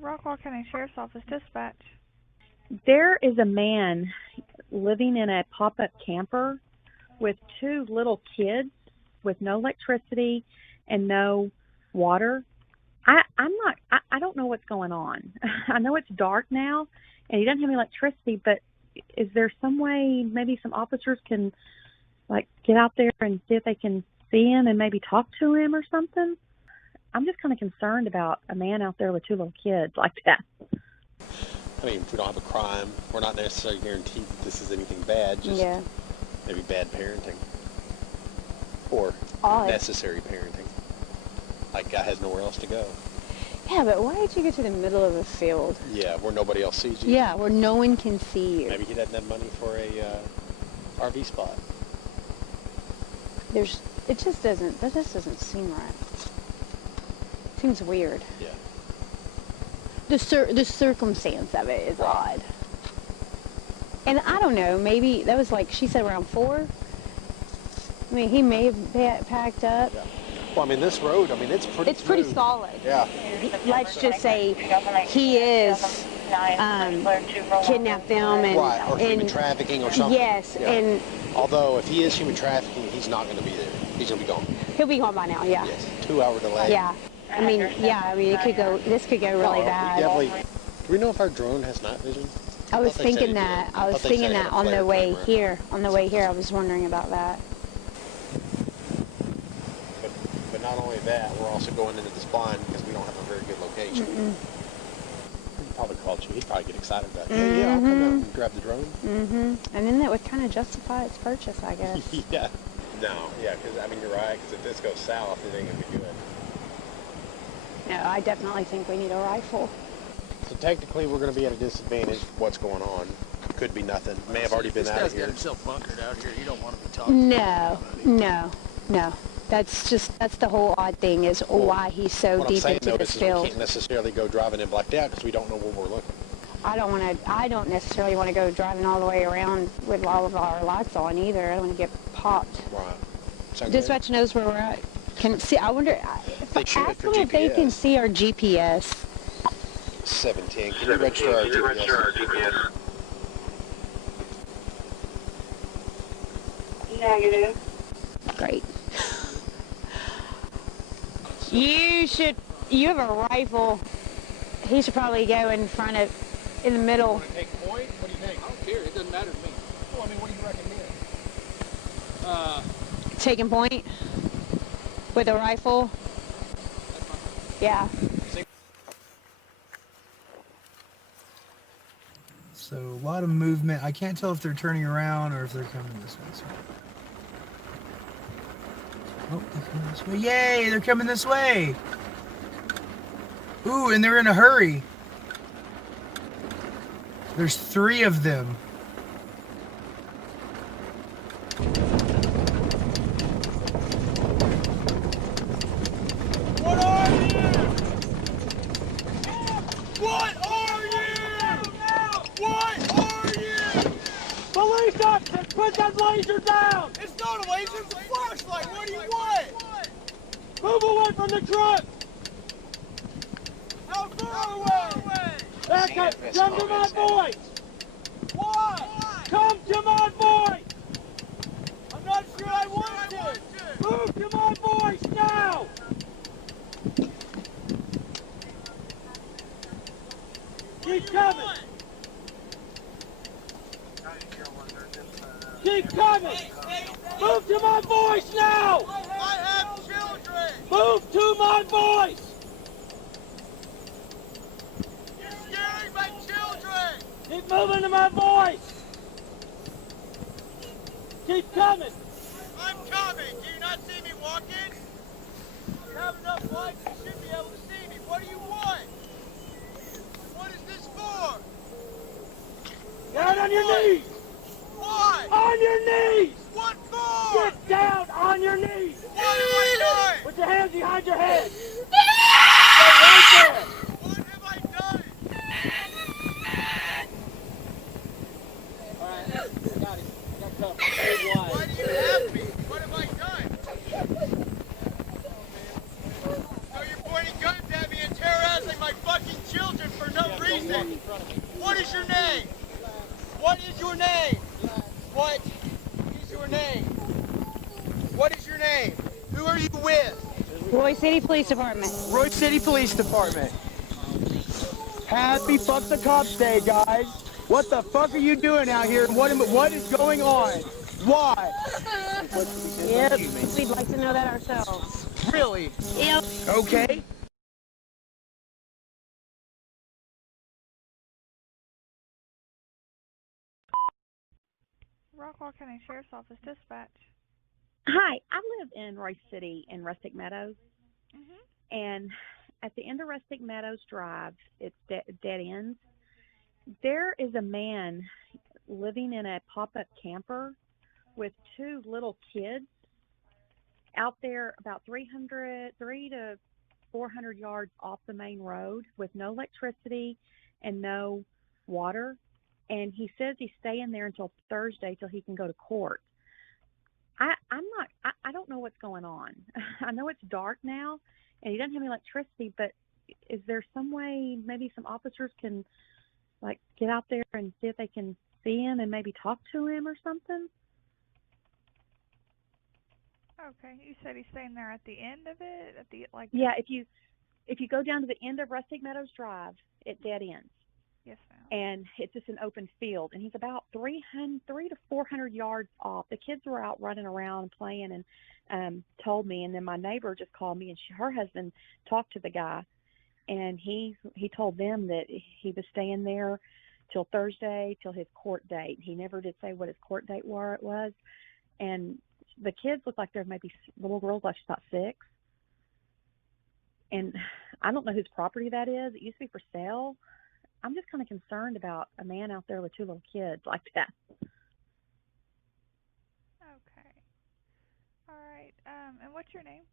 Rockwall County Sheriff's Office dispatch. There is a man living in a pop-up camper with two little kids with no electricity and no water. I don't know what's going on. I know it's dark now and he doesn't have any electricity, but is there some way maybe some officers can get out there and see if they can see him and maybe talk to him or something? I'm just kind of concerned about a man out there with two little kids like that. I mean, if we don't have a crime, we're not necessarily guaranteed that this is anything bad, just maybe bad parenting. Or necessary parenting. Like, guy has nowhere else to go. Yeah, but why did you go to the middle of a field? Yeah, where nobody else sees you. Yeah, where no one can see you. Maybe he doesn't have money for a RV spot. That just doesn't seem right. Seems weird. Yeah. The circumstance of it is odd. And I don't know, maybe that was she said around 4? I mean, he may have packed up. Yeah. Well, I mean, this road, it's pretty It's pretty solid. Yeah. Let's just say he is kidnapped them or human trafficking or something. Yes, yeah. And although if he is human trafficking, he's not going to be there. He's going to be gone. He'll be gone by now. Yeah. Yes. 2-hour delay. Yeah. I mean, it could go. This could go really bad. Do we know if our drone has night vision? I was thinking that. I was thinking that on the way here. On the way here, I was wondering about that. But not only that, we're also going into this blind because we don't have a very good location. He'd probably call you. He'd probably get excited about it. Yeah, I'll come out and grab the drone. And then that would kind of justify its purchase, I guess. Yeah. No. Yeah, because you're right. Because if this goes south, it ain't gonna be good. No, I definitely think we need a rifle. So technically, we're going to be at a disadvantage. What's going on? Could be nothing. May have already been out of here. This guy's got himself bunkered out here. You don't want to be talking to No. That's the whole odd thing is why he's so deep into this field. We can't necessarily go driving in blacked out because we don't know where we're looking. I don't necessarily want to go driving all the way around with all of our lights on either. I don't want to get popped. Right. Dispatch knows where we're at. I wonder. Ask them if they can see our GPS. 710. Can you register our GPS? Negative. Great. You have a rifle. He should probably go in the middle. Want to take point? What do you think? I don't care. It doesn't matter to me. Well, what do you recommend? Taking point with a rifle. Yeah. So a lot of movement. I can't tell if they're turning around or if they're coming this way. Oh, they're coming this way. Yay, they're coming this way. Ooh, and they're in a hurry. There's 3 of them. What are you? What are you? What are you? Police officers, put that laser down! It's not a laser, it's a flashlight. What do you want? Move away from the truck! How far away? Back up! Come to my voice! Why? Come to my voice! I'm not sure I want to! Move to my voice now! Keep coming! Keep coming! Move to my voice now! I have children! Move to my voice! You're scaring my children! Keep moving to my voice! Keep coming! I'm coming! Do you not see me walking? You have enough lights, you should be able to see me. What do you want? What is this for? Down on your knees! Why? On your knees! What for? Get down on your knees! What have I done? Put your hands behind your head! Stay right there! What have I done? Alright, I got it. I got covered. Why do you have me? What have I done? So you're pointing guns at me and terrorizing my fucking children Royse City Police Department. Royse City Police Department. Happy Fuck the Cops Day, guys. What the fuck are you doing out here? What is going on? Why? Yep, we'd like to know that ourselves. Really? Yep. Okay. Rockwall County Sheriff's Office dispatch. Hi, I live in Royse City in Rustic Meadows. Mhm. And at the end of Rustic Meadows Drive, it's dead ends. There is a man living in a pop-up camper with two little kids out there about 3 to 400 yards off the main road with no electricity and no water. And he says he's staying there until Thursday till he can go to court. I don't know what's going on. I know it's dark now and he doesn't have any electricity, but is there some way maybe some officers can like get out there and see if they can see him and maybe talk to him or something? Okay, you said he's staying there at the end of it, at the like. Yeah, if you go down to the end of Rustic Meadows Drive, it dead ends. Yes, ma'am. And it's just an open field, and he's about 3 to 400 yards off. The kids were out running around playing and told me, and then my neighbor just called me, and her husband talked to the guy, and he told them that he was staying there till Thursday, till his court date. He never did say what his court date was, and the kids look like they're maybe little girls, like she's about 6. And I don't know whose property that is. It used to be for sale. I'm just kind of concerned about a man out there with 2 little kids like that. Okay. All right. And what's your name?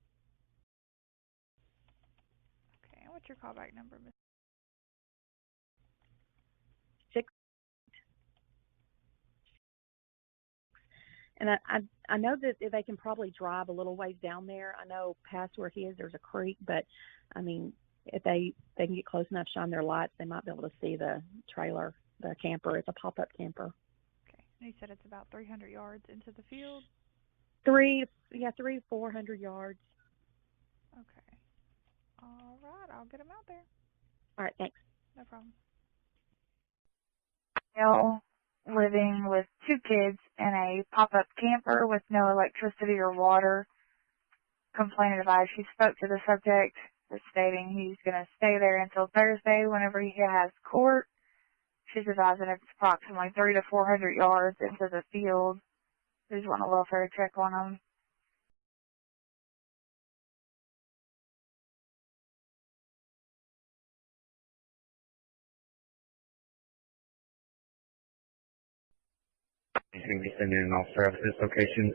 Okay. And what's your callback number, Miss? 6. And I know that they can probably drive a little ways down there. I know past where he is, there's a creek, but I mean, if they can get close enough, shine their lights, they might be able to see the trailer, the camper. It's a pop-up camper. Okay. And you said it's about 300 yards into the field? 3 to 400 yards. Okay. All right. I'll get him out there. All right, thanks. No problem. Male living with 2 kids in a pop-up camper with no electricity or water. Complainant advised she spoke to the subject, stating he's going to stay there until Thursday whenever he has court. She's advising it's approximately 3 to 400 yards into the field. They just want a welfare check on him. He's going to be sending an officer out to this location.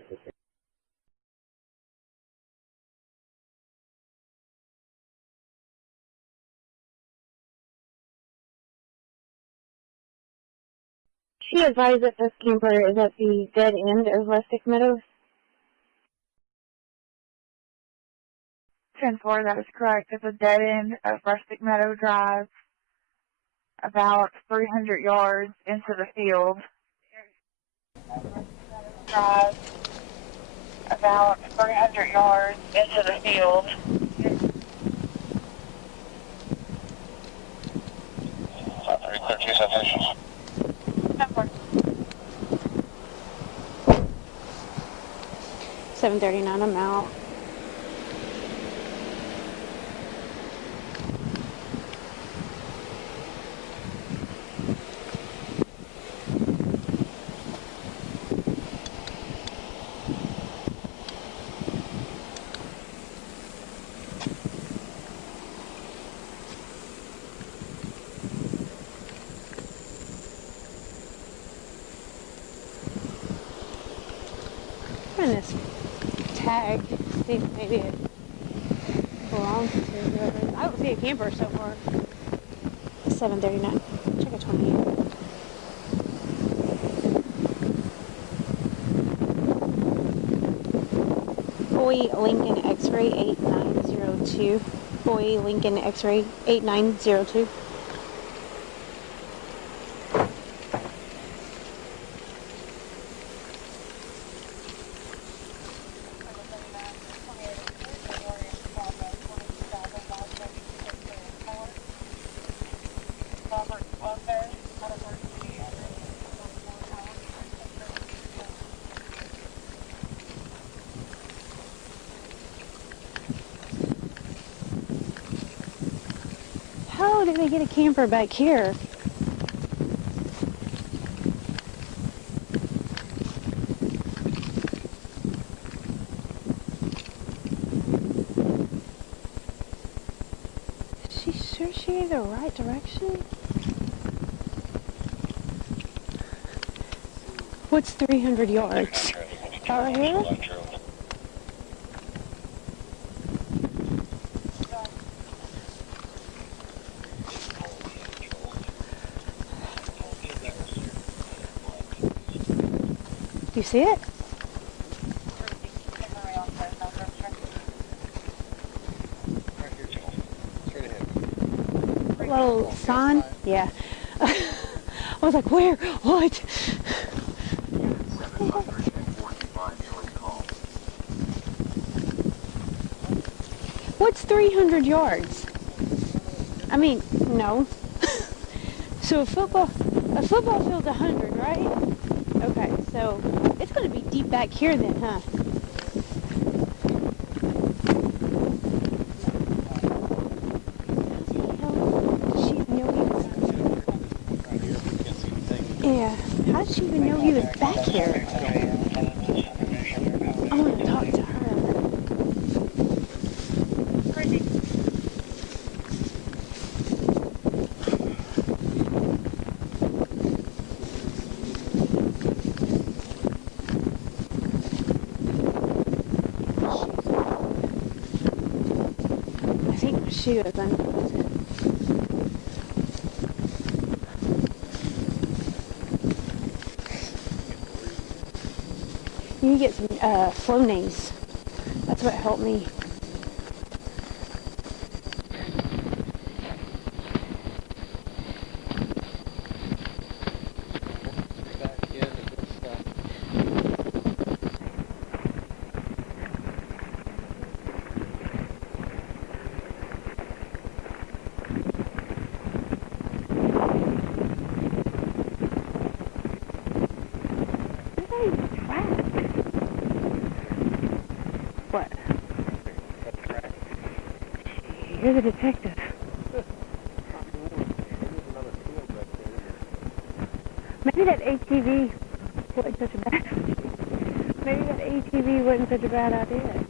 She advised that this camper is at the dead end of Rustic Meadows. 10-4, that is correct. It's a dead end of Rustic Meadow Drive, about 300 yards into the field. Drive, about 300 yards into the field. Clear 2 citations. 10-4. 7:39, I'm out. Run this tag, see if maybe it belongs to whoever. I don't see a camper so far. 7:39. Check a 28. Boy Lincoln X-ray 8902. Boy Lincoln X-ray 8902. How did they get a camper back here? Is she sure she in the right direction? What's 300 yards? Right here? You see it? Little sign? Yeah. I was like, where? What? What's 300 yards? I mean, no. So a football field's 100, right? Okay, so it's going to be deep back here then, huh? Yeah. How did she even know he was back here? I want to talk to her. I think my shoe is unplugged. You need to get some Flonase. That's what helped me. What? You're the detective. Maybe that ATV wasn't such a bad. Maybe that ATV wasn't such a bad idea.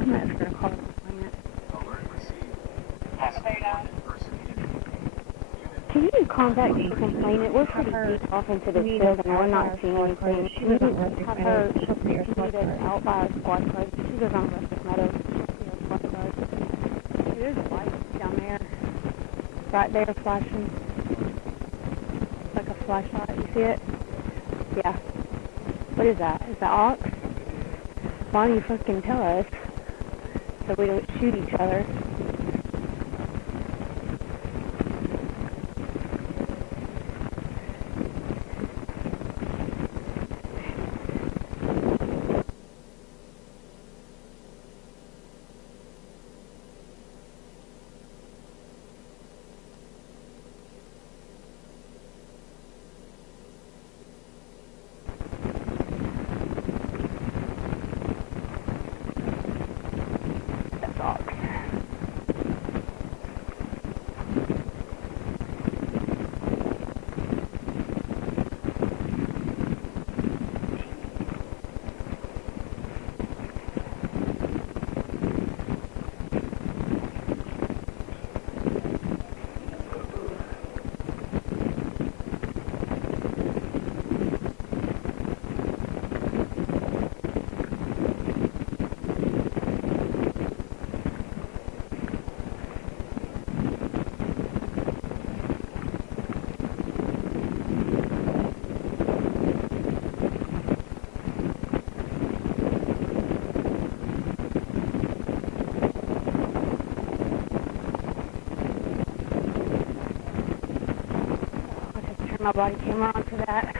I'm not going to call it a minute. Can you contact the complainant? We're pretty deep off into this building. We're not seeing anything. She doesn't have her meet us out by a squad car. She goes on Rustic Meadows. Squad car. There's a light down there. Right there flashing. Like a flashlight. You see it? Yeah. What is that? Is that Ox? Why don't you fucking tell us so we don't shoot each other? My body camera onto that.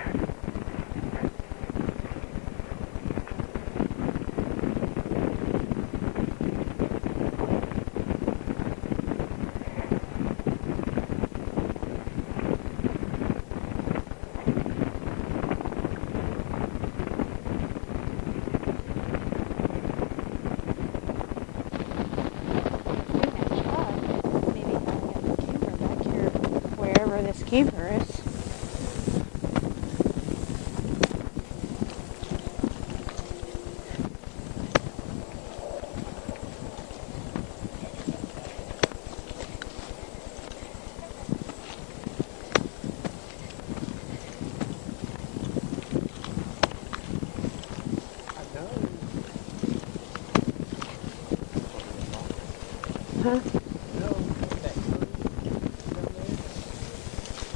Huh?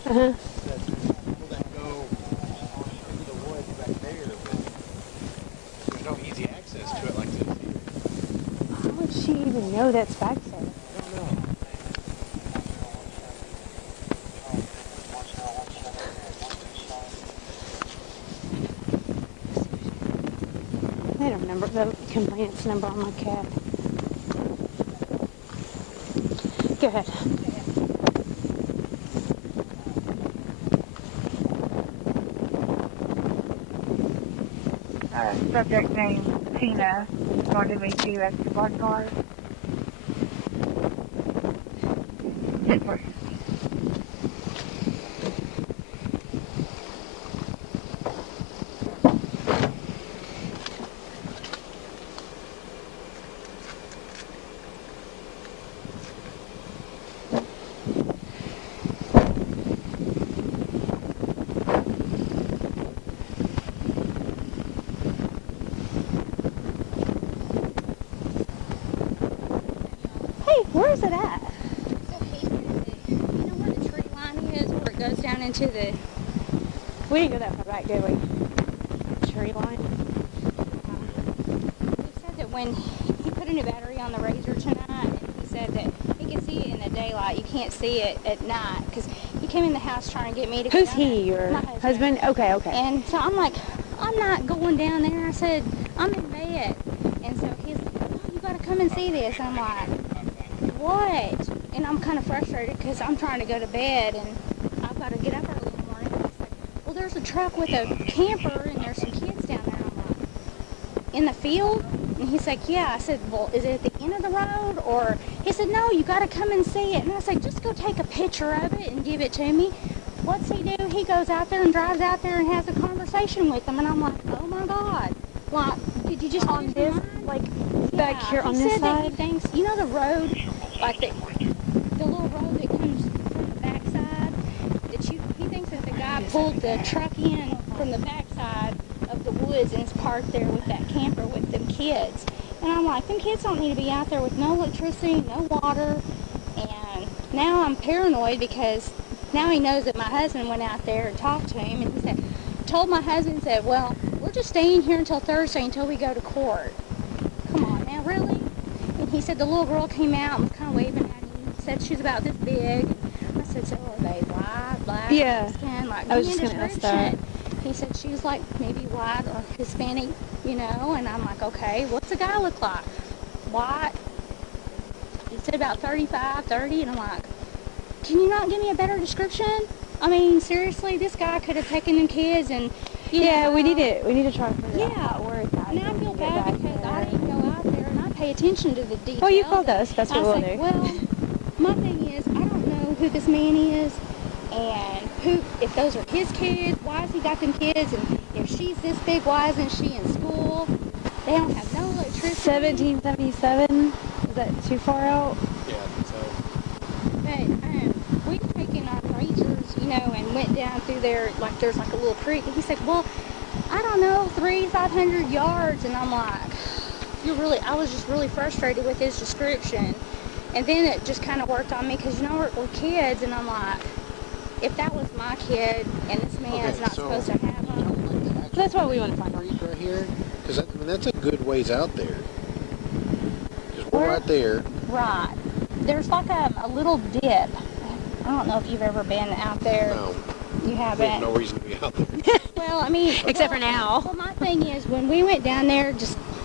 People that go into the woods back there, but there's no easy access to it like this here. How would she even know that's back there? I don't know. I don't remember the complaints number on my cat. Go ahead. Subject name Tina is going to meet you at the squad car. Where is it at? You know where the tree line is, where it goes down into the... We didn't go that far back, did we? Tree line? He said that when he put a new battery on the Razor tonight, he said that he can see it in the daylight. You can't see it at night, because he came in the house trying to get me to go Who's down he, there. your My husband? Okay, okay. And so I'm like, I'm not going down there. I said, I'm in bed. And so he's like, oh, you got to come and see this. And I'm like, what? And I'm kind of frustrated because I'm trying to go to bed and I've got to get up early in the morning. And he's like, well, there's a truck with a camper and there's some kids down there. I'm like, in the field? And he's like, yeah. I said, well, is it at the end of the road? Or he said, no, you got to come and see it. And I said, just go take a picture of it and give it to me. What's he do? He goes out there and drives out there and has a conversation with them. And I'm like, oh my God. Like, did you just on this, like, back here on this side? He said that he thinks, you know the road, like the little road that comes from the backside, he thinks that the guy pulled the truck in from the backside of the woods and is parked there with that camper with them kids. And I'm like, them kids don't need to be out there with no electricity, no water. And now I'm paranoid because now he knows that my husband went out there and talked to him, and he said, told my husband, said, well, we're just staying here until Thursday until we go to court. Come on now, really? And he said the little girl came out and was kind of waving at him. Said she's about this big. I said, so are they white, black, skin? Like, I was just going to ask that. He said she's like maybe white or Hispanic, you know, and I'm like, okay, what's the guy look like? White. He said about 35, 30, and I'm like, can you not give me a better description? I mean, seriously, this guy could have taken them kids and, you know. We need to try to figure out where it's at. And I feel bad because I didn't go out there and I pay attention to the details. Well, you called us. That's what we'll do. Well, my thing is, I don't know who this man is and if those are his kids, why has he got them kids? And if she's this big, why isn't she in school? They don't have no electricity. 1777? Is that too far out? Yeah, I think so. But we've taken our razors, you know, and went down through there, like there's like a little creek. And he said, well, I don't know, 500 yards. And I'm like, I was just really frustrated with his description. And then it just kind of worked on me because, you know, we're kids. And I'm like, if that was my kid and this man's not supposed to have them. That's what we want to find out. Right here, because that's a good ways out there. Just we're right there. Right. There's like a little dip. I don't know if you've ever been out there. No. You haven't. There's no reason to be out there. Well, I mean, except for now. Well, my thing is, when we went down there,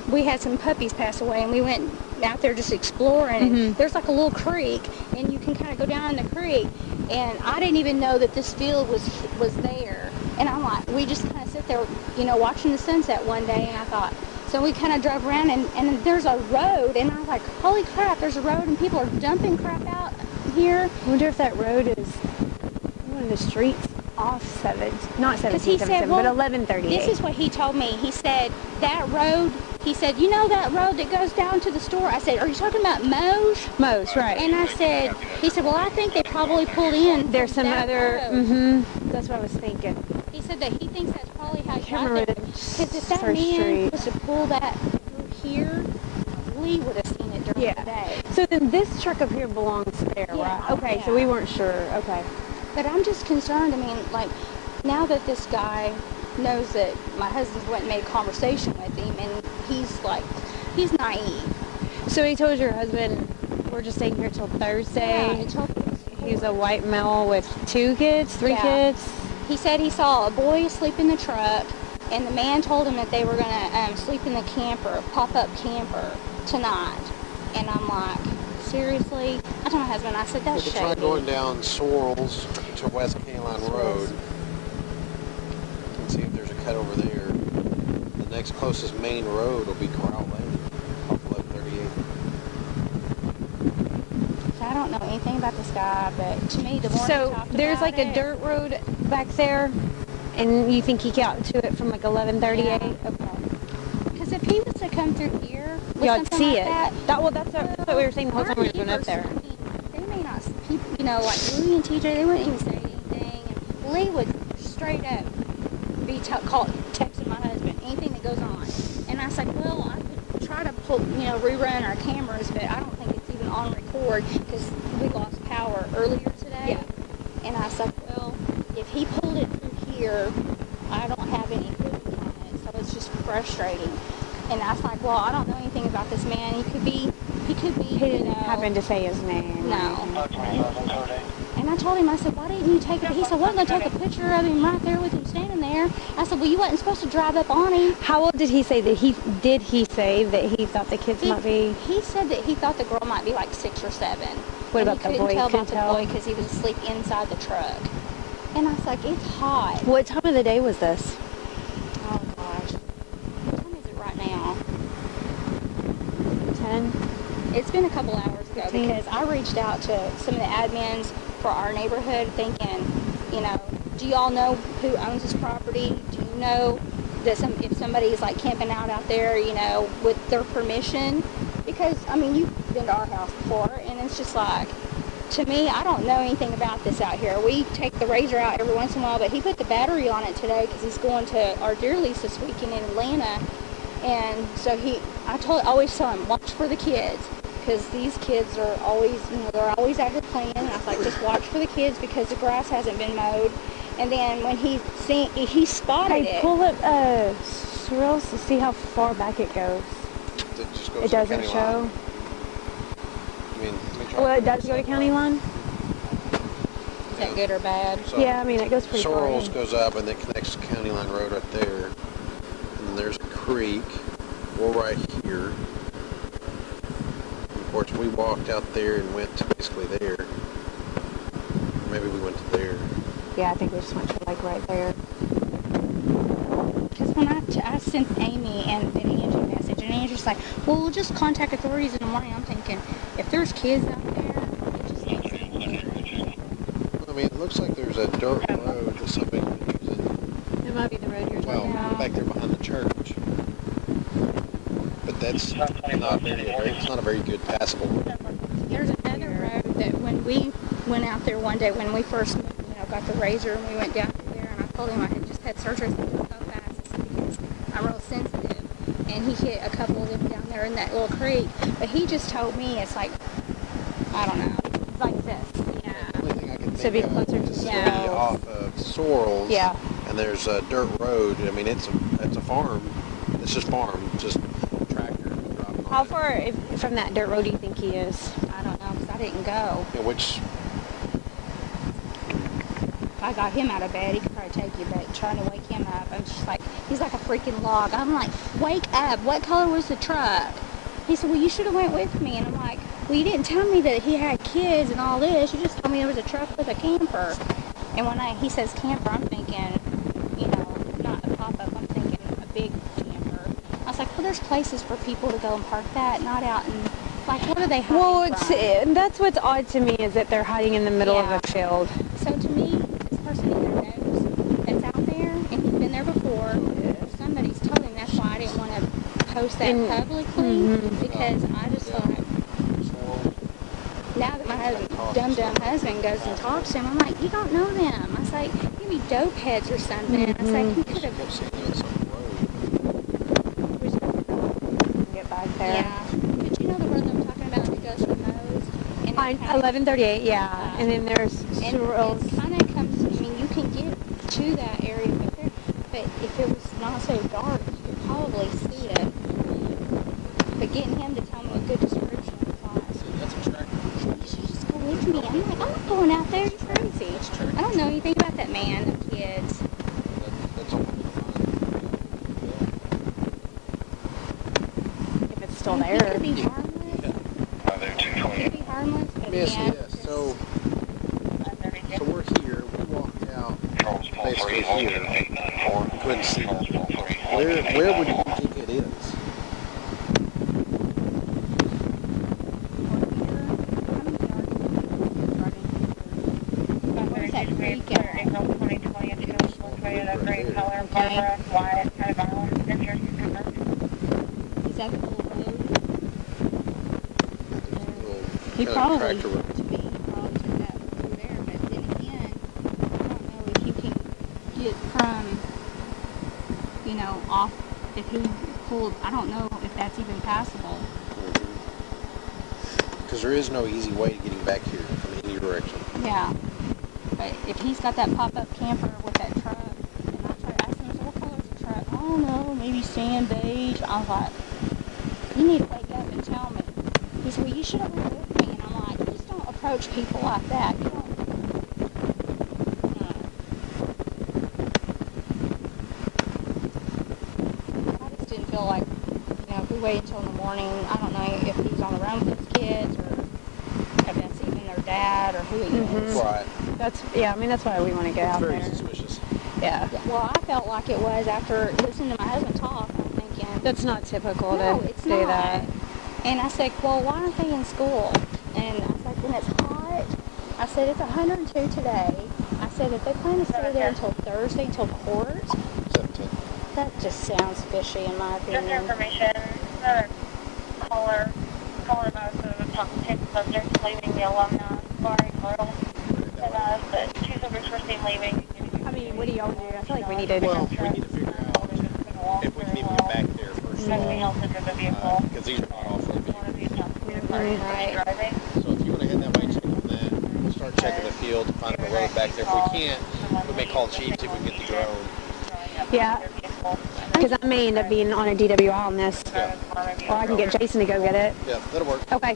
we had some puppies pass away, and we went out there just exploring. Mm-hmm. And there's like a little creek, and you can kind of go down in the creek. And I didn't even know that this field was there. And I'm like, we just kind of sit there, you know, watching the sunset one day, and I thought, so we kind of drove around, and there's a road, and I was like, holy crap, there's a road, and people are dumping crap out here. I wonder if that road is one of the streets off not 1777, but 1138. This is what he told me. He said, that road, he said, you know that road that goes down to the store? I said, are you talking about Moe's? Moe's, right. And I said, he said, well, I think they probably pulled in. There's some other, that's what I was thinking. He said that he thinks that's probably how he got there. Because if that man was to pull that through here, Lee would have seen it during the day. So then this truck up here belongs there, right? Okay, so we weren't sure. Okay. But I'm just concerned. I mean, like, now that this guy knows that my husband's went and made conversation with him, and he's like, he's naive. So he told your husband, we're just staying here till Thursday. Yeah, he's a white male with 2 kids, 3 kids. He said he saw a boy asleep in the truck, and the man told him that they were going to sleep in the camper, pop-up camper, tonight. And I'm like, seriously? I told my husband, I said, that's shady. Try going down Sorrells to West Caline Road and see if there's a cut over there. The next closest main road will be Corral Lane, off 1138. So I don't know anything about this guy, but to me, the more So there's like a dirt road back there, and you think he got to it from like 1138? Yeah. Okay. Because if he was to come through here, y'all would see like it. That's what we were saying the whole time we were going up there. They may not, you know, like Lee and TJ, they wouldn't even say anything. And Lee would straight up be texting my husband, anything that goes on. And I said, well, I could try to rerun our cameras, but I don't think it's even on record because we lost power earlier today. Yeah. And I said, well, if he pulled it through here, I don't have any footage on it, so it's just frustrating. And I was like, well, I don't know anything about this man. He could be. He didn't happen to say his name. No. And I told him, I said, why didn't you take it? He said, well, I'm going to take a picture of him right there with him standing there. I said, well, you wasn't supposed to drive up on him. How old did he say that he say that he thought the kids might be? He said that he thought the girl might be like 6 or 7. What about the boy? He couldn't tell about the boy because he was asleep inside the truck. And I was like, it's hot. What time of the day was this? Oh, gosh. What time is it right now? 10? It's been a couple hours ago because I reached out to some of the admins for our neighborhood thinking, do y'all know who owns this property? Do you know that if somebody's like camping out there, with their permission? Because, I mean, you've been to our house before, and it's just like, to me, I don't know anything about this out here. We take the Razor out every once in a while, but he put the battery on it today because he's going to our deer lease this weekend in Atlanta. And so I always tell him, watch for the kids, because these kids are always, they're always out here playing. And I was like, just watch for the kids because the grass hasn't been mowed. And then when he spotted it. Pull up Sorrells to see how far back it goes. It doesn't show. Well, it does go to county line. Is that good or bad? So yeah, I mean, it goes pretty far. Sorrells goes up and it connects to County Line Road right there. And then there's a creek. We're right here. And of course, we walked out there and went to basically there. Maybe we went to there. Yeah, I think we just went to like right there. Because when I sent Amy and Angie a message, and Angie's like, well, we'll just contact authorities in the morning. I'm thinking, if there's kids out there, it just makes it. I mean, it looks like there's a dirt road that somebody's been using. It might be the road you're talking about. Back there behind the church. But that's not it's not a very good passable road. There's another road that when we went out there one day, when we first got the Razor and we went down there, and I told him I had just had surgery, so go fast because I'm real sensitive. And he hit a couple of them down there in that little creek. But he just told me it's like, I don't know, like this. Yeah. The only thing I can So be think closer of to is the off of Sorrells. Yeah. And there's a dirt road. I mean, it's a farm. It's just farm. Just tractor. How far from that dirt road do you think he is? I don't know, because I didn't go. Yeah, which... If I got him out of bed, he could probably take you, but trying to wake him up, I'm just like, he's like a freaking log. I'm like, wake up. What color was the truck? He said, well, you should have went with me. And I'm like, well, you didn't tell me that he had kids and all this. You just told me there was a truck with a camper. And when he says camper, I'm thinking, not a pop-up. I'm thinking a big camper. I was like, well, there's places for people to go and park that, not out in, like, what are they hiding from? That's what's odd to me is that they're hiding in the middle of a field. So to me, this person either knows that's out there and he's been there before, or somebody's told him. That's why I didn't want to post that publicly, because I just thought, now that my dumb husband goes and talks to him, I'm like, you don't know them. I was like, maybe dope heads or something. I was like, he could have. Get back there. Yeah, but 11:38. Yeah, and then there's And Cyril's. it kind of comes. I mean, you can get to that area, but if it was not so dark, you could probably see it. But getting him to tell me a good description of class. That's attractive. You should just go with me. I'm like, I'm not going out there. You're crazy. I don't know anything about that man, them kids. That's all. If it's still He there. could be harmless. He could be harmless, but Yes, again, yes. So we're here. We walked out basically here. Couldn't see it. Where would you think it is? where's that creek at? Is that the little road? He probably, tractor road. to me, he probably took that through there, but then again, I don't know if you can get from, off, if he pulled, I don't know if that's even passable. Because there is no easy way to getting back here from any direction. Yeah, but if he's got that pop-up camper with that truck, and I asked him, I said, what color is the truck? I don't know, maybe sand beige. I was like, you need to wake up and tell me. He said, well, you should have went with me. And I'm like, you just don't approach people like that. You don't. I just didn't feel like, if we wait until in the morning, I don't know if he's on the run with his kids or if that's even their dad or who he is. Right. That's why we want to get It's out very there. suspicious. Yeah. Well, I felt like it was after listening to my husband talk. I'm thinking, That's not typical no, to it's do not. that. And I said, well, why aren't they in school? And I said, when it's hot, I said, it's 102 today. I said, if they plan to stay there until Thursday, until court, 17. that just sounds fishy in my opinion. Just information, caller about the top 10 subjects leaving the alumni sparring room and that two subjects were seen leaving. I mean, what do y'all do? I feel like we need to. Well, we need to figure out if we can even get back there first of all. Because these are not off road vehicles. Right. So if you want to head that way, check on that. We'll start checking the field to find a road back there. If we can't, we may call chief, see if we can get the drone. Yeah. Because I may end up being on a DWI on this. Yeah. Or I can get Jason to go get it. Yeah, that'll work. Okay.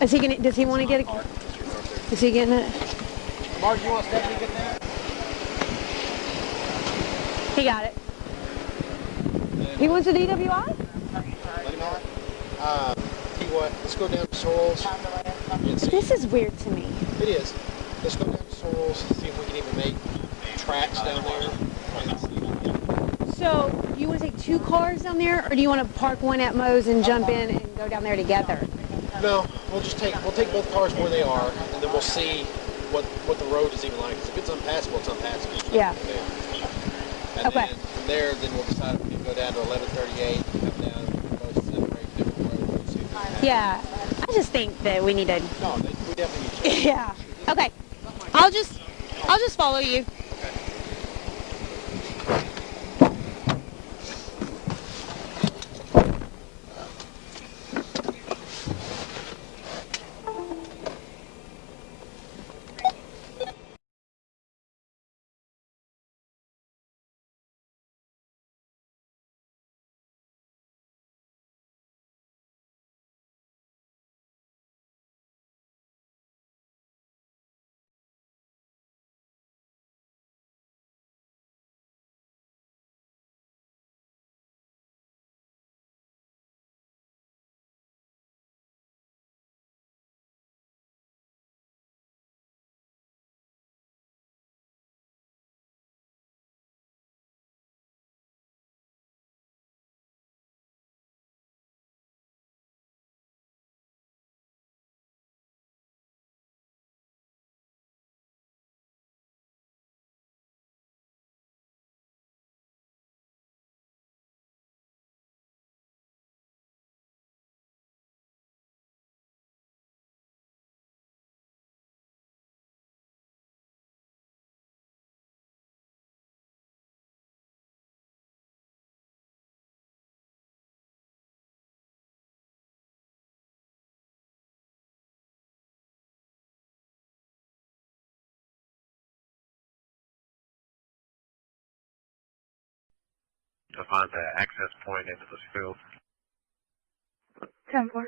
Is he gonna? Does he want to get it? Is he getting it? Mark, you want Stephanie to get that? He got it. He wants a DWI? Let him know. Tell you what, let's go down to Sorrells. and see. This is weird to me. It is. Let's go down to Sorrells, see if we can even make tracks down there. So, you want to take two cars down there, or do you want to park one at Moe's and jump in and go down there together? No, we'll take both cars where they are, and then we'll see what the road is even like. 'Cause if it's unpassable, it's unpassable. Yeah. And Okay. then from there, then we'll decide if we can go down to 1138 and come down both separate different roads. Yeah. I just think that we need to. No, we definitely need to. Yeah. Okay. I'll just follow you. to find the access point into this field. 10-4.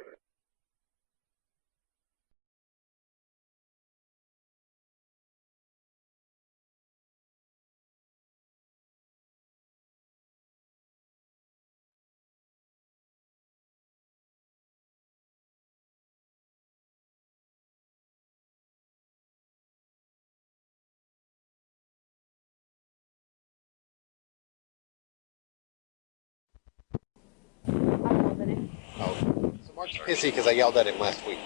Oh, so Mark's pissy because I yelled at him last week.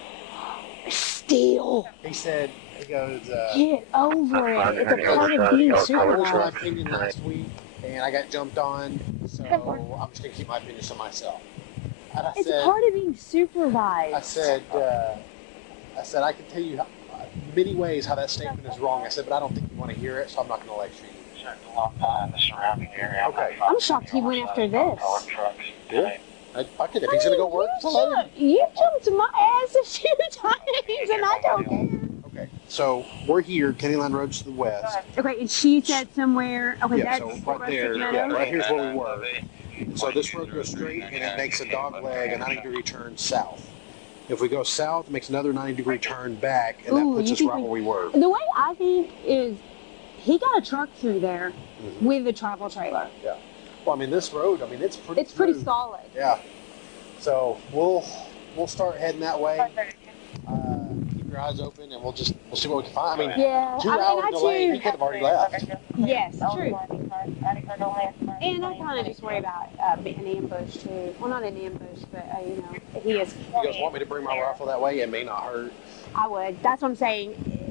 Still. He said, he goes, Get over it. It's a part of being I voiced my supervised. opinion last week, and I got jumped on, so I'm just going to keep my opinions to myself. And It's a part of being supervised. I said, I can tell you many ways how that statement is wrong. I said, but I don't think you want to hear it, so I'm not going to lecture you. Check the surrounding area. Okay. I'm shocked he went after this. Yeah. Fuck it, if he's going to go work, You jumped my ass a few times, and I don't care. Okay, so we're here, Kenny Line Road's to the west. Okay, and she said somewhere, okay, Yeah, that's so right there, right here's where we were. So this road goes straight, and it makes a dog leg, a 90-degree turn south. If we go south, it makes another 90-degree turn back, and that puts us right where we were. The way I think is, he got a truck through there with a travel trailer. Yeah. Well, I mean, this road, I mean, it's pretty smooth. Solid. Yeah. So we'll start heading that way. Keep your eyes open, and we'll see what we can find. I mean, 2 hour delay, he could have already left. Yes, true. And I kind of just worry about an ambush too. Well, not an ambush, but you know, he is. You guys want me to bring my rifle that way? It may not hurt. I would. That's what I'm saying.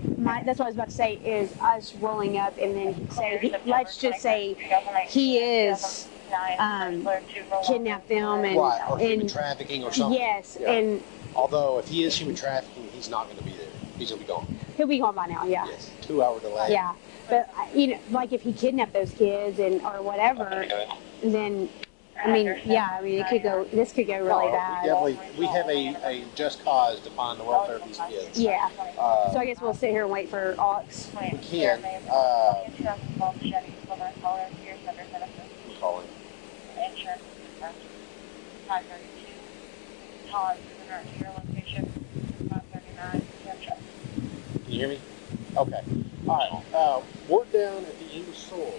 That's what I was about to say is us rolling up and then let's just say he is kidnapped them and right, or human trafficking or something. Yes, yeah. and although if he is human trafficking, he's not going to be there. He's going to be gone. He'll be gone by now. Yeah. Yes, 2 hour delay. Yeah, but you know, like if he kidnapped those kids or whatever, then. I mean, it could go. This could go really bad. We have a just cause to find the welfare of these kids. Yeah. So I guess we'll sit here and wait for Alex. We can. Calling. Can you hear me? Okay. All right. We're down at the end of Souls.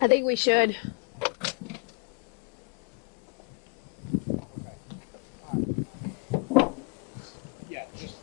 I think we should. Yeah, just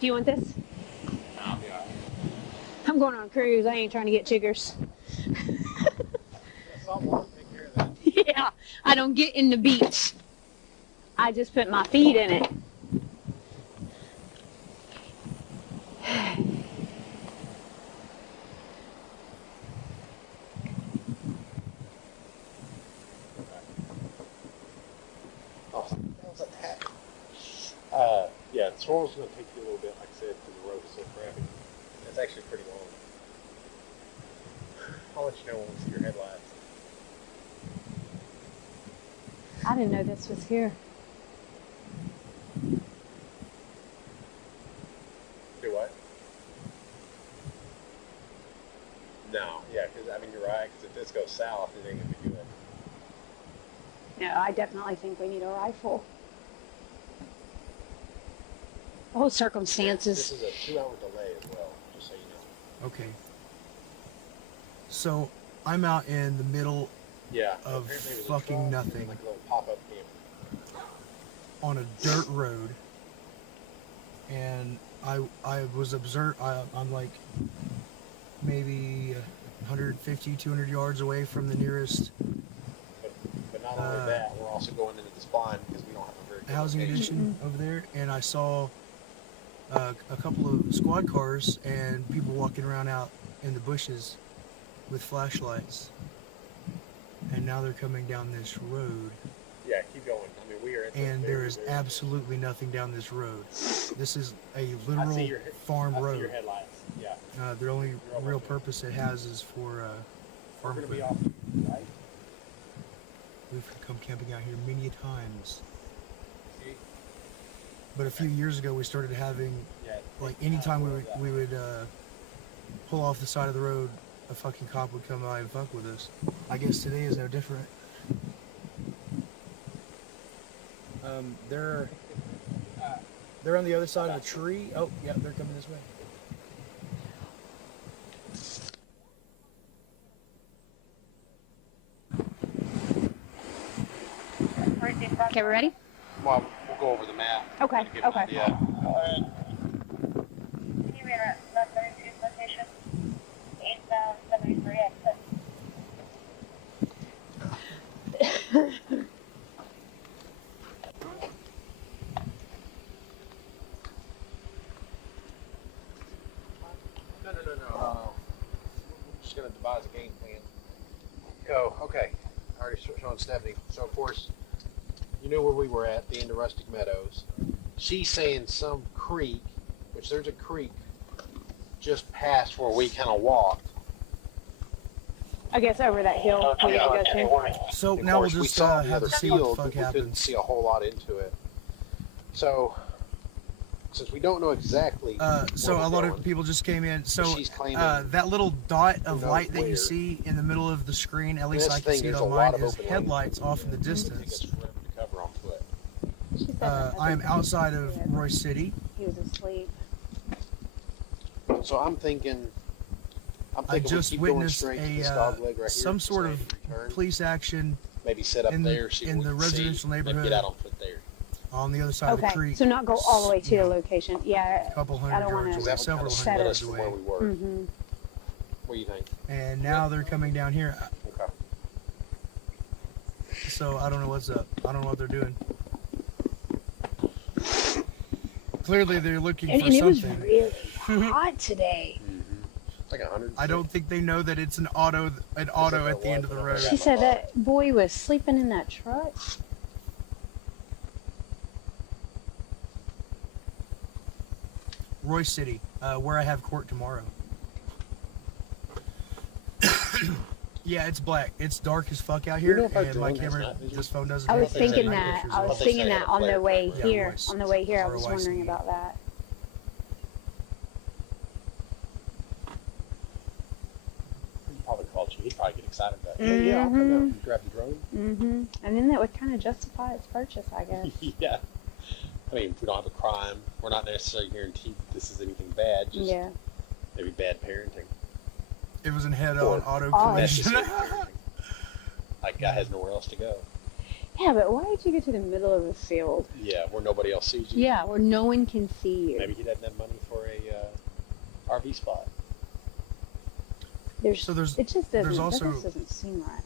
Do you want this? I'm going on a cruise. I ain't trying to get chiggers. Yeah, I don't get in the beach. I just put my feet in it. Yeah, the swirl's going to take you a little bit, like I said, because the road is so crappy. It's actually pretty long. I'll let you know when we see your headlights. I didn't know this was here. Do what? No, yeah, because I mean you're right. Because if this goes south, it ain't gonna be good. No, I definitely think we need a rifle. The whole circumstances. This is a 2-hour delay as well, just so you know. Okay. So I'm out in the middle of fucking nothing. Like a little pop-up camp. On a dirt road, and I was I'm like maybe 150, 200 yards away from the nearest. But not only that, we're also going into this blind because we don't have a very good housing addition over there, and I saw a couple of squad cars and people walking around out in the bushes with flashlights, and now they're coming down this road. Yeah, keep going. I mean, we are. And there is absolutely nothing down this road. This is a literal farm road. I see your headlights. Yeah. The only real purpose it has is for farm food. Be off, right? We've come camping out here many times. But a few years ago, we started having, like, anytime we would pull off the side of the road, a fucking cop would come by and fuck with us. I guess today is no different. They're on the other side of the tree. Oh, yeah, they're coming this way. Okay, we're ready? Well, we'll go over the map. Okay, okay. Yeah. No. We're just going to devise a game plan. Go. Okay. I already showing Stephanie. So, of course, you knew where we were at, the end of Rustic Meadows. She's saying some creek, which there's a creek just past where we kind of walked. I guess over that hill. So now we'll just have to see what the fuck happens. We couldn't see a whole lot into it. So, since we don't know exactly. So a lot of people just came in. So that little dot of light that you see in the middle of the screen, at least I can see it on mine, is headlights off in the distance. I am outside of Royse City. He was asleep. So I'm thinking I just witnessed some sort of police action. Maybe set up there in the residential neighborhood. Get out on foot there. On the other side of the creek. So not go all the way to the location. Yeah. A couple hundred yards away, several hundred yards away. Where we were. Mm-hmm. What do you think? And now they're coming down here. Okay. So I don't know what's up. I don't know what they're doing. Clearly they're looking for something. It was really hot today. It's like 100. I don't think they know that it's an auto at the end of the road. She said that boy was sleeping in that truck. Royse City, where I have court tomorrow. Yeah, it's black. It's dark as fuck out here, and my camera, this phone doesn't. I was thinking that. I was thinking that on the way here. Royse. On the way here, I was Royse. wondering about that. He probably called you. He'd probably get excited about it. Mm-hmm. Yeah, I'll come out and grab the drone. Mm-hmm. And then that would kind of justify its purchase, I guess. Yeah. I mean, we don't have a crime. We're not necessarily guaranteed this is anything bad. Just maybe bad parenting. It was in head-on auto collision. Like, guy has nowhere else to go. Yeah, but why did you get to the middle of the field? Yeah, where nobody else sees you. Yeah, where no one can see you. Maybe he doesn't have money for a RV spot. It just doesn't, that just doesn't seem right.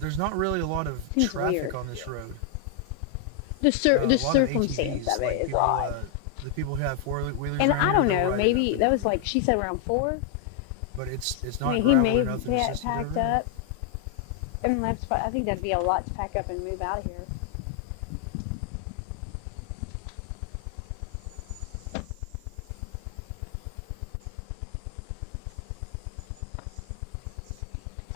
There's not really a lot of traffic on this road. The circumstance of it is odd. The people who have four-wheelers. And I don't know, maybe that was like she said around 4. But it's not. I mean, he may have packed up and left. I think that'd be a lot to pack up and move out of here.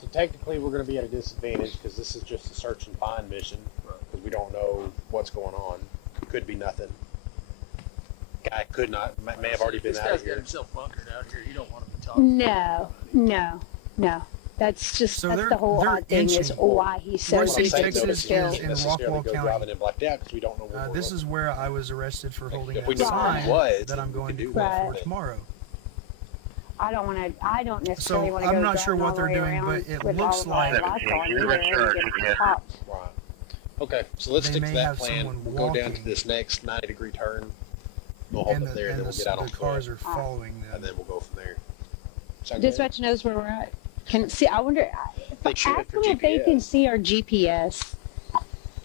So technically, we're going to be at a disadvantage because this is just a search and find mission. Because we don't know what's going on. It could be nothing. Guy may have already been out of here. This guy's got himself bunkered out here. You don't want to be talking. No. No. That's So the whole they're odd thing is inching. why he's so Royse, saying, Texas still. is in necessarily Rockwall go County. driving in blacked out because we don't know where This is where I was arrested for holding if we a knew where sign he was, that I'm going to do court that. for tomorrow. I don't necessarily So want to go I'm not sure driving what all the they're way doing, around but it with looks all of like my lights on either and get popped. Right. Okay, so let's They stick to may that have plan. someone We'll go down to walking. this next 90-degree turn. We'll hold and it there, and then we'll get out on the cars foot, are following them. and then we'll go from there. Sound good? Dispatch knows where we're at. Can see. I wonder. They should Ask for them if they can GPS. see our GPS.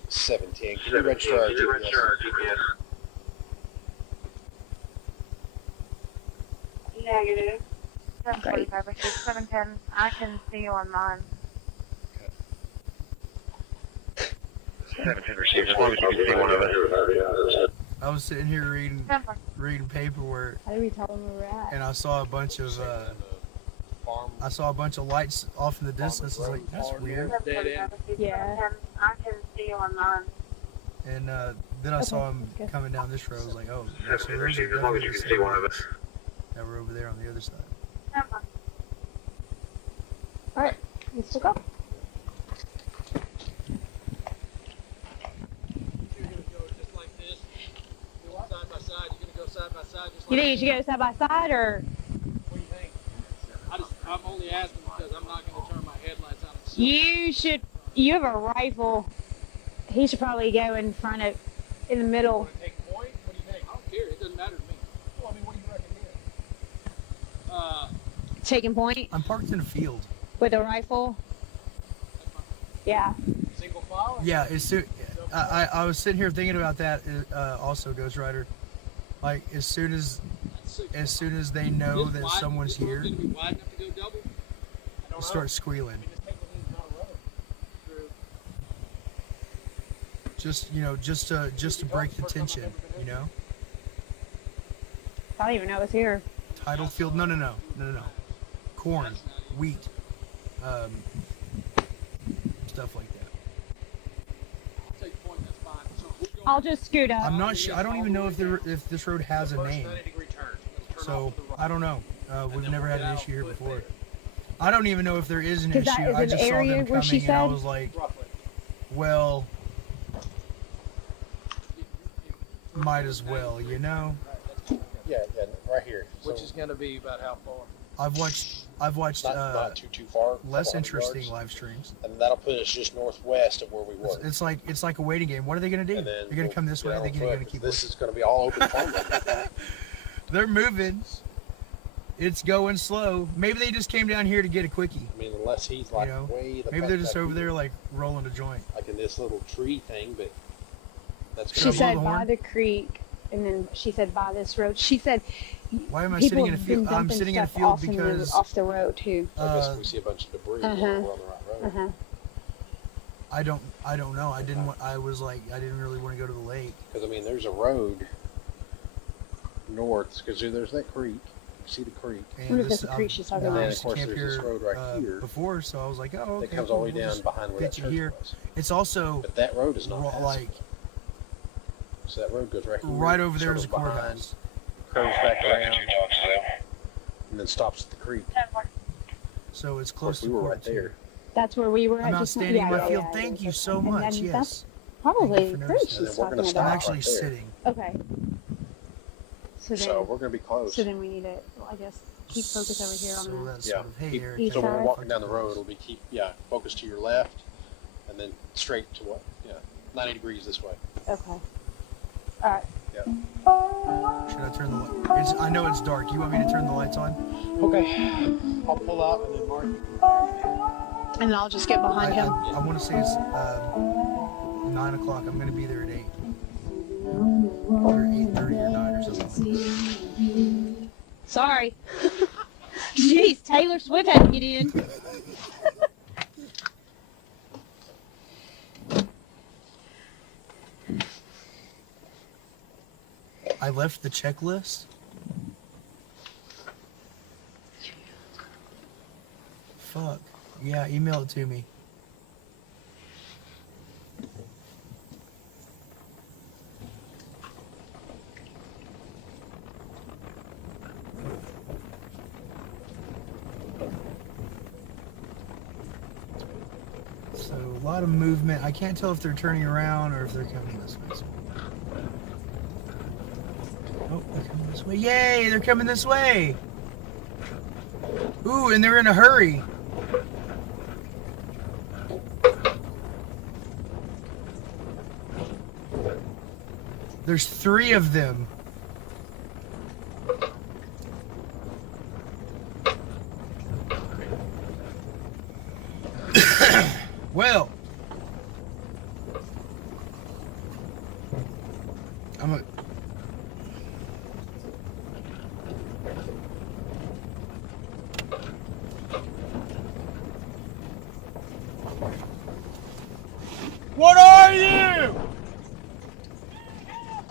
17. Can you register our GPS? Negative. 745, which is 710. I can see you on mine. 17 received. As long as you can see one of us. I was sitting here reading paperwork, How do we tell them where we're at? and I saw a bunch of lights off in the distance. I was like, that's weird. Dead end. Yeah. I can see you on mine. And then I saw him coming down this road. I was like, oh, so 17 those are received. As long as definitely you the can see same one of lights us. that were over there on the other side. All right, let's go. You think you should go side by side, or What do you think? I'm only asking because I'm not going to turn my headlights on. you should? You have a rifle. He should probably go in the middle. Want to take point? What do you think? I don't care. It doesn't matter to me. Well, I mean, what do you reckon here? Taking point I'm parked in a field. with a rifle. Yeah. Single file? Yeah, I was sitting here thinking about that. Also, Ghost Rider, like as soon as they know that someone's here, Wide enough to go double? start squealing. Just to break the tension, you know. I don't even know it's here. Tidal field? No. Corn, wheat, stuff like that. I'll just scoot up. I'm not sure. I don't even know if this road has a name. So I don't know. We've never had an issue here before. I don't even know if there is an issue. I just saw them coming and I was like, well, might as well, you know. Yeah, right here. Which is going to be about how far? I've watched not too far. less interesting live streams. And that'll put us just northwest of where we were. It's like a waiting game. What are they gonna do? They're gonna come this way. They're gonna keep. This is gonna be all open farmland. They're moving. It's going slow. Maybe they just came down here to get a quickie. I mean, unless he's like way the maybe they're just over there like rolling a joint. Like in this little tree thing, but that's She said by the creek, and then she said by this road. She said. Why am I sitting in a field? I'm sitting in a field because off the road too. I guess we see a bunch of debris. We're on the right road. I don't know. I didn't really want to go to the lake. Because I mean, there's a road north. Because there's that creek. You see the creek. And this the creek she's talking and about? then of course there's this road right here. Before, so I was like, oh, okay. It comes all the way down behind where that church was. It's also. But that road is not like. So that road goes right here. Right over there is a courthouse. Curves back around, and then stops at the creek. So it's close to we were right there. That's where we were at. I'm not standing in my field. Thank you so much. Yes. That's probably the creek she's talking about. I'm actually sitting. Okay. So we're gonna be close. So then we need to, I guess, keep focus over here on that. Sort of, hey, Eric, so when we're walking down the road, it'll be focus to your left, and then straight to 90 degrees this way. Okay. All right. Yeah. Should I turn the lights? I know it's dark. You want me to turn the lights on? Okay. I'll pull out and then mark. And I'll just get behind him. I want to say it's 9 o'clock. I'm going to be there at 8. Or 8:30 or 9 or something. Sorry. Jeez, Taylor Swift had to get in. I left the checklist. Fuck. Yeah, email it to me. So a lot of movement. I can't tell if they're turning around or if they're coming this way. Oh, they're coming this way. Yay, they're coming this way. Ooh, and they're in a hurry. There's 3 of them. Well, What are you?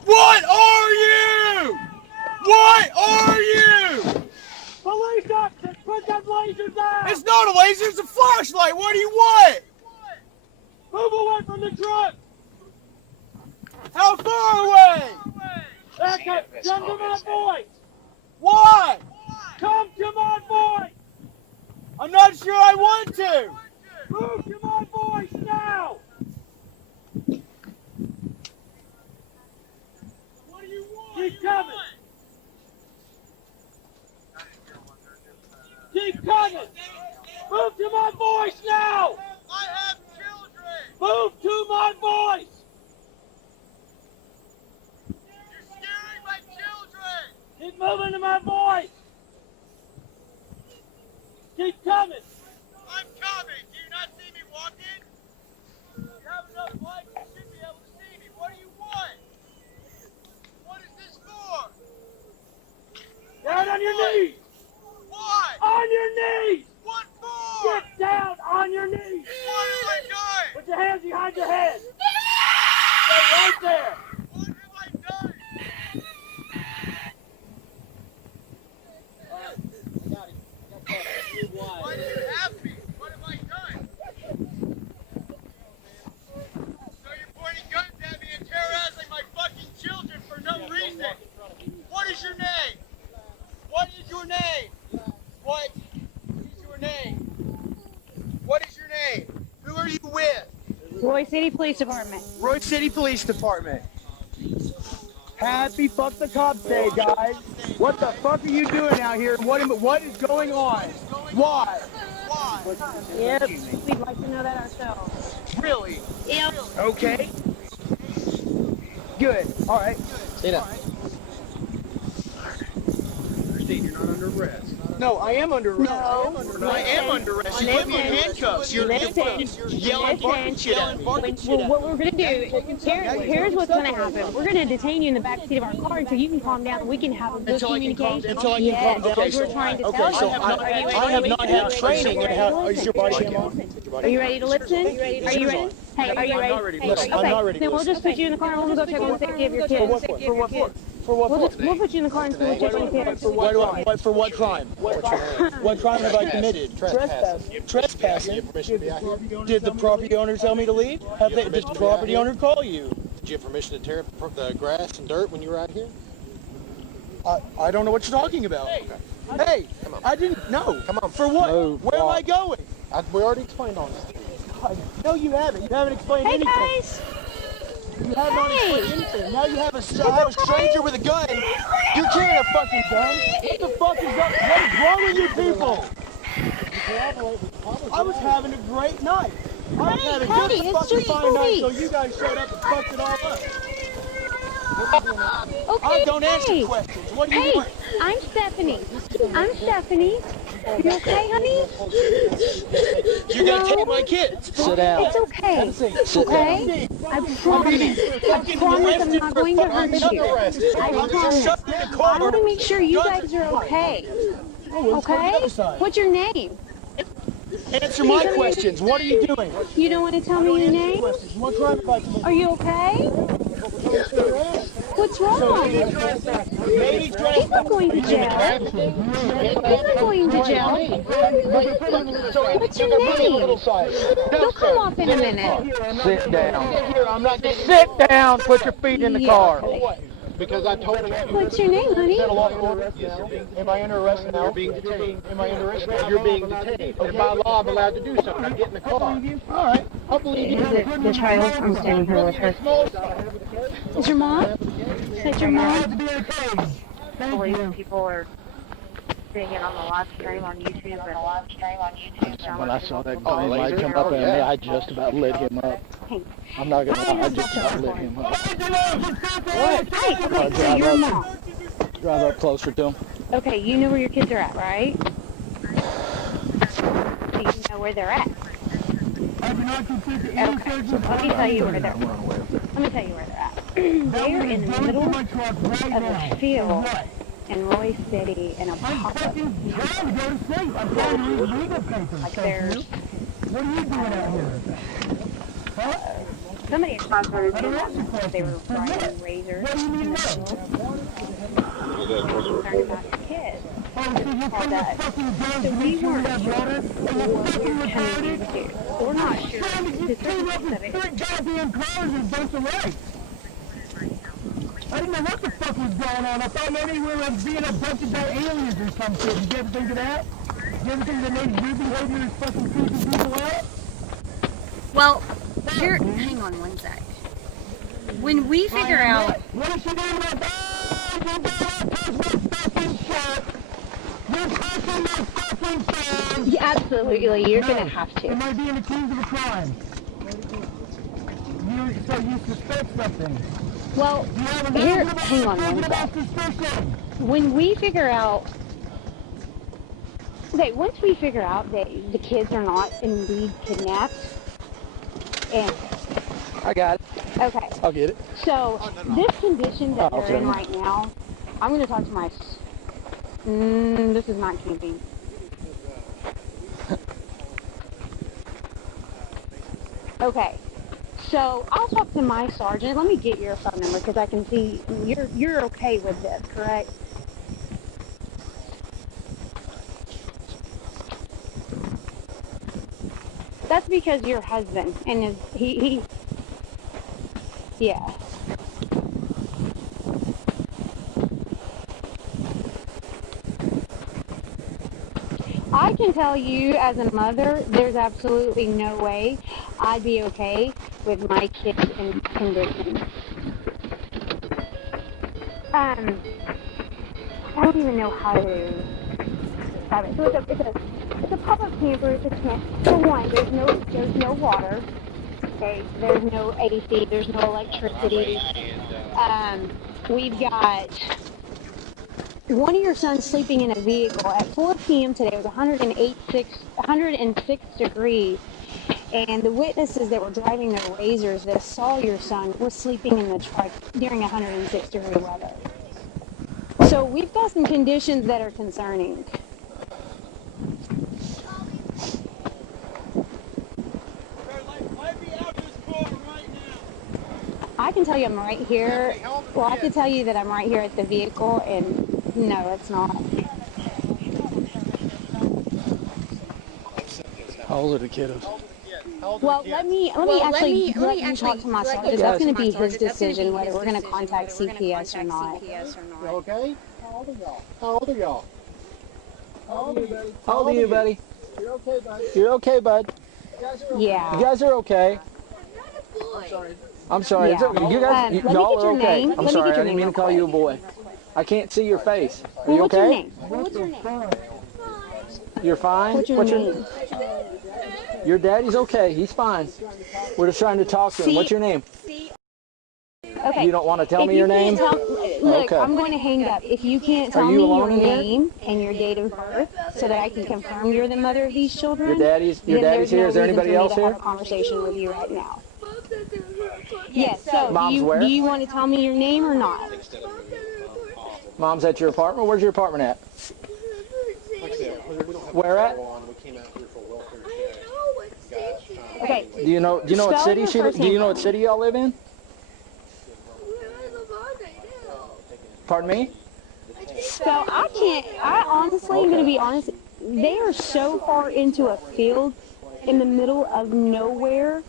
What are you? What are you? Police officers, put that laser down! It's not a laser, it's a flashlight. What do you want? Move away from the truck! How far away? Okay, come to my voice! Why? Come to my voice! I'm not sure I want to. Move to my voice now! What do you want? Keep coming! Keep coming! Move to my voice now! I have children. Move to my voice! You're scaring my children. Keep moving to my voice! Keep coming! I'm coming. Do you not see me walking? You have enough light, you should be able to see me. What do you want? What is this for? Down on your knees! Why? On your knees! What for? Get down on your knees! What have I done? Put your hands behind your head! Stay right there! What have I done? Alright, I got it. Move wide. Why do you have me? What have I done? So you're pointing guns at me and terrorizing my fucking children for no reason. What is your name? What is your name? What is your name? What is your name? Who are you with? Royse City Police Department. Royse City Police Department. Happy fuck the cops day, guys. What the fuck are you doing out here? What is going on? Why? Why? Yep, we'd like to know that ourselves. Really? Yep. Okay. Good. All right. Stay down. Christine, you're not under arrest. No, I am under arrest. No. I am under arrest. You put me in handcuffs. You're yelling, barking shit at me. Well, what we're going to do, here's what's going to happen. We're going to detain you in the back seat of our car until you can calm down and we can have a good communication. Until I can calm down. Okay, so we're trying to tell you. So I have not had training in how. Is your body cam on? Are you ready to listen? Are you ready? Hey, are you ready? I'm not ready. Then we'll just put you in the car and we'll go check on the safety of your kids. For what for? For what for? We'll put you in the car and we'll check on your kids. For what crime? What crime have I committed? Trespassing. Did the property owner tell me to leave? Did the property owner call you? Did you have permission to tear up the grass and dirt when you were out here? I don't know what you're talking about. Hey, I didn't know. Come on. For what? Move, Where am I walk. going? We already explained all this. No, you haven't. You haven't explained Hey, anything. guys. You have not explained anything. Now you have a stranger with a gun. You're carrying a fucking gun. What the fuck is up? What is wrong with you people? I was having a great night. I was having a good fucking fine night, so you guys showed up and fucked it all up. I don't answer questions. What do you want? I'm Stephanie. You okay, honey? You're gonna take my kids. Sit down. It's okay. Okay? I promise I'm not going to hurt you. I promise. I want to make sure you guys are okay. Okay? What's your name? Answer my questions. What are you doing? You don't want to tell me your name? What crime have I committed? Are you okay? What's wrong? People going to jail. People going to jail. What's your name? They'll come off in a minute. Sit down. Sit down. Put your feet in the car. Because I told you. What's your name, honey? Am I under arrest now? You're being detained. Am I under arrest now? You're being detained. And by law, I'm allowed to do something. I get in the car. All right. Is it the child? I'm standing here with her. Is your mom? Is that your mom? I believe people are seeing it on the live stream on YouTube. When I saw that green light come up at me, I just about lit him up. I'm not gonna lie, I just about lit him up. What? Okay, so your mom. Drive up closer to him. Okay, you know where your kids are at, right? Do you know where they're at? Okay, let me tell you where they're at. Let me tell you where they're at. They're in the middle of a field in Royse City in a pop-up. Like there's... What are you doing out here? Somebody had sponsored it. They were riding razors in the field. Concerned about the kids. All that. So we weren't sure what we were coming into. We're not sure the specifics of it. I didn't know what the fuck was going on. I thought maybe we were being abducted by aliens or some shit. Did you ever think of that? Did you ever think that maybe your behavior is fucking creeping people out? Well, here, hang on one sec. When we figure out... What is she doing about that? You better touch my fucking shirt. You're touching my fucking phone. Yeah, absolutely, you're going to have to. Am I being accused of a crime? So you suspect something? Well, here, hang on one sec. When we figure out... Okay, once we figure out that the kids are not indeed kidnapped, and... I got it. Okay. I'll get it. So, this condition that they're in right now, I'm going to talk to my... this is not camping. Okay. So, I'll talk to my sergeant. Let me get your phone number because I can see you're okay with this, correct? That's because your husband and he yeah. I can tell you as a mother, there's absolutely no way I'd be okay with my kids in condition. I don't even know how to describe it. So it's a pop-up camper. It's a tent. For one, there's no water. Okay, there's no AC. There's no electricity. We've got one of your sons sleeping in a vehicle at 4 p.m. today. It was 106 degrees. And the witnesses that were driving their razors that saw your son was sleeping in the truck during 106 degree weather. So we've got some conditions that are concerning. I can tell you I'm right here. Well, I can tell you that I'm right here at the vehicle, and no, it's not. How old are the kiddos? Well, let me actually talk to my sergeant. That's going to be his decision whether we're going to contact CPS or not. You okay? How old are y'all? How old are y'all? How old are you, buddy? You're okay, bud. You're okay, bud. Yeah. You guys are okay. I'm sorry. Yeah. It's okay. You guys, y'all are okay. Name. I'm sorry. I didn't mean to call you a boy. I can't see your face. Are you What's okay? your name? What's your name? You're fine? What's your name? Your daddy's okay. He's fine. We're just trying to talk to him. What's your name? Okay. You don't want to tell me your name? Look, okay. I'm going to hang up. If you can't tell me your name and your date of birth so that I can confirm you're the mother of these children, your daddy's here. Is there anybody else here? Have a conversation with you right now. Yes, so Mom's do you want to tell me your name or not? Mom's at your apartment? Where's your apartment at? Where at? Okay. Do you know what city what city y'all live in? Pardon me? So I honestly am going to be honest, they are so far into a field in the middle of nowhere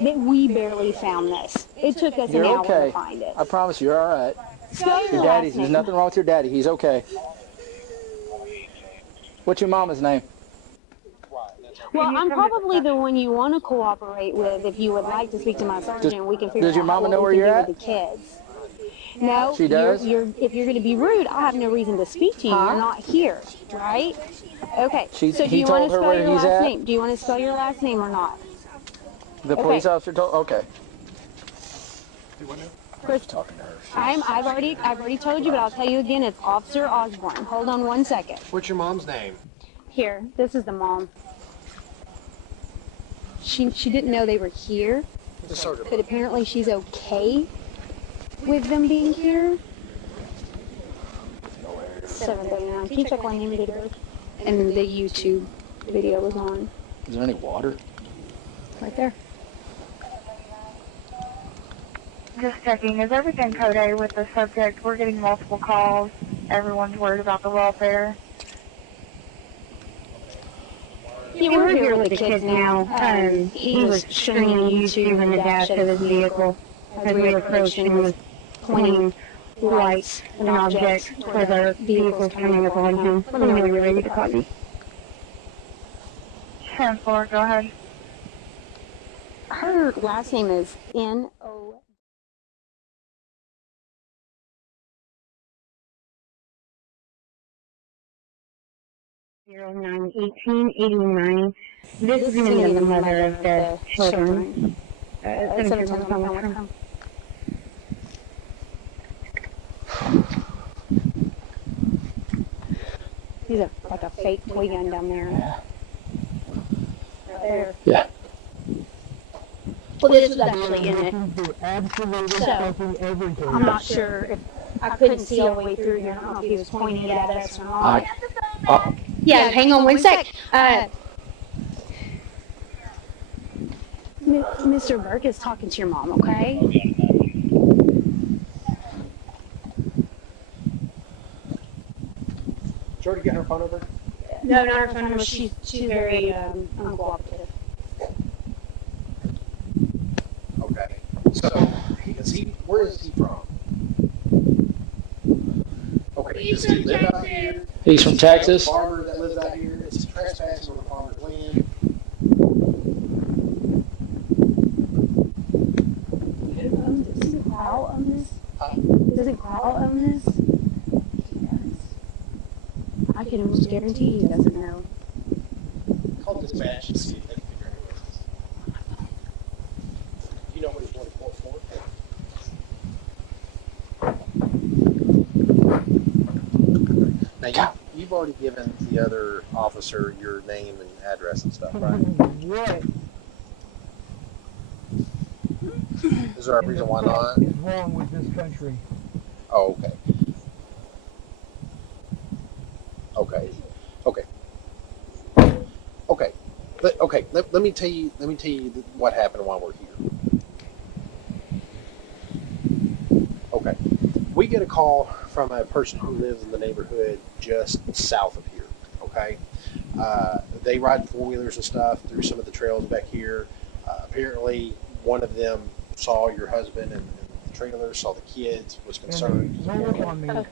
that we barely found this. It took us an hour to find it. I promise you're all right. Your daddy's, there's nothing wrong with your daddy. He's okay. What's your mama's name? Well, Can you I'm come to probably the one you want to cooperate with. If you would like to speak to my sergeant, we can figure Does your out mama what know we where can you're do at? with the kids. No, She does? if you're going to be rude, I have no reason to speak to you. You're not here, right? Okay. So do you want to spell your last name? Do you want to spell your last name or not? The police officer told. Okay. Chris, I've already told you, but I'll tell you again. It's Officer Osborne. Hold on 1 second. What's your mom's name? Here, this is the mom. She didn't know they were here, but apparently she's okay with them being here. 7:39. Can you check my name and date of birth? And the YouTube video was on. Is there any water? Right there. Just checking. Is everything code A with the subject? We're getting multiple calls. Everyone's worried about the welfare. Yeah, we're here with the kids now. He was streaming YouTube in the dash of his vehicle as we approached and was pointing lights and objects toward our vehicles coming upon him. Let me know when you're ready to call me. 10-4, go ahead. Her last name is N-O. 09-18-89. This is going to be the mother of the children. 710 He's like a fake toy gun down there. Yeah. Right there. Yeah. Well, this was actually in it. So, I'm not sure if I couldn't see all the way through here. I don't know if he was pointing it at us or not. Yeah, hang on 1 sec. Mr. Burke is talking to your mom, okay? Did you already get her phone number? No, not her phone number. She's very uncooperative. Okay. So, where is he from? Okay. Does he live out here? He's from Texas. A farmer that lives out here. Is he trespassing on the farmer's land? Does it Kyle own this? Does it Kyle own this? He does. I can almost guarantee he doesn't know. Call dispatch and see if they can figure out what it is. You know what he's going to court for? Now, you've already given the other officer your name and address and stuff, right? What Is there a reason why not? is wrong with this country? Oh, okay. Okay. Okay. Okay. Let me tell you what happened while we're here. Okay. We get a call from a person who lives in the neighborhood just south of here. Okay. They ride four-wheelers and stuff through some of the trails back here. Apparently, one of them saw your husband and the trailer, saw the kids, was concerned.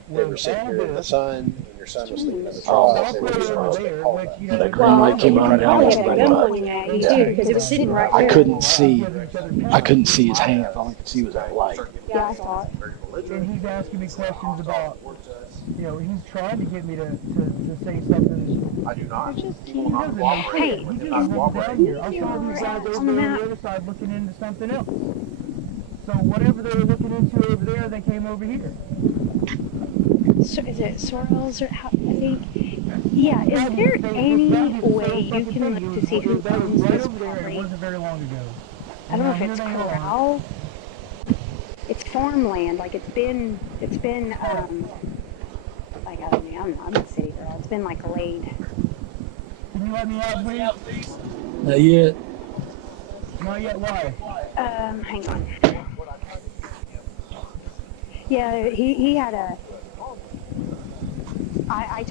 They were sitting here in the sun, and your son was sleeping in the truck. They were concerned, so they called us. That green light came on and I was like, Because it was sitting right there. I couldn't see his hands. All I could see was that light. Yeah, I saw it. And he's asking me questions about, he's trying to get me to say something. I do not. He doesn't know. Hey, He just moved down here. I saw these guys over there on the other side looking into something else. So whatever they were looking into over there, they came over here. So is it Sorrels or how? I think. Yeah. Is there any way you can look to see who owns this property? It wasn't very long ago. I don't know if it's corral. It's farmland. Like it's been. Like I don't know. I'm a city girl. It's been like laid. Can you let me out, please? Not yet. Not yet. Why? Hang on. Yeah, he had a. I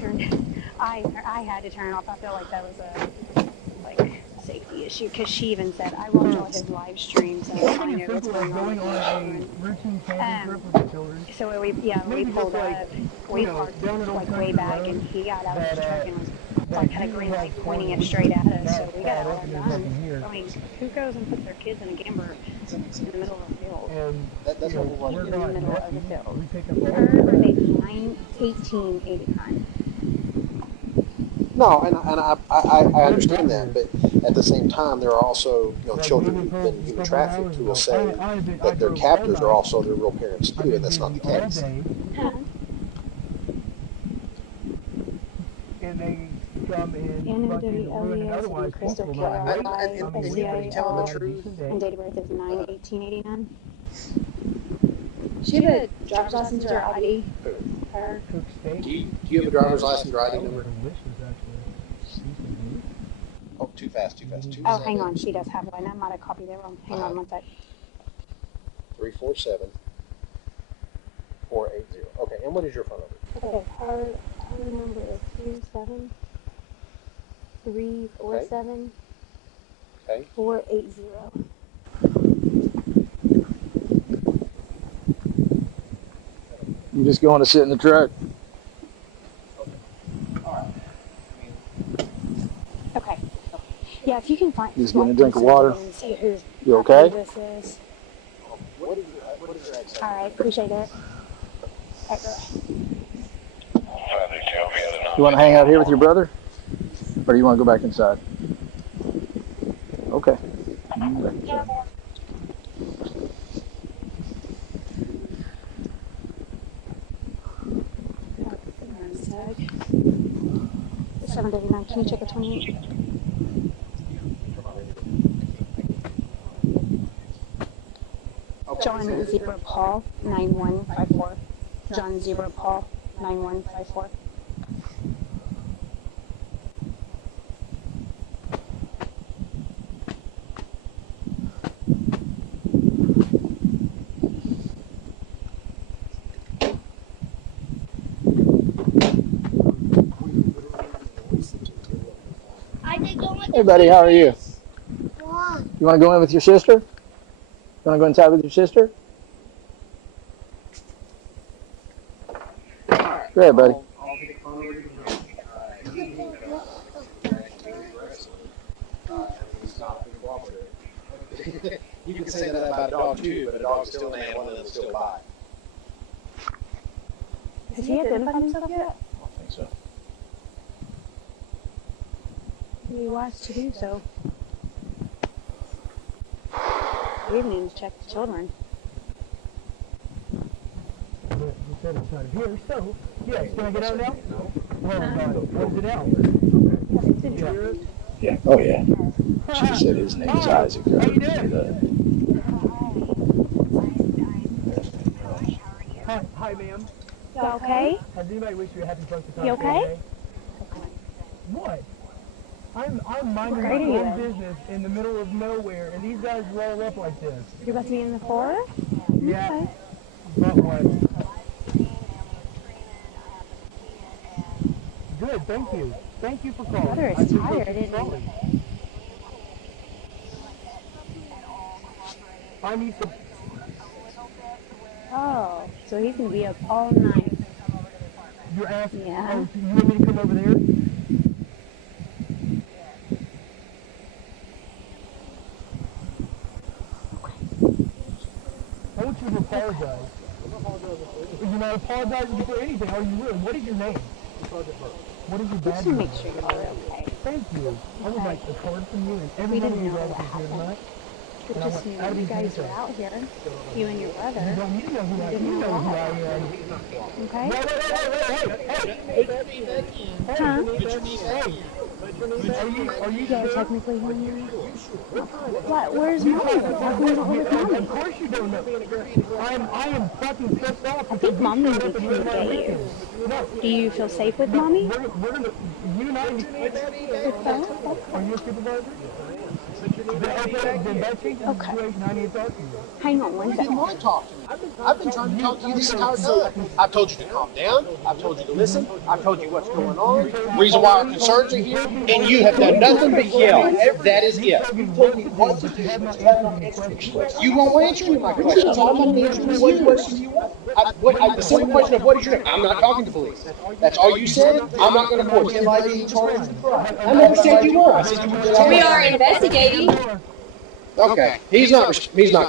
had to turn off. I felt like that was a safety issue because she even said I watch all his live streams and I know what's going on. So we pulled up, we parked like way back, and he got out of his truck and was like had a green light pointing it straight at us, so we got it all done. I mean, who goes and puts their kids in a camper in the middle of a field? That's what we want to In do. the middle of the field. Her birthday's 1889. No, and I understand that, but at the same time, there are also children who've been human trafficked who will say that their captors are also their real parents too, and that's not the case. And they come in fucking ruin an otherwise peaceful life. And you would be telling the truth. And date of birth is 9/1889. She had a driver's license or ID. Her. Do you have a driver's license or ID number? Oh, too fast. Oh, hang on. She does have one. I might have copied it wrong. Hang on one sec. 347-480. Okay, and what is your phone number? Okay, her number is 27347 Okay. 480. You just going to sit in the truck? Okay. Yeah, if you can find. Just getting a drink of water. See who's You okay? This is. What is your accent? All right, appreciate it. All right, You want to hang out here with your brother? Or do you want to go back inside? Okay. It's 7:39. Can you check the 28? John Zebra Paul 9154. John Zebra Paul 9154. Hey buddy, how are you? You want to go in with your sister? You want to go inside with your sister? Go ahead, buddy. You can say that about a dog too, but a dog is still an animal and it'll still bite. Has he identified himself yet? I don't think so. It'd be wise to do so. Evenings, check the children. You said it's not here, so yes. Can I get out now? No. What is it out? Yeah. Oh yeah. She said his name's Isaac. How you doing? Hi, ma'am. You okay? Has anybody wished you a happy birthday? You okay? What? I'm minding my own business in the middle of nowhere, and these guys roll up like this. You're about to be in the forest? Yeah. Okay. But what? Good, thank you. Thank you for calling. Brother is tired, isn't he? I need some. Oh, so he's going to be up all night. You're asking? Yeah. Oh, you want me to come over there? I want you to apologize. You're not apologizing for anything, are you really? What is your name? What is your Just badge to number? make sure you're okay. Thank you. I would like the card from you and everybody in your relatives here tonight. But just knew you guys are out here. You and your brother. You know who I am. Okay? Hey. Huh? Are you Yeah, technically home now. What? Where's Mommy? What's going on with Mommy? Of course you don't know. I am fucking pissed off. I think Mommy would be coming to get you. Do you feel safe with Mommy? We're gonna, you and I. Oh, Are you a supervisor? Then that changes the situation. I need to talk to you. Hang on one You didn't second. want to talk to me. I've been trying to talk to you this entire time. I've told you to calm down. I've told you to listen. I've told you what's going on, reason why our concerns are here, and you have done nothing but yell. That is it. You've told me what to do, but you have not answered me. You won't answer any of my questions. I'm not answering you. What question do you want? The simple question of what is your name? I'm not talking to police. That's all you said. I'm not going to force MID charges. I never said you were. I said you were going to. We are investigating. Okay. He's not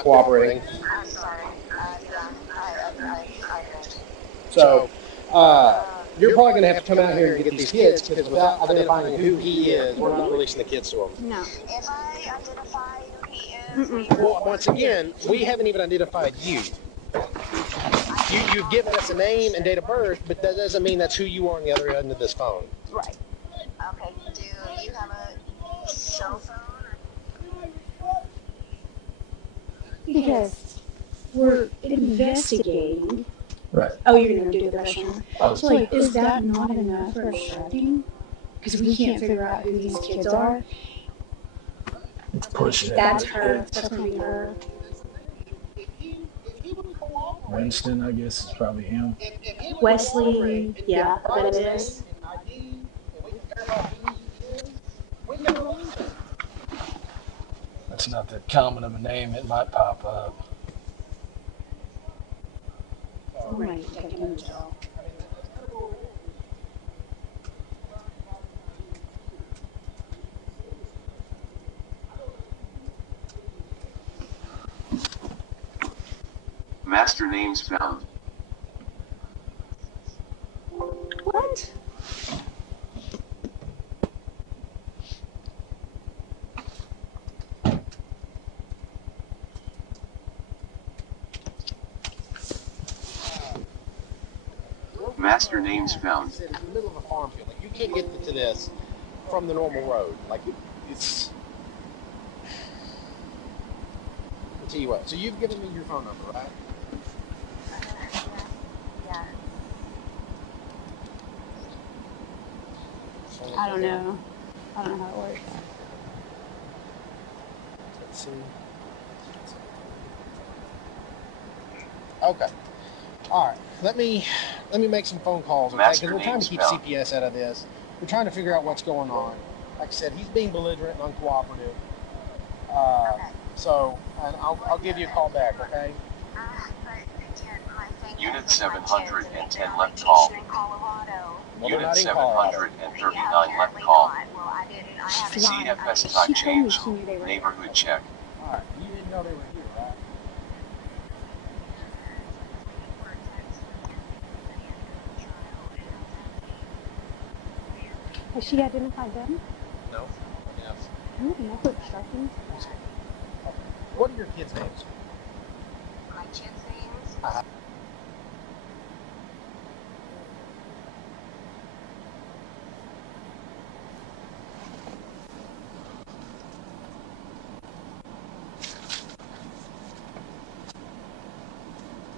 cooperating. I'm sorry. So, you're probably going to have to come out here and get these kids, because without identifying who he is, we're not releasing the kids to him. No. If I identify who he is, Well, once again, we haven't even identified you. You've given us a name and date of birth, but that doesn't mean that's who you are on the other end of this phone. Right. Okay. Do you have a cell phone? Because we're investigating. Right. Oh, you're going to do the restaurant. So, like, is that not enough for obstructing? Because we can't figure out who these kids are. It's pushing it. That's her. That's going to be her. Winston, I guess, is probably him. Wesley, yeah, that it is. That's not that common of a name. It might pop up. Right, I can tell. Master names found. What? Master names found. It's in the middle of a farm field. Like, you can't get to this from the normal road. Like, it's. I'll tell you what. So you've given me your phone number, right? Yeah. I don't know. I don't know how it works. Let's see. Okay. All right. Let me make some phone calls, okay? Because we're trying to keep CPS out of this. We're trying to figure out what's going on. Like I said, he's being belligerent and uncooperative. So, and I'll give you a call back, okay? Unit 710 left call. Well, Unit 739 left call. CFS type change. Neighborhood check. All right. You didn't know they were here, right? Has she identified them? No. That's what's striking. What are your kids' names? My kids' names?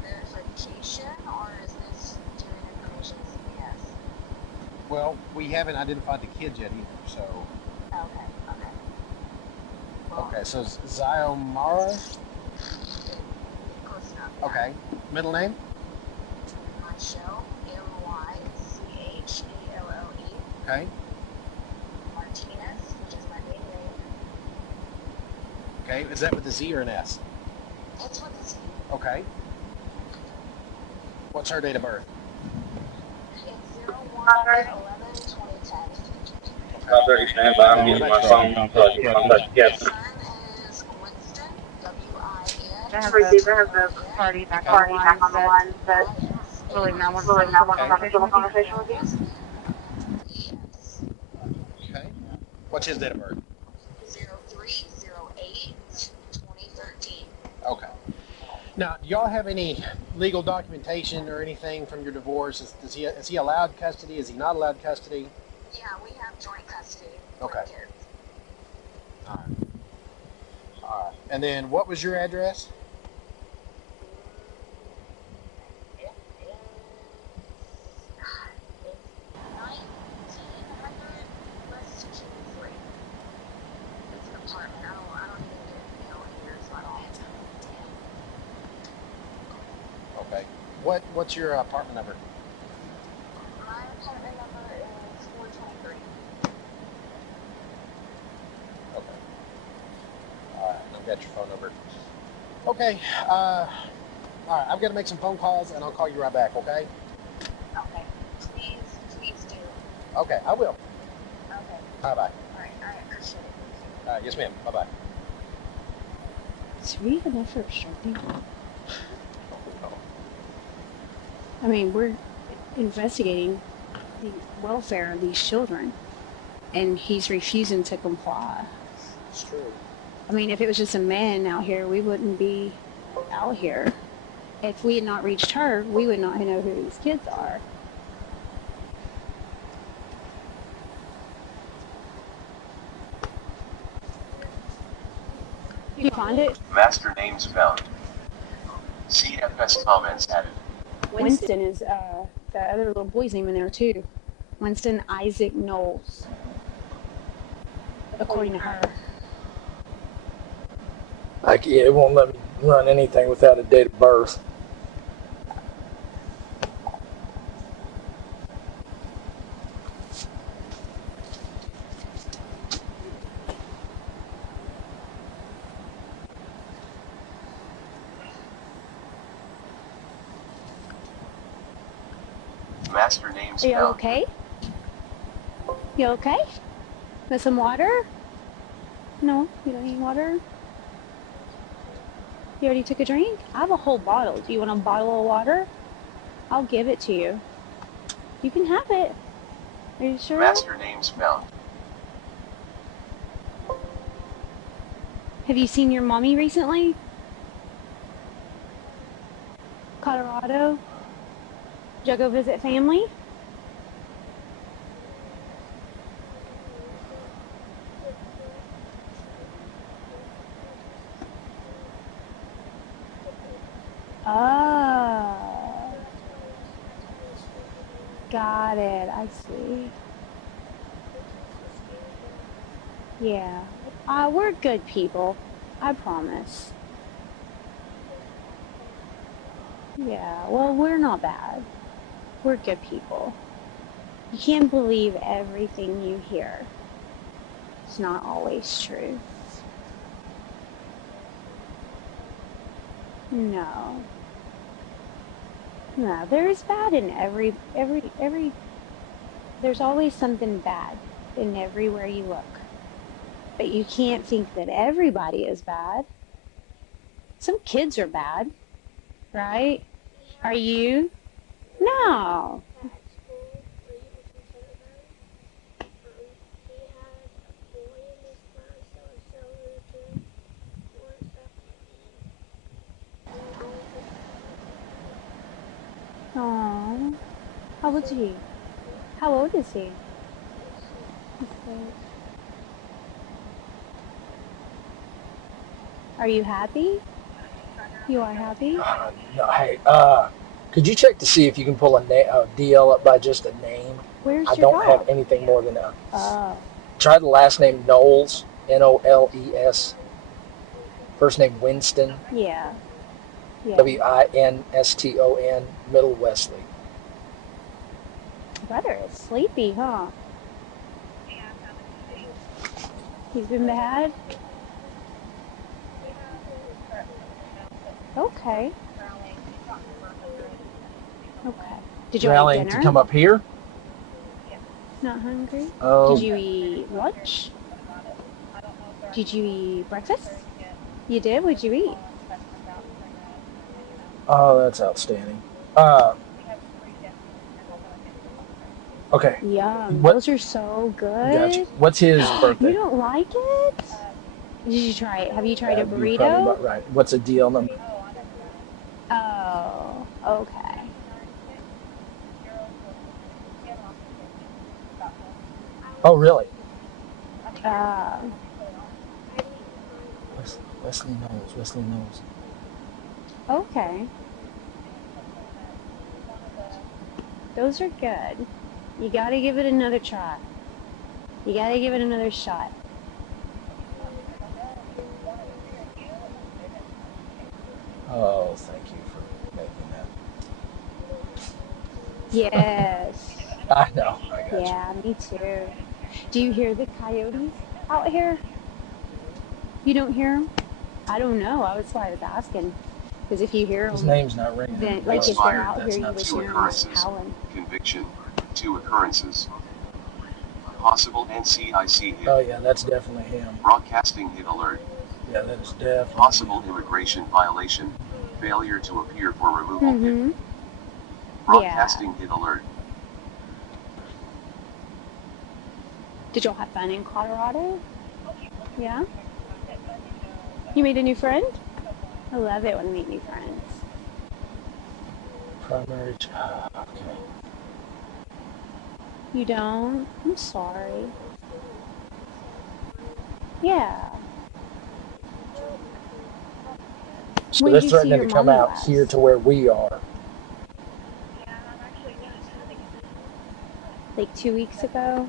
Verification, or is this doing information CPS? Well, we haven't identified the kids yet either, so. Okay. Okay, so Zyomara? Close enough. Okay. Middle name? Michelle, Mychelle. Okay. Martinez, which is my maiden name. Okay, is that with a Z or an S? That's what it's. Okay. What's her date of birth? It's 01/11/2010. Operator, stand by. I'm using my phone. Yes. Son is Winston, W-I-N. I have the party back on the line, but really now we're going to have a conversation with you. Okay. What's his date of birth? 03/08/2013. Okay. Now, do y'all have any legal documentation or anything from your divorce? Is he allowed custody? Is he not allowed custody? Yeah, we have joint custody. Okay. With kids. All right. And then what was your address? It is 1900 West Kingsley. It's an apartment. I don't Okay. What's your apartment number? My apartment number is 423. Okay. All right. I've got your phone number. Okay. All right. I've got to make some phone calls, and I'll call you right back. Okay. Okay. Please do. Okay. I will. Okay. Bye bye. All right. I appreciate it. Yes, ma'am. Bye bye. Is we even up for obstructing? I mean, we're investigating the welfare of these children, and he's refusing to comply. It's true. I mean, if it was just a man out here, we wouldn't be out here. If we had not reached her, we would not know who these kids are. You find it? Master names found. CFS comments added. Winston is the other little boy's name in there too. Winston Isaac Knowles, according to her. Like, yeah, it won't let me run anything without a date of birth. Master names Are you found. okay? You okay? With some water? No, you don't need water? You already took a drink? I have a whole bottle. Do you want a bottle of water? I'll give it to you. You can have it. Are you sure? Master names found. Have you seen your mommy recently? Colorado? Did you go visit family? Oh. Got it. I see. Yeah. We're good people. I promise. Yeah, well, we're not bad. We're good people. You can't believe everything you hear. It's not always true. No. No, there's bad in every, there's always something bad in everywhere you look. But you can't think that everybody is bad. Some kids are bad, right? Are you? No. Aww. How old is he? How old is he? Okay. Are you happy? You are happy? No, hey, could you check to see if you can pull a DL up by just a name? Where's I your don't dog? have anything more than a. Oh. Try the last name Knowles, Noles. First name Winston. Yeah. Winston, Middle Wesley. Brother is sleepy, huh? He's been bad? Okay. Okay. Did you Rallying eat dinner? to come up here? Not hungry? Oh. Did you eat lunch? Did you eat breakfast? You did? What'd you eat? Oh, that's outstanding. Okay. Yum. Those are so good. Gotcha. What's his birthday? You don't like it? Did you try it? Have you tried a You're probably burrito? about right. What's a DL number? Oh, okay. Oh, really? Wesley Knowles. Okay. Those are good. You gotta give it another try. You gotta give it another shot. Oh, thank you for making that. Yes. I know. I got you. Yeah, me too. Do you hear the coyotes out here? You don't hear them? I don't know. That's why I was asking. Because if you hear His them, name's not ringing. then like if they're out here, you would That's hear not them true. howling. Conviction. 2 occurrences. Possible NCIC hit. Oh yeah, that's definitely him. Broadcasting hit alert. Yeah, that is definitely Possible immigration violation. Failure to appear for removal hit. Broadcasting hit alert. Did y'all have fun in Colorado? Yeah? You made a new friend? I love it when I meet new friends. primary job. Okay. You don't? I'm sorry. Yeah. So they're threatening to come out here to where we are. Like 2 weeks ago?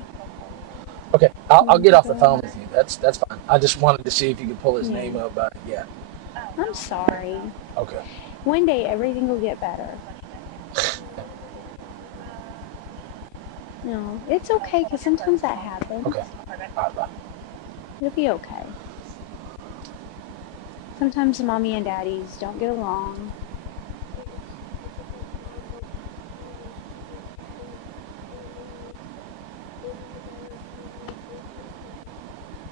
Okay, I'll get off the phone with you. That's fine. I just wanted to see if you could pull his name up, but yeah. I'm sorry. Okay. One day everything will get better. No, it's okay because sometimes that happens. Okay. All right, bye. It'll be okay. Sometimes mommy and daddies don't get along.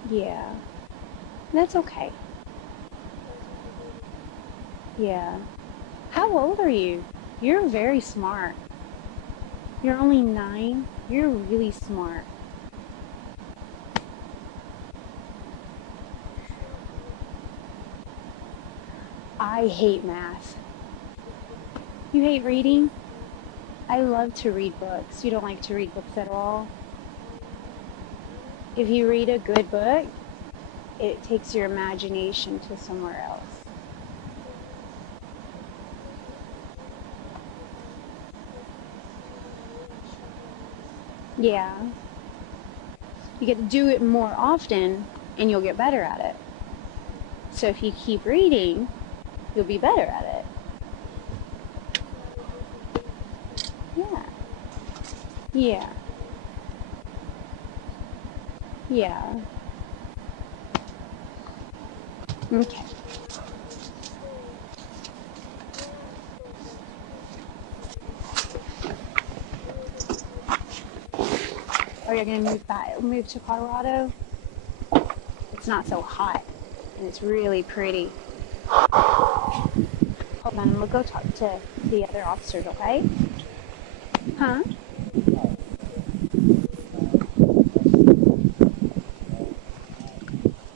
Yeah. That's okay. Yeah. How old are you? You're very smart. You're only 9. You're really smart. I hate math. You hate reading? I love to read books. You don't like to read books at all? If you read a good book, it takes your imagination to somewhere else. Yeah. You get to do it more often and you'll get better at it. So if you keep reading, you'll be better at it. Yeah. Yeah. Yeah. Okay. Are you going to move to Colorado? It's not so hot, and it's really pretty. Hold on, I'm going to go talk to the other officers, okay? Huh?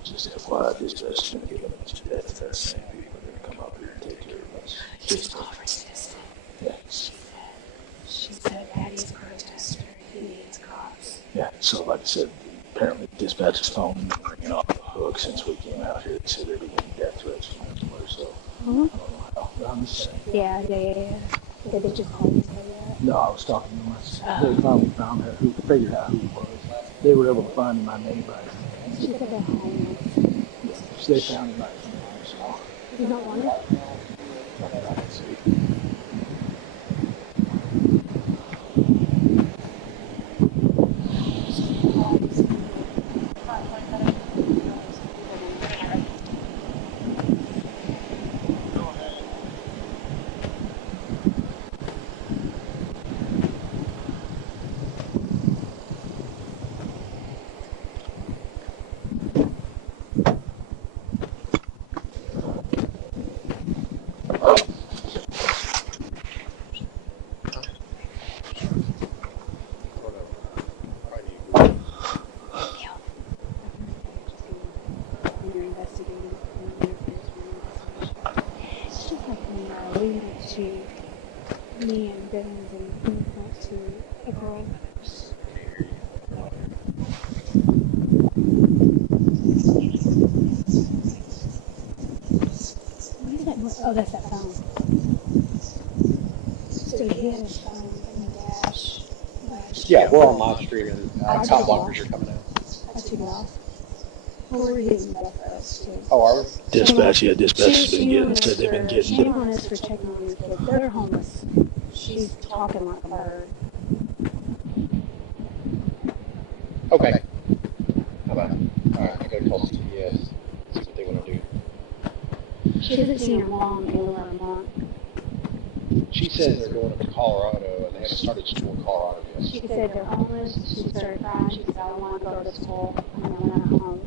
Just FYI, this is going to get a bunch of death. That's same people are going to come up here and take care of us. He's not resistant. Yeah. She said Daddy's a protester. He needs cops. Yeah, so like I said, apparently dispatch's phone has been ringing off the hook since we came out here. They said they're getting death threats from everywhere, so I don't know how, but I'm just saying. Yeah. Did they just call you say that? No, I was talking to them. They finally found out figured out who it was. They were able to find my name by his name. She said they're homeless. Yeah, so they found him by his name, so. You don't want it? Nothing I can see. Me and Bivens and went to a girl. What is that? Oh, that's that phone. So he had his phone in the dash. Yeah, we're on live stream and top blockers are coming out. I took it off. Well, we're getting better for us too. Oh, are we? Dispatch has been getting, said they've been getting. Shame on us for checking on these kids. They're homeless. she's talking like a bird. Okay. How about? All right, I gotta call CPS. See what they want to do. She hasn't seen her mom in over a month. She says they're going up to Colorado, and they haven't started school in Colorado yet. She said they're homeless. She started crying. She said, I don't want to go to school. I want to go home.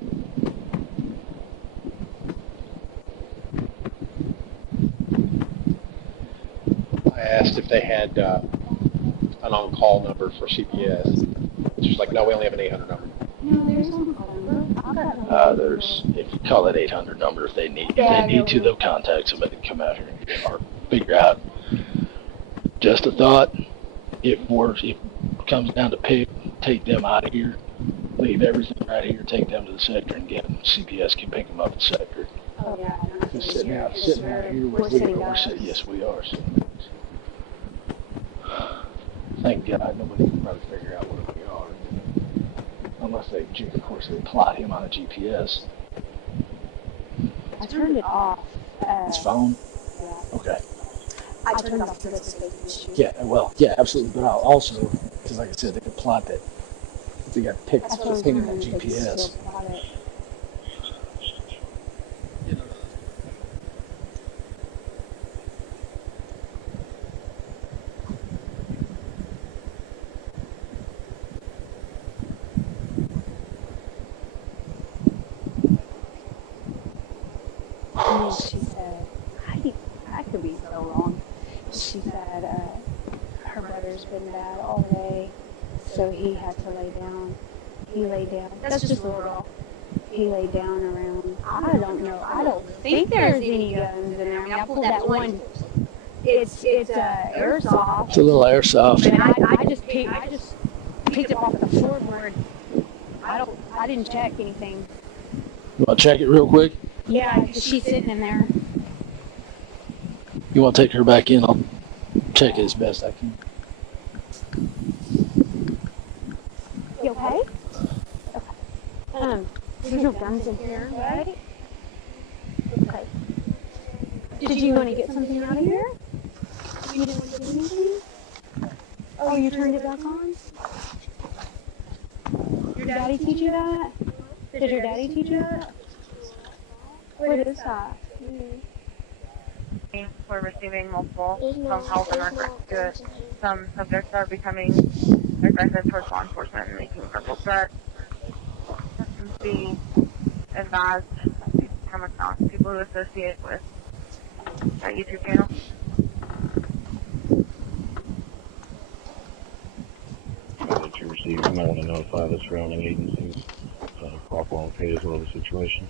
I asked if they had an on-call number for CPS. She's like, no, we only have an 800 number. No, there's no on-call number. There's, if you call that 800 number, if they need to, they'll contact somebody to come out here or figure out. Just a thought, if it comes down to take them out of here, leave everything right here, take them to the sector and get them. CPS can pick them up at the sector. Oh, yeah. Just sitting out here, we're sitting, yes, we are sitting. Thank God nobody can probably figure out where we are. Unless they, of course, they plot him on a GPS. I turned it off. His phone? Yeah. Okay. I turned it off to the safety issue. Yeah, well, yeah, absolutely. But I'll also, because like I said, they could plot that. If they got picked ping on that GPS. And then she said, I could be so wrong. She said her brother's been bad all day, so he had to lay down. He laid down. That's just a little girl. He laid down around, I don't know. I don't think there's any guns in there. I mean, I pulled that one. It's airsoft. It's a little airsoft. And I just picked it off the floorboard. I didn't check anything. You want to check it real quick? Yeah, because she's sitting in there. You want to take her back in? I'll check it as best I can. You okay? Okay. There's no guns in here, right? Okay. Did you want to get something out of here? You didn't want to get anything? Oh, you turned it back on? Your daddy teach you that? Did your daddy teach you that? What is that? We're receiving multiple phone calls in regards to it. Some subjects are becoming aggressive towards law enforcement and making verbal threats. Be advised that you come across people who associate with that YouTube channel. That you receive, you might want to notify the surrounding agencies. Proper on pay as well the situation.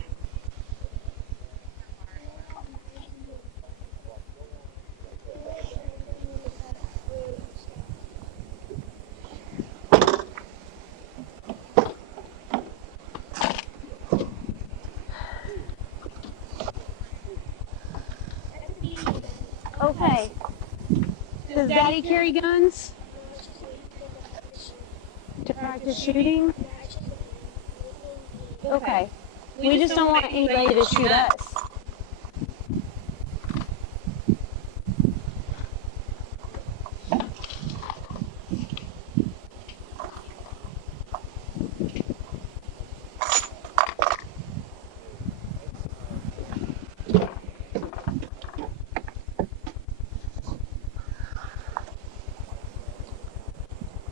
Okay. Does Daddy carry guns? To practice shooting? Okay. We just don't want anybody to shoot us.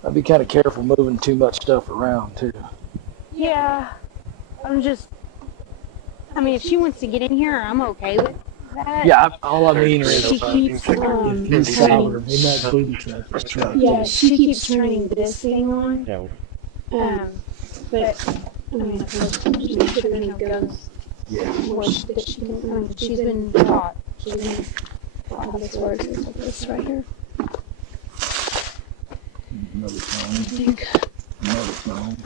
I'd be kind of careful moving too much stuff around too. Yeah. I mean, if she wants to get in here, I'm okay with that. Yeah, all I mean is she keeps turning. Yeah, she keeps turning this thing on. Yeah. But I mean, she should have no guns. Yeah. She's been taught. She's been taught how this works. It's like this right here. Another phone. I think. Another phone.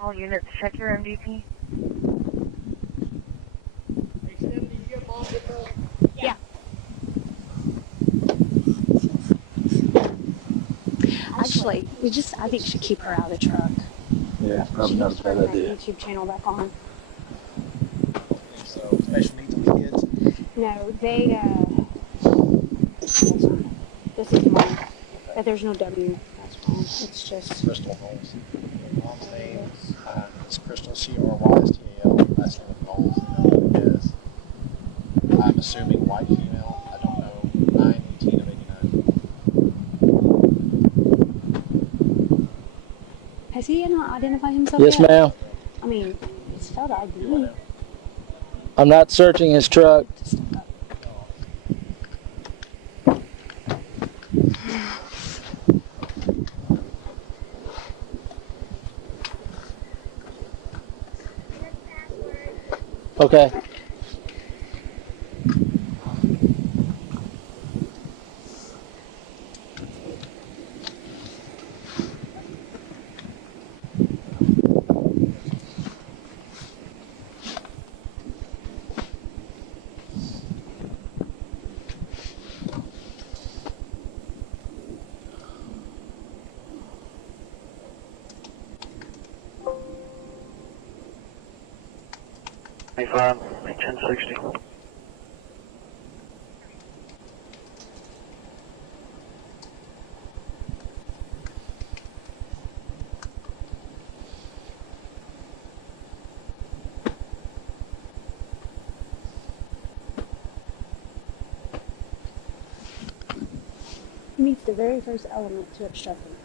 All units, check your MVP. Yeah. Actually, I think should keep her out of the truck. Yeah, probably not a bad idea. YouTube channel back on. So, special needs on the kids. No, they, this is mine. But there's no W. That's wrong. It's just... Crystal Knowles. Mom's name is Crystal, C-R-Y-S-T-A-L. Last name is Knowles. Yes. I'm assuming white female. I don't know. 9/18 of 89. Has he not identified himself yet? Yes, ma'am. I mean, it's spelled ID. I'm not searching his truck. Okay. Hey, 1060. He meets the very first element to obstructing.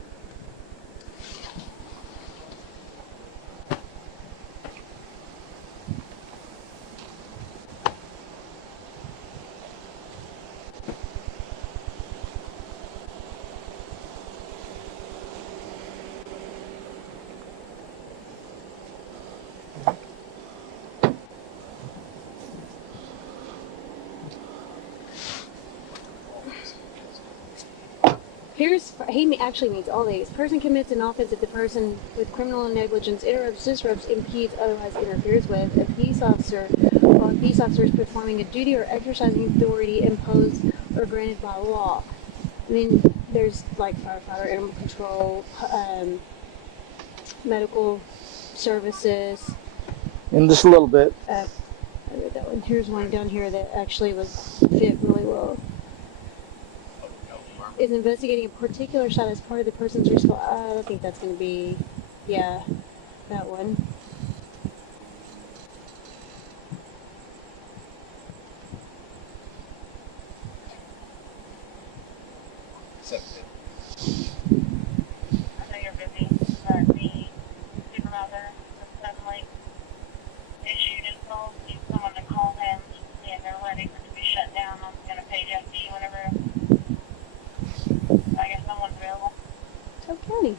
He actually meets all these. Person commits an offense if the person with criminal negligence interrupts, disrupts, impedes, otherwise interferes with a peace officer while a peace officer is performing a duty or exercising authority imposed or granted by law. I mean, there's like firefighter, animal control, medical services. In just a little bit. I read that one. Here's one down here that actually fit really well. Is investigating a particular shot as part of the person's response. I think that's going to be, yeah, that one. I know you're busy, but the supervisor suddenly issued his call, needs someone to call him, and they're letting it to be shut down. I'm going to page FD whenever I guess someone's available. Okay.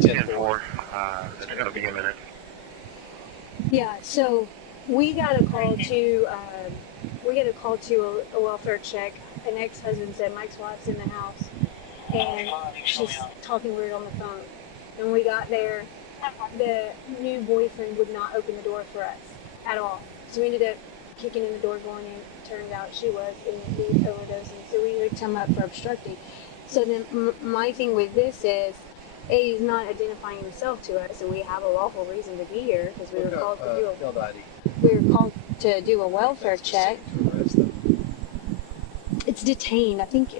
10-4. It's going to be a minute. Yeah, so we got a call to a welfare check. An ex-husband said Mike's wife's in the house and she's talking weird on the phone. And we got there, the new boyfriend would not open the door for us at all. So we ended up kicking in the door, going in. Turns out she was indeed overdosing. So we hooked him up for obstructing. So then my thing with this is, A, he's not identifying himself to us, and we have a lawful reason to be here because we were called to do a welfare check. It's detained. I think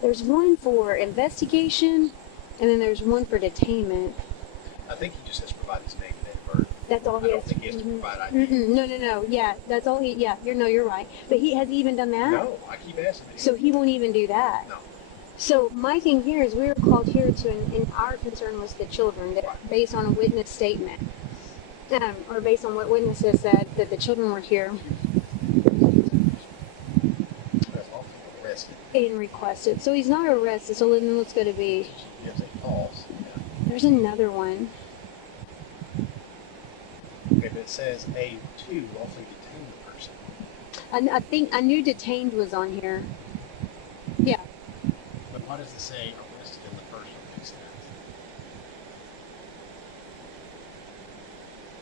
there's one for investigation, and then there's one for detainment. I think he just has to provide his name and date of birth. That's all he has. I don't think he has to provide ID. No. Yeah, that's all he. Yeah, you're right. But he has even done that. No, I keep asking him. So he won't even do that. No. So my thing here is we were called here and our concern was the children, based on a witness statement, or based on what witnesses said that the children were here. And requested. So he's not arrested. So then what's going to be? There's another one. Okay, but it says A2 lawfully detained the person. I think I knew detained was on here. Yeah. But why does it say arrested in the first instance?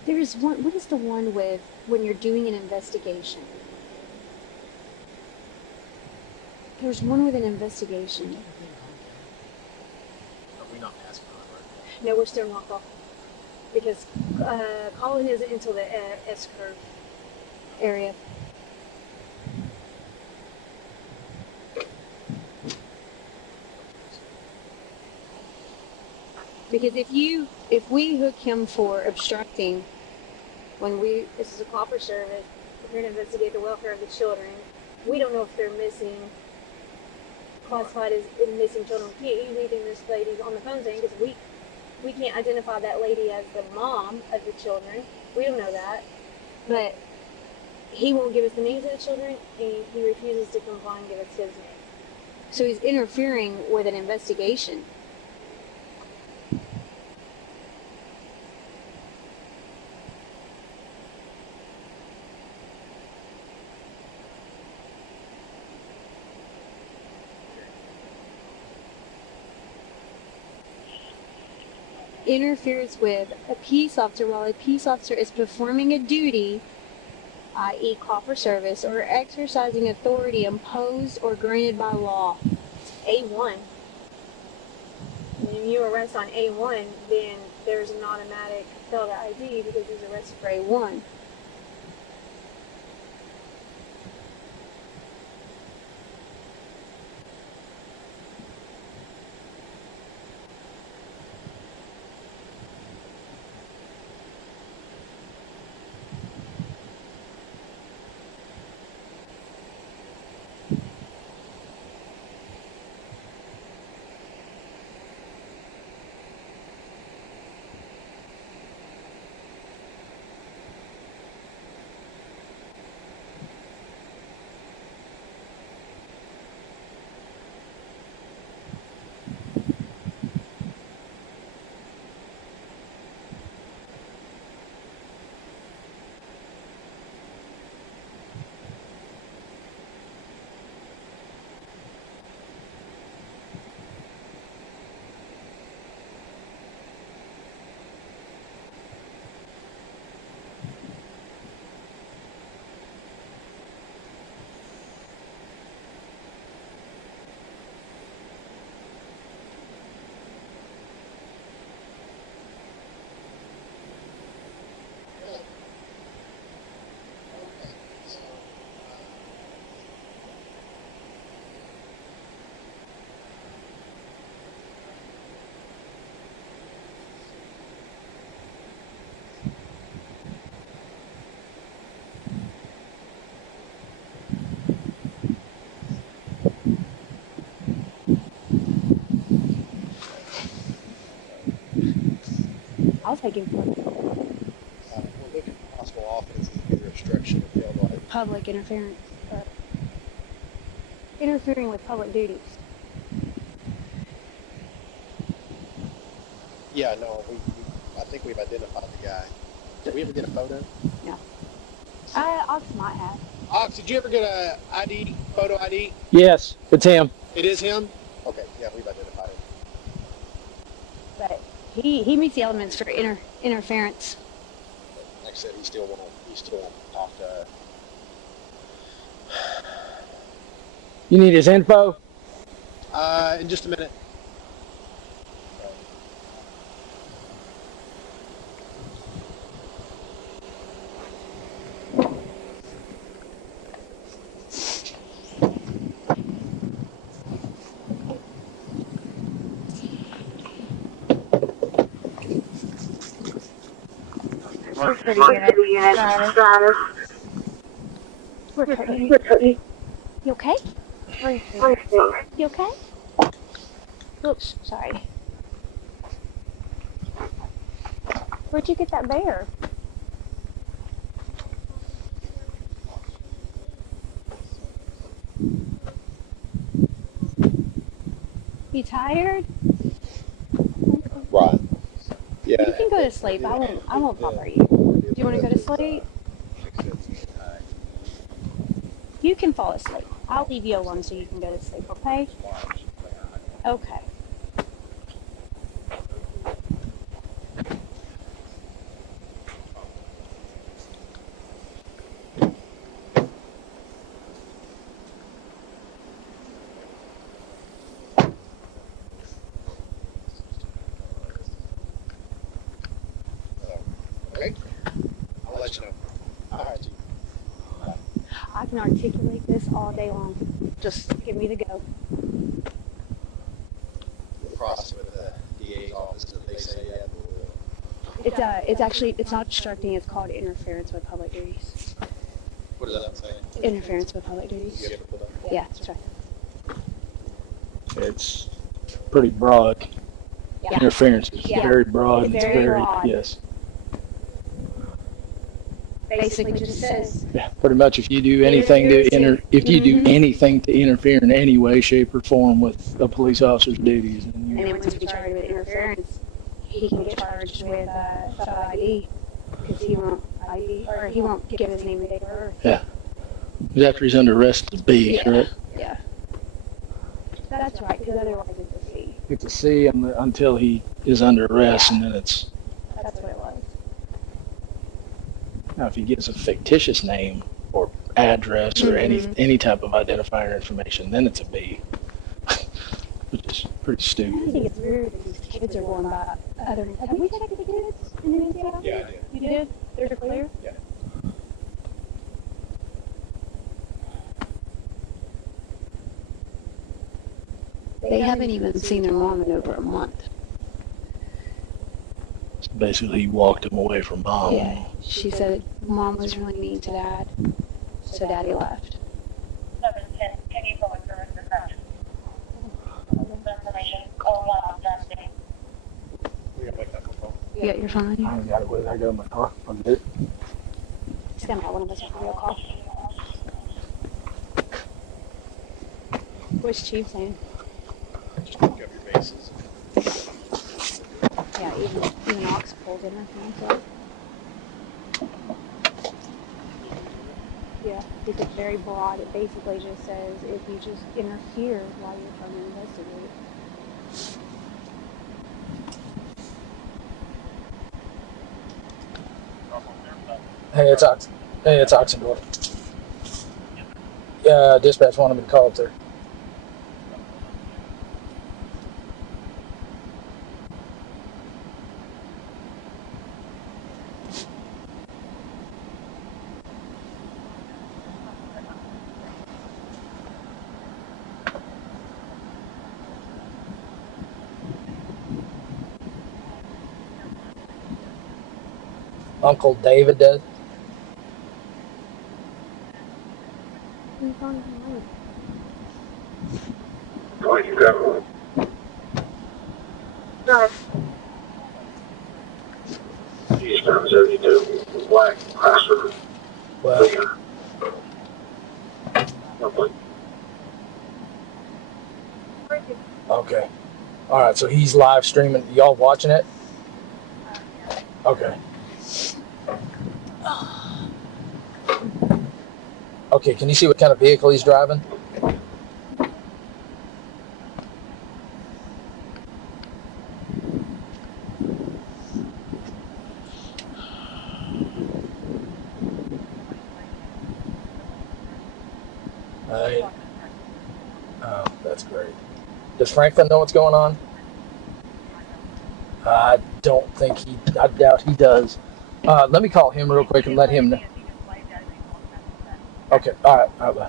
There's one. What is the one with when you're doing an investigation? There's one with an investigation. Are we not asking for it? No, we're still not off. Because calling isn't until the S curve. area. Because if we hook him for obstructing, this is a copper service, we're going to investigate the welfare of the children. We don't know if they're classified as missing children. We can't use anything this lady's on the phone saying because we can't identify that lady as the mom of the children. We don't know that. But he won't give us the names of the children, and he refuses to comply and give us his name. So he's interfering with an investigation. Interferes with a peace officer while a peace officer is performing a duty, i.e. copper service, or exercising authority imposed or granted by law. A1. When you arrest on A1, then there's an automatic failed ID because he's arrested for A1. I'll take him for We're looking for possible offenses, either obstruction or failed ID. public interference. Interfering with public duties. Yeah, no, I think we've identified the guy. Did we ever get a photo? No. Ox might have. Ox, did you ever get a ID, photo ID? Yes, it's him. It is him? Okay, yeah, we've identified him. But he meets the elements for interference. Like I said, he still won't talk to us. You need his info? In just a minute. First city unit status. We're Cody. You okay? Royse. You okay? Oops, sorry. Where'd you get that bear? You tired? Right. Yeah. You can go to sleep. I won't bother you. Do you want to go to sleep? You can fall asleep. I'll leave you alone so you can go to sleep, okay? Okay. Okay. I'll let you know. All right, I can articulate this all day long. Just give me the go. Process with the DA's office that they say that. It's not obstructing. It's called interference with public duties. What does that say? Interference with public duties. Yeah, that's right. It's pretty broad. Yeah. Interference is very broad. It's very broad. Yes. Basically just says. Yeah, pretty much. If you do anything to do anything to interfere in any way, shape, or form with a police officer's duties, And then once we charge with interference, he can get charged with sub ID because he won't ID or he won't give his name and date of birth. Yeah. Because after he's under arrest, it's B, correct? Yeah. That's right. Because otherwise it's a C. It's a C until he is under arrest, and then it's. That's what it was. Now, if he gives a fictitious name or address or any type of identifier information, then it's a B, which is pretty stupid. I think it's weird that these kids are going by other. Have we checked the kids in the NCI? Yeah, I did. You did? They're clear? Yeah. They haven't even seen their mom in over a month. Basically, he walked him away from mom. Yeah, she said mom was really mean to dad, so daddy left. 710, can you go with the rest of the crowd? Information, call 1 on Dundee. Yeah, you're fine. I ain't got it with. I got it in my car. I'll get it. Just gonna have one of us have a real call. What's Chief saying? Just pick up your bases. Yeah, even Ox pulls in, I think. So. Yeah, it's very broad. It basically just says if you just interfere while you're trying to investigate. Hey, it's Oxendorf. Dispatch wanted me to call up there. Uncle David does. Oh, you got one. Eastbound 72, black Chrysler. Well, okay. All right, so he's live streaming. Y'all watching it? Okay. Okay, can you see what kind of vehicle he's driving? Oh, that's great. Does Franklin know what's going on? I doubt he does. Let me call him real quick and let him know. Okay, all right, bye.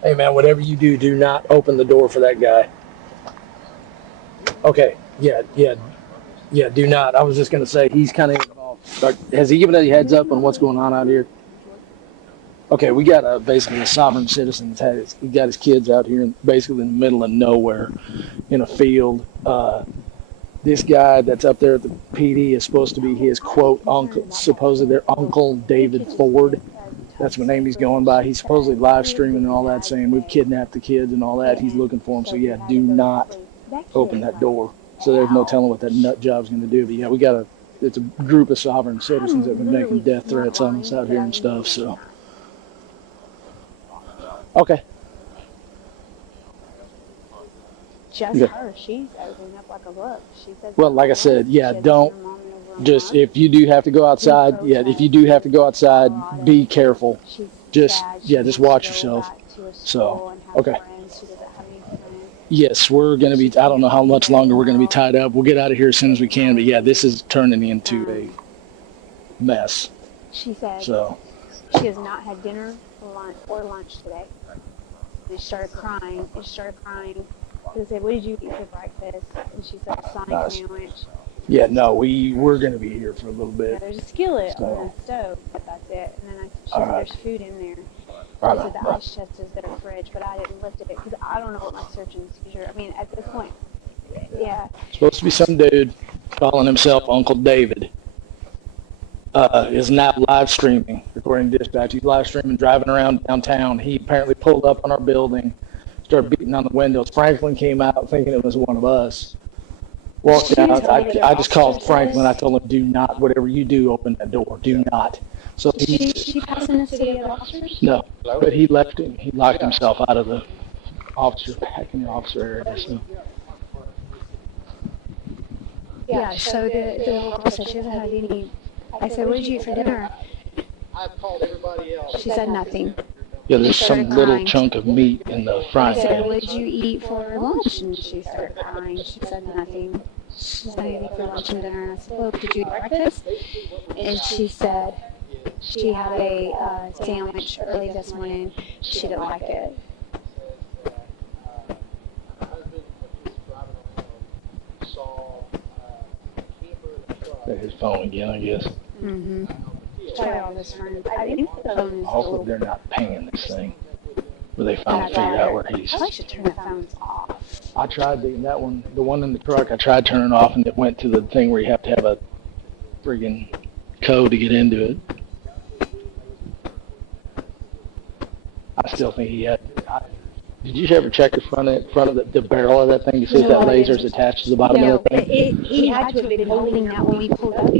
Hey man, whatever you do, do not open the door for that guy. Okay, yeah, do not. I was just gonna say he's kind of involved. Has he given any heads up on what's going on out here? Okay, we got basically a sovereign citizen he got his kids out here basically in the middle of nowhere in a field. This guy that's up there at the PD is supposed to be his quote uncle, supposedly their uncle David Ford. That's what name he's going by. He's supposedly live streaming and all that, saying we've kidnapped the kids and all that. He's looking for them. So yeah, do not open that door. So there's no telling what that nut job's going to do. But yeah, we got it's a group of sovereign citizens that have been making death threats on us out here and stuff. So, okay. Just her. She's opening up like a book. She says. Well, like I said, yeah, don't just if you do have to go outside. Yeah, if you do have to go outside, be careful. Just just watch yourself. So, okay. Yes, we're going to be, I don't know how much longer we're going to be tied up. We'll get out of here as soon as we can. But yeah, this is turning into a mess. She said she has not had dinner or lunch today. And she started crying. And she started crying. I said, what did you eat for breakfast? And she said a Sonic sandwich. Yeah, no, we're going to be here for a little bit. Yeah, there's a skillet on the stove, but that's it. And then she said there's food in there. I said the ice chest is their fridge, but I didn't lift it because I don't know what my search and seizure. I mean, at this point, yeah. Supposed to be some dude calling himself Uncle David. Is now live streaming, according to dispatch. He's live streaming, driving around downtown. He apparently pulled up on our building, started beating on the windows. Franklin came out thinking it was one of us. Walked out. I just called Franklin. I told him, do not, whatever you do, open that door. Do not. So she passing us to the other officers? No, but he left him. He locked himself out of the back in the officer area. So. Yeah, so the little girl said she hasn't had any. I said, what did you eat for dinner? She said nothing. Yeah, there's some little chunk of meat in the frying pan. I said, what did you eat for lunch? And she started crying. She said nothing. She said, I didn't eat for lunch and dinner. And I said, well, did you eat breakfast? And she said she had a sandwich early this morning. She didn't like it. His phone again, I guess. Mm-hmm. Try all this phone. I think the phone is hopefully they're not pinging this thing. Where they finally figured out where he's. I should turn the phones off. I tried that one, the one in the truck. I tried turning off, and it went to the thing where you have to have a friggin' code to get into it. I still think he had. Did you ever check the front of the barrel of that thing to see if that laser is attached to the bottom of that thing? He had to have been holding that when we pulled up.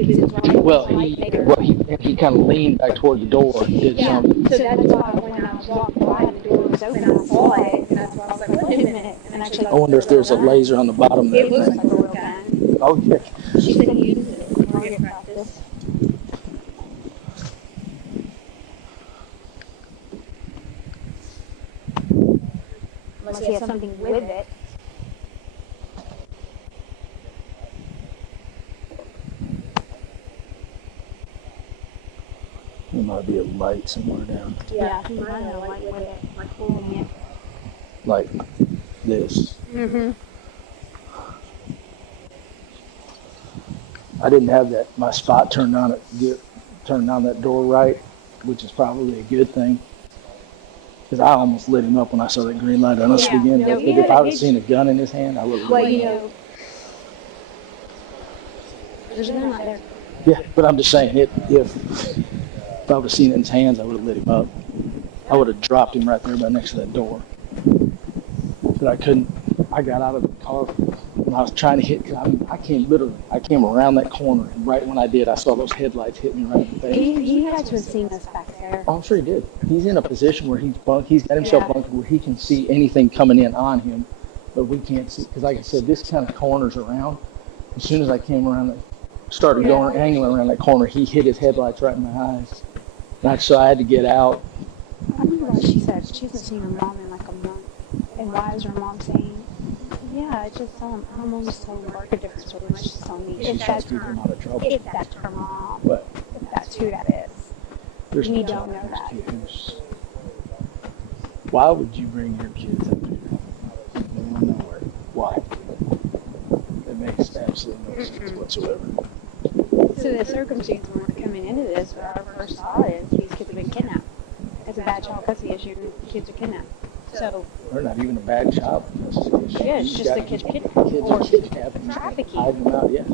Well, he kind of leaned back toward the door and did something. So that's why when I was walking by, the door was open. I saw it, and that's why I was like, wait a minute. And I wonder if there's a laser on the bottom of that thing. It looks like a real gun. Oh, yeah. She said he uses it in target practice. Unless he has something with it. There might be a light somewhere down. Yeah, he might have a light with it, like holding it. Like this. Mm-hmm. I didn't have my spot turned on that door right, which is probably a good thing. Because I almost lit him up when I saw that green light on us again. But if I would have seen a gun in his hand, I would have. Well, you know, there's a gun right there. Yeah, but I'm just saying, if I would have seen it in his hands, I would have lit him up. I would have dropped him right there by next to that door. But I couldn't. I got out of the car when I was trying to hit. I came around that corner, and right when I did, I saw those headlights hit me right in the face. He had to have seen us back there. Oh, I'm sure he did. He's in a position where he's got himself bunkered where he can see anything coming in on him, but we can't see. Because like I said, this kind of corners around. As soon as I came around, started going angling around that corner, he hit his headlights right in my eyes. And so I had to get out. I wonder what she said. She hasn't seen her mom in like a month. And why is her mom saying? Yeah, I just saw her mom just told me a different story. She just told me if that's her mom. What? If that's who that is. You don't know that. Why would you bring your kids up here? Nowhere. Why? It makes absolutely no sense whatsoever. So the circumstance when we're coming into this, what our first thought is these kids have been kidnapped. It's a bad child custody issue and kids are kidnapped. So they're not even a bad child custody issue. Yeah, it's just the kids kidnapped. Trafficking. Hide them out, yeah.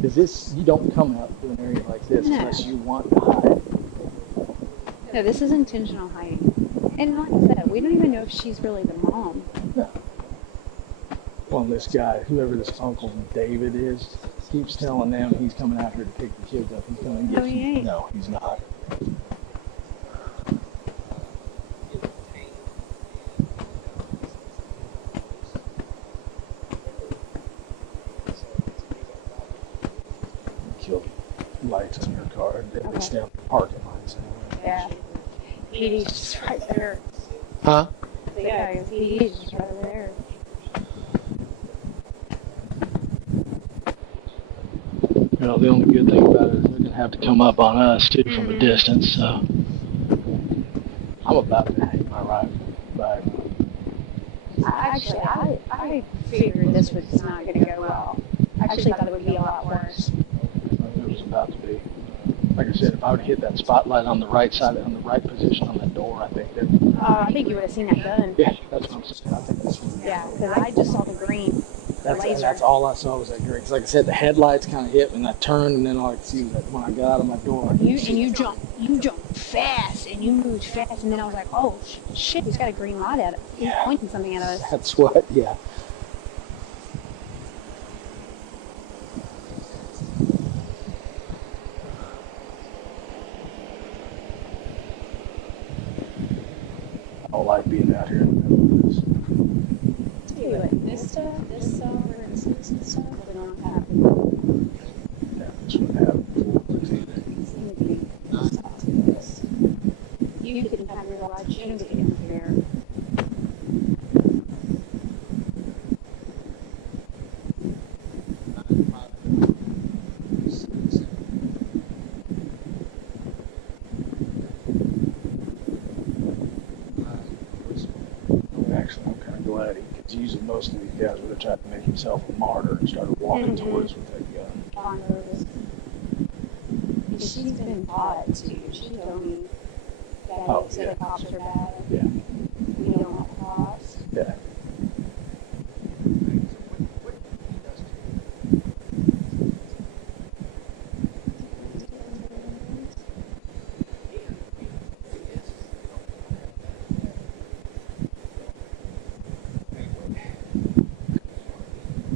Because you don't come out to an area like this unless you want to hide. No, this is intentional hiding. And like I said, we don't even know if she's really the mom. No. Well, this guy, whoever this Uncle David is, keeps telling them he's coming out here to pick the kids up. He's coming to get you. No, he's not. Killed lights on your car, at least down the parking lights. Yeah. PD's just right there. Huh? Yeah, PD's just right there. You know, the only good thing about it is they're going to have to come up on us, too, from a distance, so. I'm about to hang my rifle back. Actually, I figured this was not going to go well. I actually thought it would be a lot worse. It was about to be. Like I said, if I would hit that spotlight on the right side, on the right position on that door, I think that. I think you would have seen that gun. Yeah, that's what I'm saying. I think that's what. Yeah, because I just saw the green. That's all I saw was that green. Because like I said, the headlights kind of hit, and I turned, and then all I could see was that when I got out of my door. You jumped fast, and you moved fast, and then I was like, oh shit, he's got a green light at it. He's pointing something at us. That's what. Yeah. I don't like being out here in the middle of this. Tell you what, this stuff, where it sits and stuff, would not happen. Yeah, this would happen before. You can have your light shown to get here. Actually, I'm kind of glad because usually most of these guys would have tried to make himself a martyr and started walking towards us with that gun. And she's been bought too. She told me that the cops are bad. Yeah. We don't want cops. Yeah.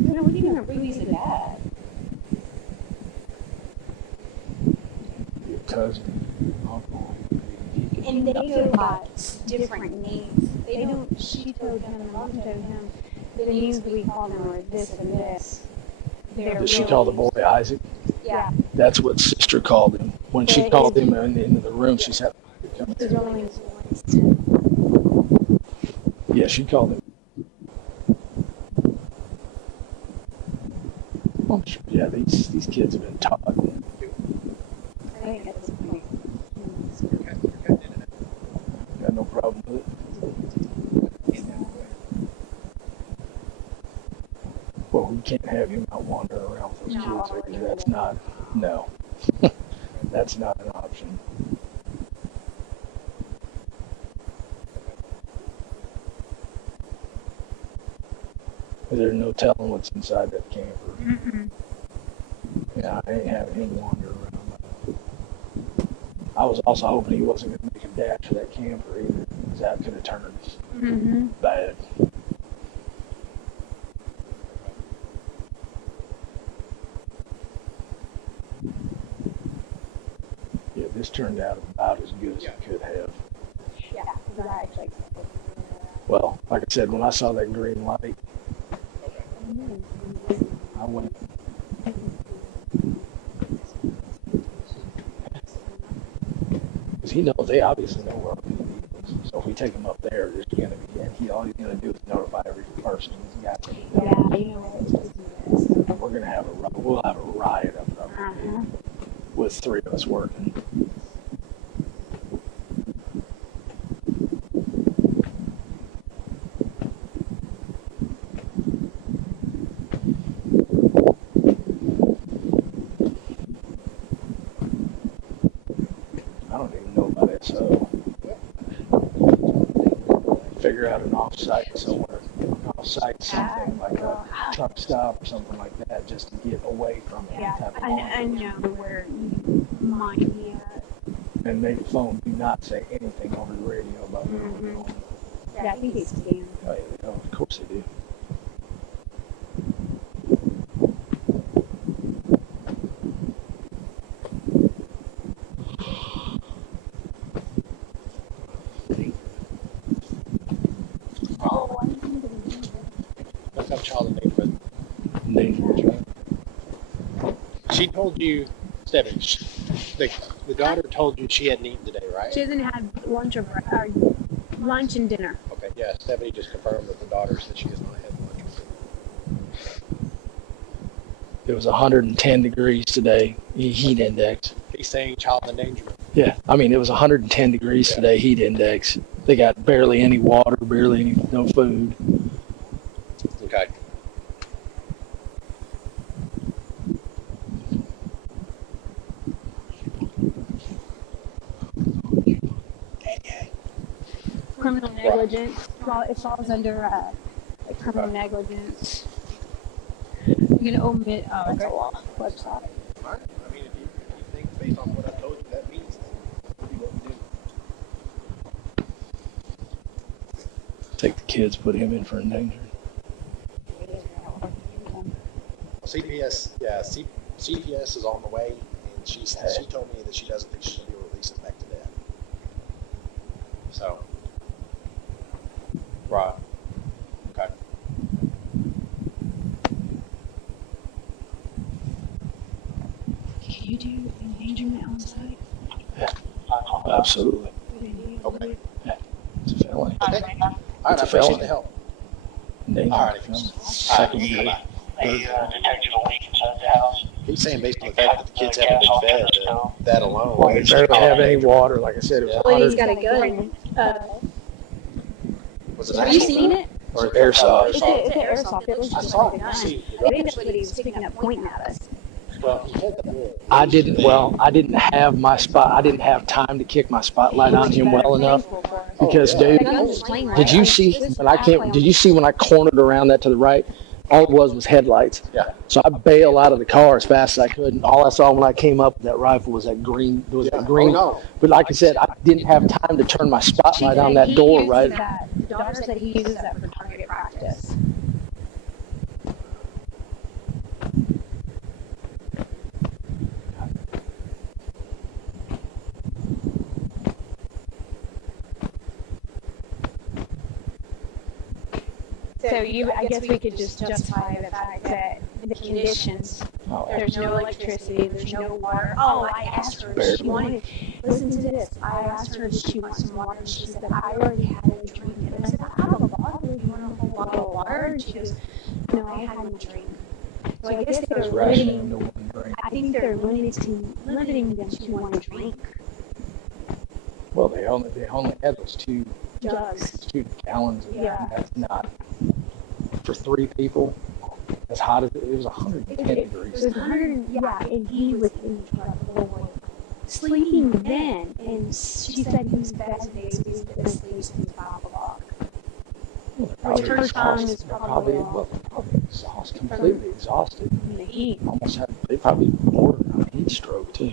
No, we didn't have Ruby's dad. Your cousin, uncle. And they go by different names. They don't, she told him and mom told him, the names we call them are this and this. Did she call the boy Isaac? Yeah. That's what sister called him. When she called him into the room, she said, His real name is Winston. yeah, she called him. Well, yeah, these kids have been taught. I think at this point. Got no problem with it. Well, we can't have him out wandering around with those kids. Because that's not, no. That's not an option. There's no telling what's inside that camper. Mm-mm. Yeah, I ain't having him wander around. I was also hoping he wasn't going to make a dash for that camper either, because that could have turned bad. Yeah, this turned out about as good as it could have. Yeah, because I actually. Well, like I said, when I saw that green light, I went. Because he knows, they obviously know where our PD is. So if we take him up there, there's going to be, and all he's going to do is notify every person he's got. Yeah, you know We're going to have we'll have a riot up there with three of us working. I don't even know about SO. Figure out an off-site somewhere, off-site something like a truck stop or something like that, just to get away from any type of I know where you might be at. And make the phone do not say anything over the radio about where we're going. Yeah, I think he's scanned. Oh, yeah, of course they do. dangerous. She told you, Stephanie, the daughter told you she hadn't eaten today, right? She hasn't had lunch or lunch and dinner. Okay, yeah, Stephanie just confirmed that the daughter said she has not had lunch or dinner. It was 110 degrees today, heat index. He's saying child endangerment. Yeah, I mean, it was 110 degrees today, heat index. They got barely any water, no food. Okay. Criminal negligence. It falls under criminal negligence. You can omit it's a law website. All right. I mean, if you think based on what I told you that means, then what we do. Take the kids, put him in for endangered. CPS, yeah, CPS is on the way, and she told me that she doesn't think she's going to be able to release him back to dad. So, right, okay. Can you do endangerment on site? Yeah, absolutely. Okay. Yeah, it's a felony. Okay. All right, I appreciate the help. Endangered. All right, Second degree. Detected a leak inside the house. He's saying based on the fact that the kids haven't been fed, that alone. Well, they barely have any water. Like I said, it was Well, he's 100. got a gun. Was it Have you seen it? Or airsoft. It's an airsoft. It looks I just saw like a it. gun. See, I think that's what he was picking up, pointing at us. well, he had the bull. I didn't have my spot. I didn't have time to kick my spotlight on him well enough. Because, dude, did you see when I cornered around that to the right? All it was headlights. Yeah. So I bailed out of the car as fast as I could, and all I saw when I came up with that rifle was that green. There was that green. Oh, no. But like I said, I didn't have time to turn my spotlight on that door, right? The daughter said he uses that for target practice. So I guess we could just justify the fact that the conditions, there's no electricity, there's no water. Oh, I asked her if she wanted, listen to this, I asked her if she wants some water, and she said, I already had a drink. And I said, I have a bottle, you want a whole bottle of water? And she goes, no, I had a drink. So I guess they're limiting, I think they're limiting them to one drink. Well, they only had those two Jugs. 2 gallons. Yeah. That's not for 3 people. As hot as it was 110 degrees. It was 100, yeah, and he was in trouble, sleeping then, and she said he was best days because he was asleep since 5 o'clock. Which her time is probably completely exhausted. in the heat. They probably bordered on heat stroke too.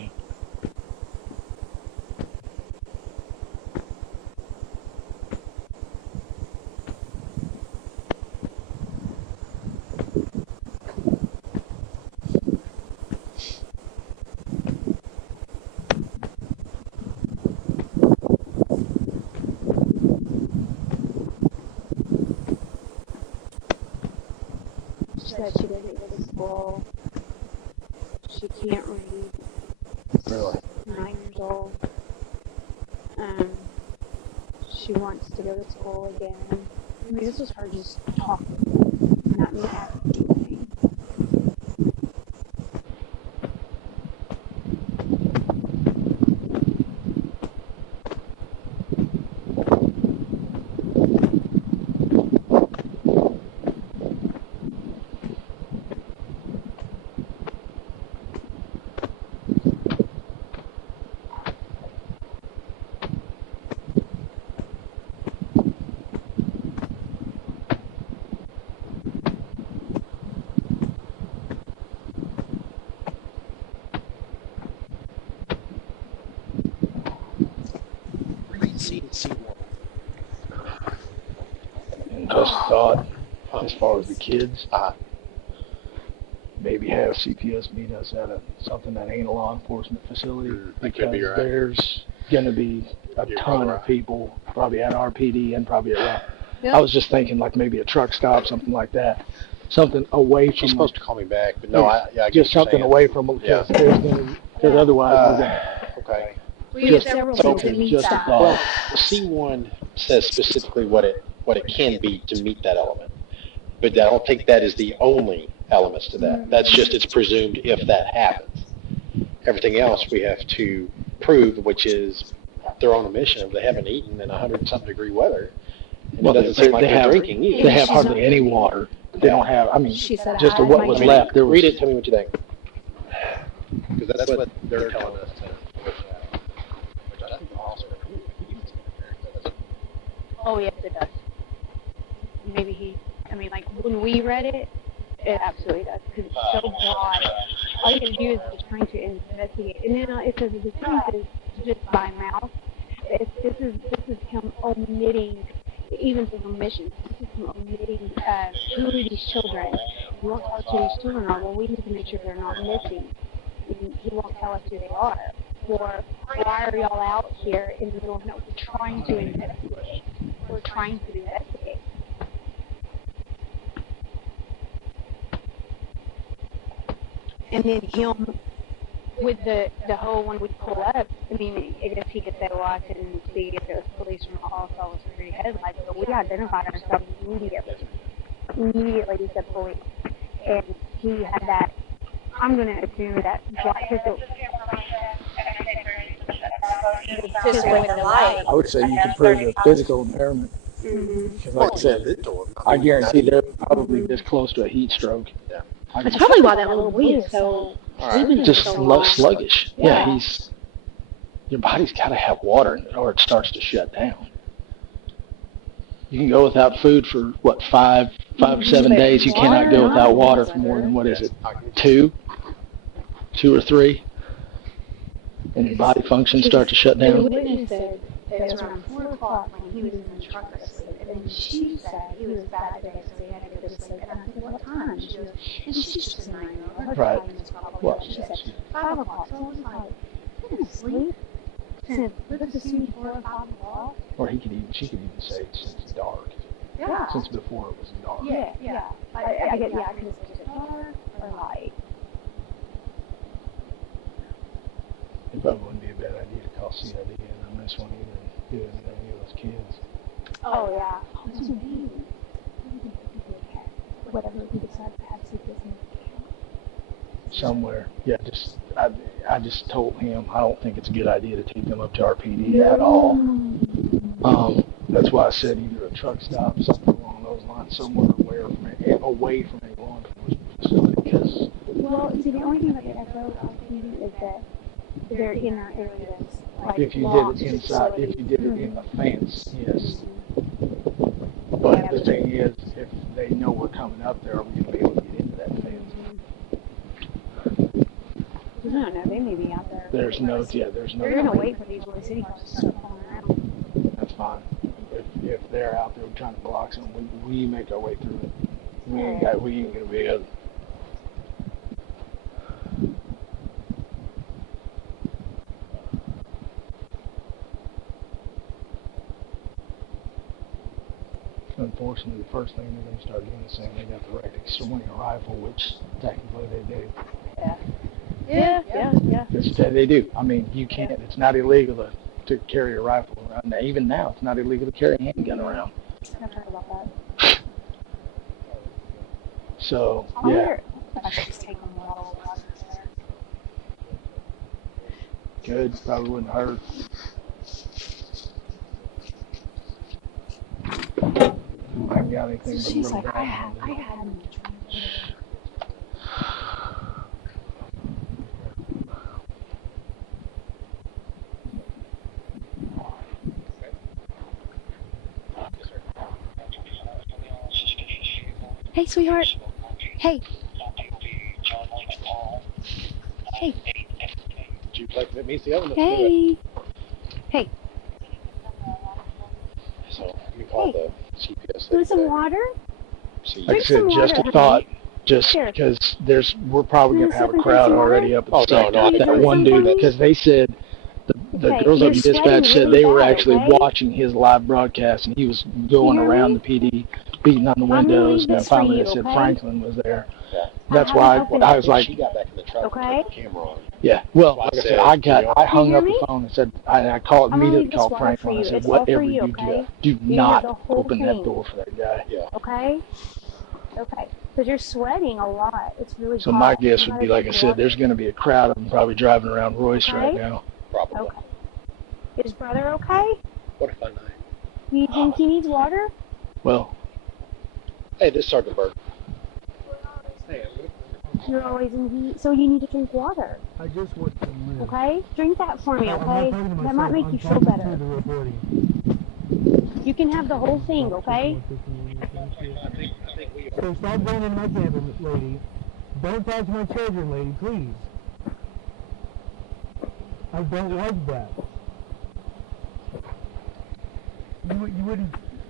She said she doesn't go to school. She can't read. Really? 9 years old. She wants to go to school again. I mean, this was her just talking, not me asking anything. And just thought, as far as the kids, maybe have CPS meet us at something that ain't a law enforcement facility, because there's going to be a ton of people, probably at RPD and probably at I was just thinking like maybe a truck stop, something like that. something away from. She's supposed to call me back, but no, I get just something away from them because otherwise we're gonna. Okay. We have several things that meet that. Well, C1 says specifically what it can be to meet that element, but I don't think that is the only elements to that. That's just it's presumed if that happens. Everything else we have to prove, which is their own emission. If they haven't eaten in 100-something degree weather, and it doesn't seem like they're drinking either. They have hardly any water. They don't have. I mean, just what was left. There was, read it. Tell me what you think. Because that's what they're telling us. Oh, yes, it does. Maybe like when we read it, it absolutely does, because it's so broad. All you can do is just trying to investigate. And then it says the truth is just by mouth. This is him omitting, even through omissions, this is him omitting who these children, what who these children are. Well, we need to make sure they're not missing. And he won't tell us who they are. Or why are y'all out here in the middle of nowhere trying to investigate? We're trying to investigate. And then him with the whole when we pull up, I mean, I guess he could say, well, I couldn't see if it was police from all security headlights, but we identified ourselves immediately. Immediately we said police. And he had that, I'm going to assume that black pistol. I would say you can prove a physical impairment. Because like I said, I guarantee they're probably this close to a heat stroke. Yeah. That's probably why that little boy is so just sluggish. Yeah, your body's got to have water or it starts to shut down. You can go without food for, 5 or 7 days. You cannot go without water for more than, what is it, 2 or 3? And your body functions start to shut down. The witness said it was around 4 o'clock when he was in the truck asleep. And then she said he was bad today, so he had to go to sleep. And I said, what time? She goes, and she's just a 9-year-old. Right. Well, she said, 5 o'clock. So I was like, you've been asleep since, let's assume 4 or 5 o'clock. Or she could even say since dark. Yeah. Since before it was dark. Yeah. I get, I can say it's dark or light. It probably wouldn't be a bad idea to call CID on this one either and do any of those kids. Oh, yeah. That's what we whatever we decide to have CPS in somewhere. Yeah, I just told him I don't think it's a good idea to take them up to our PD at all. That's why I said either a truck stop, something along those lines, somewhere away from a law enforcement facility. Because well, see, the only thing about the SO is that they're in our areas. Like if you did it inside, if you did it in the fence, yes. But the thing is, if they know we're coming up there, are we going to be able to get into that fence? I don't know. They may be out there. There's no. They're going to wait for these Royse City cars to start pulling around. That's fine. If they're out there trying to block something, we make our way through it. We ain't going to be able. Unfortunately, the first thing they're going to start doing is saying they got the right to swing a rifle, which technically they do. Yeah. They do. I mean, you can't. It's not illegal to carry a rifle around. Now, even now, it's not illegal to carry a handgun around. I've heard about that. So, I wonder if I should just take them all. Good. Probably wouldn't hurt. I ain't got anything. So she's like, I had them. Hey, sweetheart. Hey. Hey. Would you like to meet the other? Hey. Hey. So let me call the CPS. Want some water? Like I said, just a thought. Just because we're probably going to have a crowd already up at the that one dude, because they said the girls up in dispatch said they were actually watching his live broadcast, and he was going around the PD beating on the windows, and then this for finally you, they said okay? Franklin was there. Yeah. That's I why haven't opened I it. was like, She got back in the truck Okay. and turned the camera on. yeah. Well, like I said, I hung hear up me? the phone and said, I called I'm gonna immediately leave this called water for Franklin. I you. said, It's all for whatever you, you okay? do You can have not the whole open that thing. door for that guy. Yeah. Okay? Okay. Because you're sweating a lot. It's really So hot. my guess You would be, gotta like I drink said, water. there's going to be a crowd of them probably driving around Royse right Okay? now. Probably. Okay. Is brother okay? What a fun night. You think he needs water? Well, hey, this is Sergeant Burke. You're always in heat, so you need to drink water. I just want to live. Okay? Drink that for me, I'm not okay? talking to That myself, might make I'm you feel talking better. to the recording. You can have the whole thing, okay? So stop going into my cabin, lady. Don't touch my children, lady, please. I don't like that.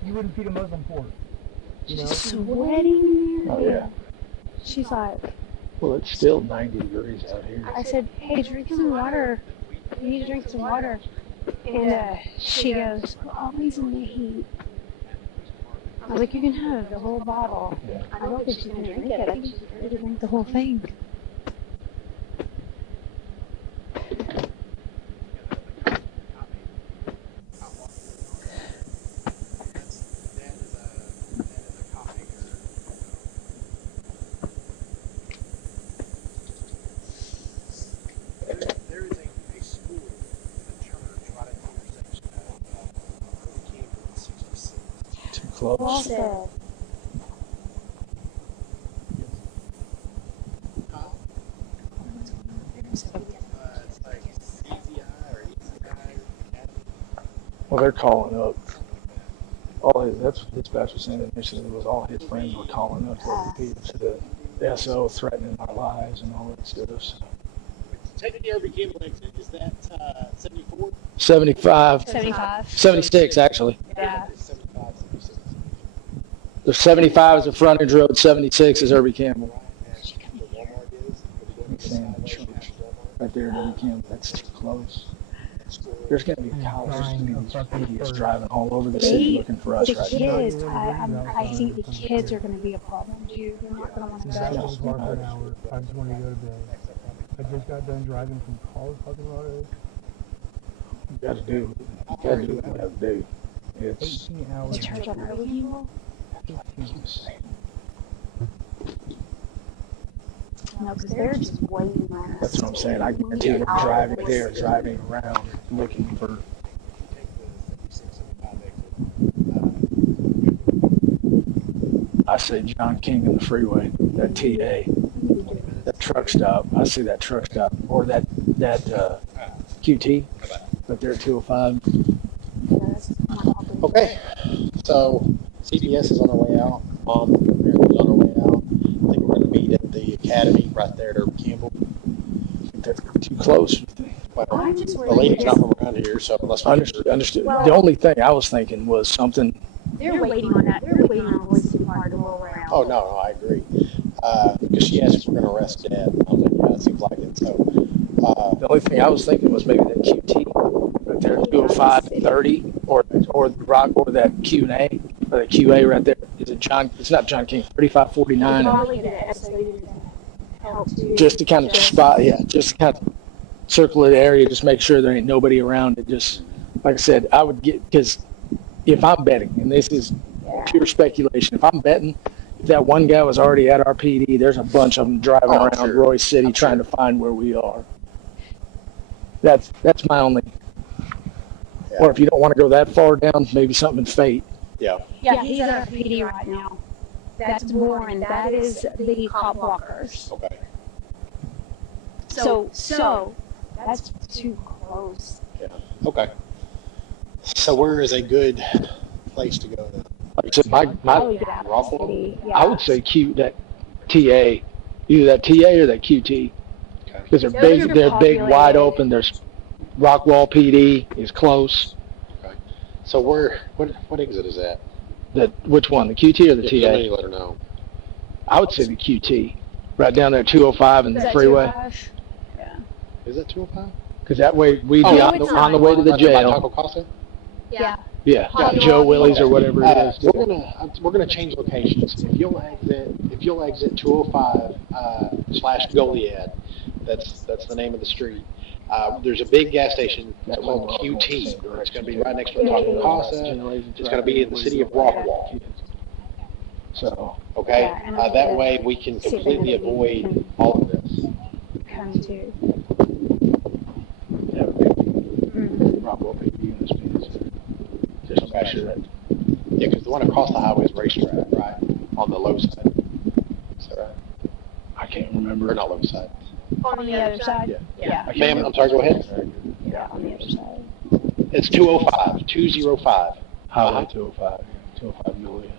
You wouldn't feed a Muslim pork. You know? She's sweating. oh yeah. She's like, Well, it's still 90 degrees out here. I said, hey, drink some water. You need to drink some water. And she goes, we're always in the heat. I was like, you can have the whole bottle. I don't think she's going to drink it. I think she's ready to drink the whole thing. There is a school, a church, right at the intersection of Campbell and 66. Too close. Well said. It's like CZI or ECI Academy. Well, they're calling up. That's what dispatch was saying initially. Was all his friends were calling up to the SO, threatening our lives and all that stuff. So. Technically, every Campbell exit, is that 74? 75. 75. 76, actually. Yeah. 75, 76. The 75 is the frontage road, 76 is Irby Campbell. He's saying the church right there at Irby Campbell, that's too close. There's going to be these idiots driving all over the city looking for us right now. Kids, I think the kids are going to be a problem too. They're not going to want to That go. was hard for an hour. I just want to go to bed. I just got done driving from Colorado. You got to do what you got to do. It's 18 hours. The church on Irby Campbell? No, because they're just waiting on us. That's what I'm saying. I guarantee they're driving there, driving around, looking for. I say John King in the freeway, that TA, that truck stop. I see that truck stop, or that QT, but they're at 205. Okay, so CBS is on our way out. Is on our way out. I think we're going to meet at the academy right there at Irby Campbell. That's too close. Well, the lady's not from around here, so unless we Understood. The only thing I was thinking was something. They're waiting on that. They're waiting on Royse to roll around. Oh, no, I agree. Because she asked if we're going to arrest Dad. I was like, yeah, it seems like it. So, The only thing I was thinking was maybe that QT right there, 205 and 30, or the rock, or that Q&A, or the QA right there. Is it John? It's not John King. 3549. Just to kind of spot, just to kind of circle the area, just make sure there ain't nobody around it. Just like I said, I would get, because if I'm betting, and this is pure speculation, if I'm betting, if that one guy was already at our PD, there's a bunch of them driving around Royse City trying to find where we are. That's my only. Yeah. Or if you don't want to go that far down, maybe something in fate. Yeah. Yeah, he's at our PD right now. That's Warren. That is the cop blockers. Okay. So that's too close. Yeah. Okay. So where is a good place to go then? Like I said, my Probably get out of the city. Yeah. I would say that TA, either that TA or that QT, because they're big, wide open. There's Rockwall PD is close. Okay. So what exit is that? Which one, the QT or the TA? Somebody let her know. I would say the QT, right down there, 205 and the freeway. Yeah. Is that 205? Because that way we'd be on the way to the jail. Taco Casa? Yeah. Yeah, Joe Willie's or whatever it is. We're gonna change locations. If you'll exit 205 slash Goliad, that's the name of the street. There's a big gas station. It's called QT. It's going to be right next to Taco Casa. It's going to be in the city of Rockwall. So okay, that way we can completely avoid all of this. Come to. Rockwall PD units means just to make sure that. Yeah, because the one across the highway is racetrack, right? On the low side. Is that right? I can't remember. Or not low side. On the other side? Yeah. Ma'am, I'm sorry, go ahead. Yeah, on the other side. It's 205, 205. Highway 205, 205 Julia.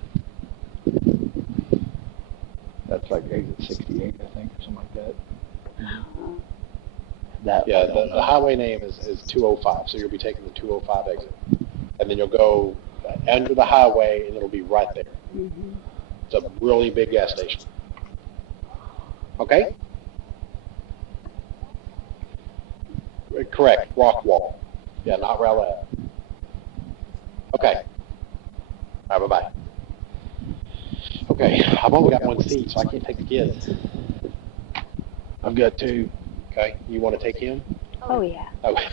That's like exit 68, I think, or something like that. Yeah, the highway name is 205, so you'll be taking the 205 exit. And then you'll go under the highway, and it'll be right there. It's a really big gas station. Okay? Correct, Rockwall. Yeah, not Rowlett. Okay. All right, bye-bye. Okay, I've only got one seat, so I can't take the kids. I've got two. Okay, you want to take him? Oh, yeah. Okay.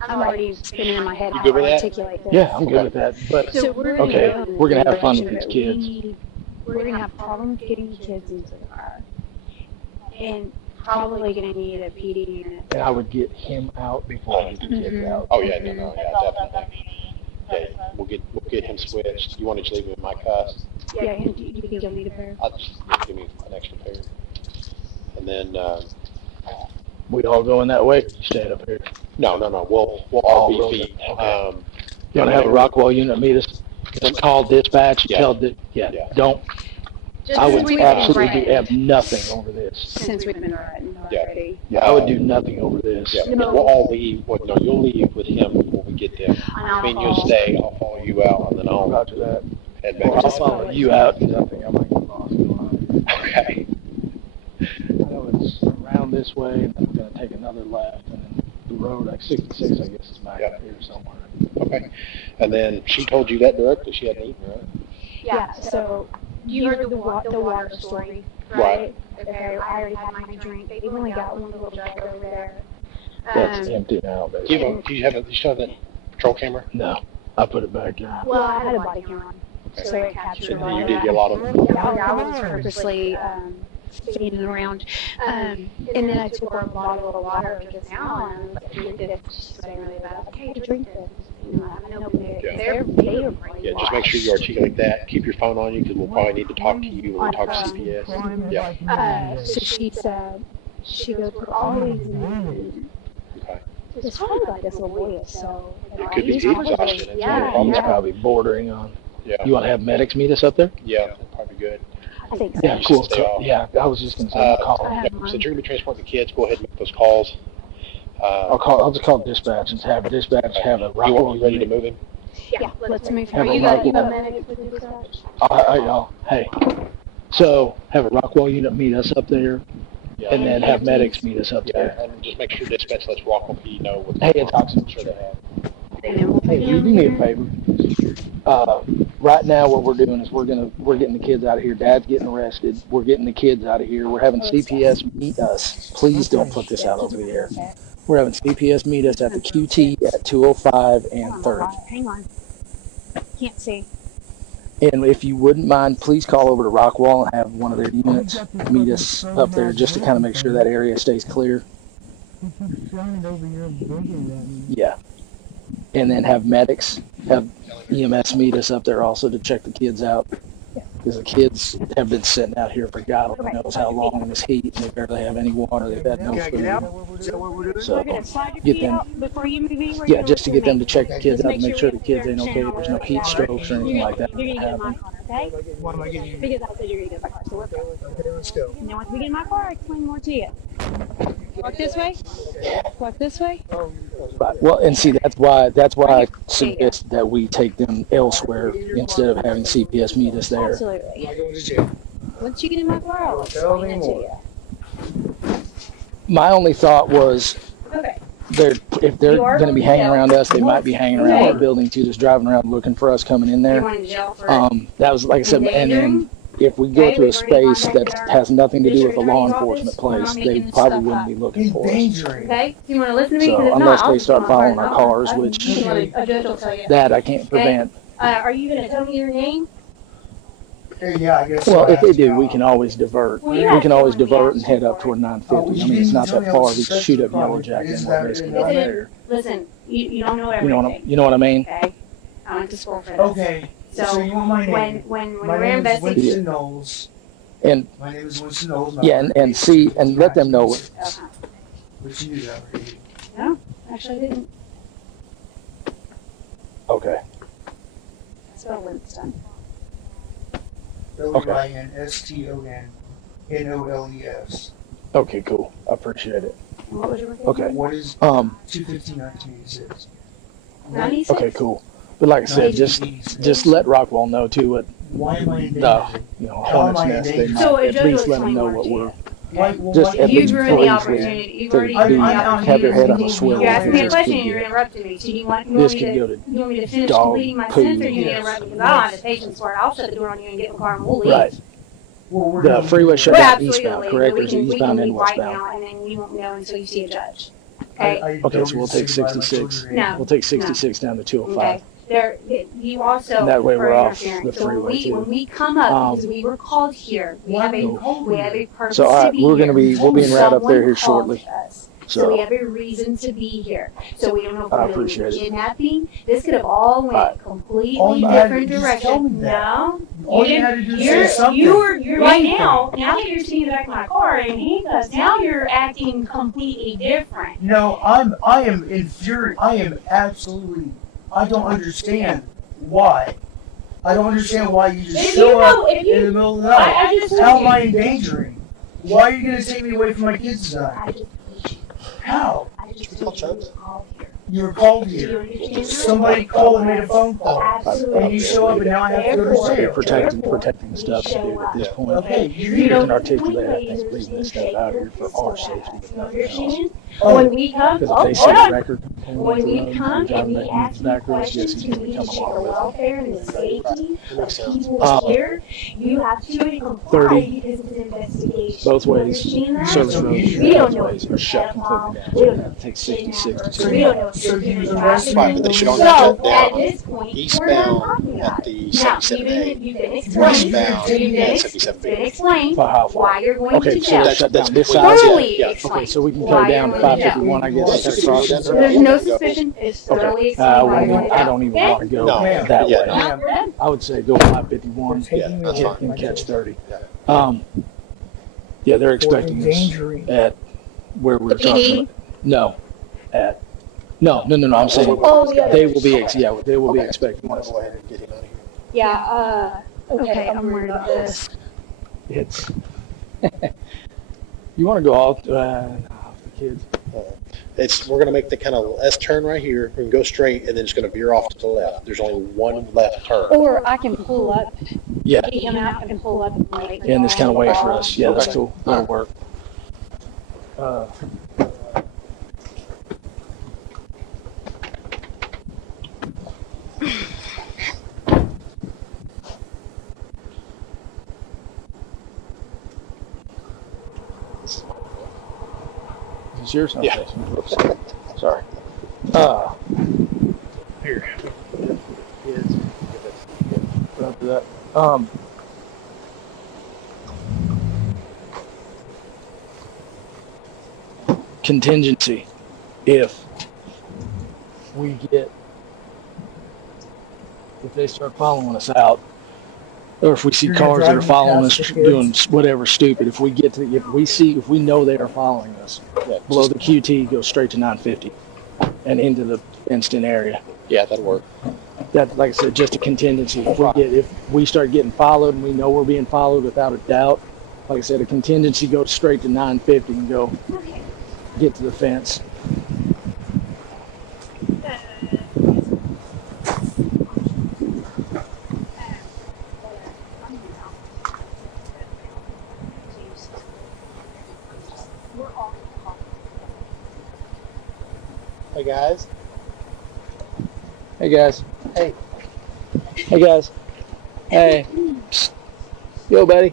I'm already spinning in my head You how good with to that? articulate this. Yeah, I'm good with that. But So we're gonna have fun with these kids. We're going to have problems getting the kids into the car. And probably going to need a PD unit. And I would get him out before I get the kids out. Oh, yeah, no, yeah, definitely. Yeah, we'll get him switched. You want to just leave him in my cuss? Yeah, do you think you'll need a pair? I'll just give me an extra pair. And then, We all going that way? You staying up here? no, we'll all be feet. Okay. You want to have a Rockwall unit meet us? Call dispatch. Yeah. Tell don't. I would absolutely have nothing over this. Since we've been threatened already. Yeah, I would do nothing over this. Yeah, we'll all leave. Well, no, you'll leave with him before we get there. I mean, you'll stay. I'll follow you out, and then I'll Roger that. head back. Or I'll follow you out because I think I might get lost. Okay. I know it's around this way, and then we're going to take another left, and then the road, like 66, I guess, is back up here somewhere. Okay. And then she told you that directly. She hadn't eaten, right? Yeah, so you heard the water story, right? Okay, I already had my drink. They've only got one little jug over there. That's empty now, Do you still have that patrol camera? No, I put it back in. Well, I had a body camera on, so it captured all You of did that. get a lot of Yeah, I was purposely feeding around. And then I took a bottle of water just now, and I was like, drink this. She's saying really bad. Okay, drink this. You know, I haven't opened it. They are brainwashed. Yeah, just make sure you articulate that. Keep your phone on you because we'll probably need to talk to you when we talk to CPS. Yeah. So she said, she goes, we're always in. Okay. It's probably like this little boy is so. It could be heat exhaustion. It's probably bordering on. Yeah. You want to have medics meet us up there? Yeah, that's probably good. I think so. Yeah, cool. Yeah, I was just going to say, call. Yeah, since you're going to be transporting the kids, go ahead and make those calls. I'll just call dispatch and have dispatch have a Rockwall. You ready to move him? Yeah, let's move Have him. a You got Rockwall. medics with dispatch? Y'all, hey. So have a Rockwall unit meet us up there, and then have medics meet us up there. And just make sure dispatch lets Rockwall PD know what's Hey, it's Oxen. sure they have. Hey, you do me a favor. Right now, what we're doing is we're getting the kids out of here. Dad's getting arrested. We're getting the kids out of here. We're having CPS meet us. Please don't put this out over the air. We're having CPS meet us at the QT at 205 and 30. Hang on. Can't see. And if you wouldn't mind, please call over to Rockwall and have one of their units meet us up there just to kind of make sure that area stays clear. Yeah. And then have medics, have EMS meet us up there also to check the kids out. Because the kids have been sitting out here for God only knows how long in this heat, and they barely have any water. They've had no food. So get them, Before you move anywhere, yeah, just to get them to check the kids out to make sure the kids ain't okay. There's no heat strokes or anything like that. You're going to get in my car, okay? Why am I getting you? Because I said you're going to get in my car, so let's go. Okay, let's go. And then once we get in my car, I'll explain more to you. Walk this way. Walk this way. Right. Well, and see, that's why I suggest that we take them elsewhere instead of having CPS meet us there. Absolutely. Once you get in my car, I'll explain it to you. My only thought was Okay. they're if they're going to be hanging around us, they might be hanging around the building too, just driving around looking for us coming in there. That was like I said, and then if we go to a space that has nothing to do with a law enforcement place, they probably wouldn't be looking for us. Okay? Do you want to listen to me? So unless they start following our cars, which that I can't prevent. Are you going to tell me your name? Yeah, I guess. Well, if they do, we can always divert. We can always divert and head up toward 950. I mean, it's not that far. We can shoot up Yellow Jack and we're basically right there. Listen, you don't know everything. You know what I mean? Okay. I went to school for this. Okay. So you want my name? When my we're name is investigating. Winston Knowles. And my name is Winston Knowles. Yeah, and see and let them know. Which you knew that already. No, actually I didn't. Okay. Spell Winston. Winstonnoles. Okay, cool. I appreciate it. What was your Okay. What is 215-1986? 96? Okay, cool. But like I said, just let Rockwell know too what hornet's nest. They might at least let them know what we're. Just at least briefly have their head on a swivel. You asked me a question and you're interrupting me. So you want me to finish completing my sentence, or you interrupt me because I don't have the patience for it? I'll shut the door on you and get in the car and we'll leave. Right. The freeway shut down eastbound, correct? Or is it eastbound and westbound? Right now, and then you won't know until you see a judge. Okay. Okay, so we'll take 66. No. We'll take 66 down to 205. Okay. You also and that way we're off interfering. the freeway So too. when we come up, because we were called here, we have a purpose So to be we'll here. be in route up there here shortly. So we have a reason to be here. So we don't know if I we're going to appreciate be it. kidnapping. This could have all went completely All you had to different do is tell me direction. that. No, All you you had to didn't. do is say something. You're right now that you're sitting in the back of my car in handcuffs, now you're acting completely different. No, I am infuriated. I am absolutely. I don't understand why. I don't understand why you just show up in the middle of the night. How am I endangering? Why are you going to take me away from my kids tonight? How? You were called here. Somebody called and made a phone call. And you show up and now I have to go to jail. Protecting stuff to do at this point. Okay, You can articulate, I think, leaving this stuff out here for our safety, if nothing else. When we come, Because if they see a record, when we come and we driving ask you back roads, yes, questions he's to going to reach come the along with welfare and the safety of people Um, here, you have to comply 30, because it's an investigation. both You ways, understand that? service roads, We don't both know ways are shut completely down. We don't know. It takes 66 to So we don't know if So you're you doing arrested traffic. me? But they should only So shut at down this point, we're not eastbound talking about at the it. Now, 77A, you've been explained, westbound at 77B. why you're going Okay, to so jail. that's shut down this side. Thoroughly Yeah. explained. Okay, so we can go why down you're to going to jail. 551, I guess, and cross. There's no suspicion. It's thoroughly Okay, explained why you're going to jail. I don't even want to go No. that Yeah, way. no. We're done. I would say go 551 that's fine. and catch 30. Yeah. Yeah, they're expecting us endangering. at where we're The talking PD? about. No, at no. I'm saying they will be they will be expecting us. Go ahead and get him out of here. Yeah, okay, I'm worried about this. It's you want to go off the kids. We're going to make the kind of S turn right here. We can go straight, and then it's going to veer off to the left. There's only one left turn. Or I can pull up, Yeah, get him out and pull up and wait. and this kind of way for us. Yeah, that's Okay. cool. That'll work. Is this yours? Okay. Yeah. Whoops. Sorry. Here. Kids. Don't do that. Contingency. If they start following us out, or if we see You're gonna cars that are drive following past us the kids? doing whatever stupid, if we know they are following us, Yeah, below the QT, go straight to 950 and into the fenced-in area. Yeah, that'll work. That, like I said, just a contingency. If we start getting followed and we know we're being followed without a doubt, like I said, a contingency goes straight to 950 and go get to the fence. Hey guys. Hey guys. Hey. Hey guys. Hey. Psst. Yo, buddy.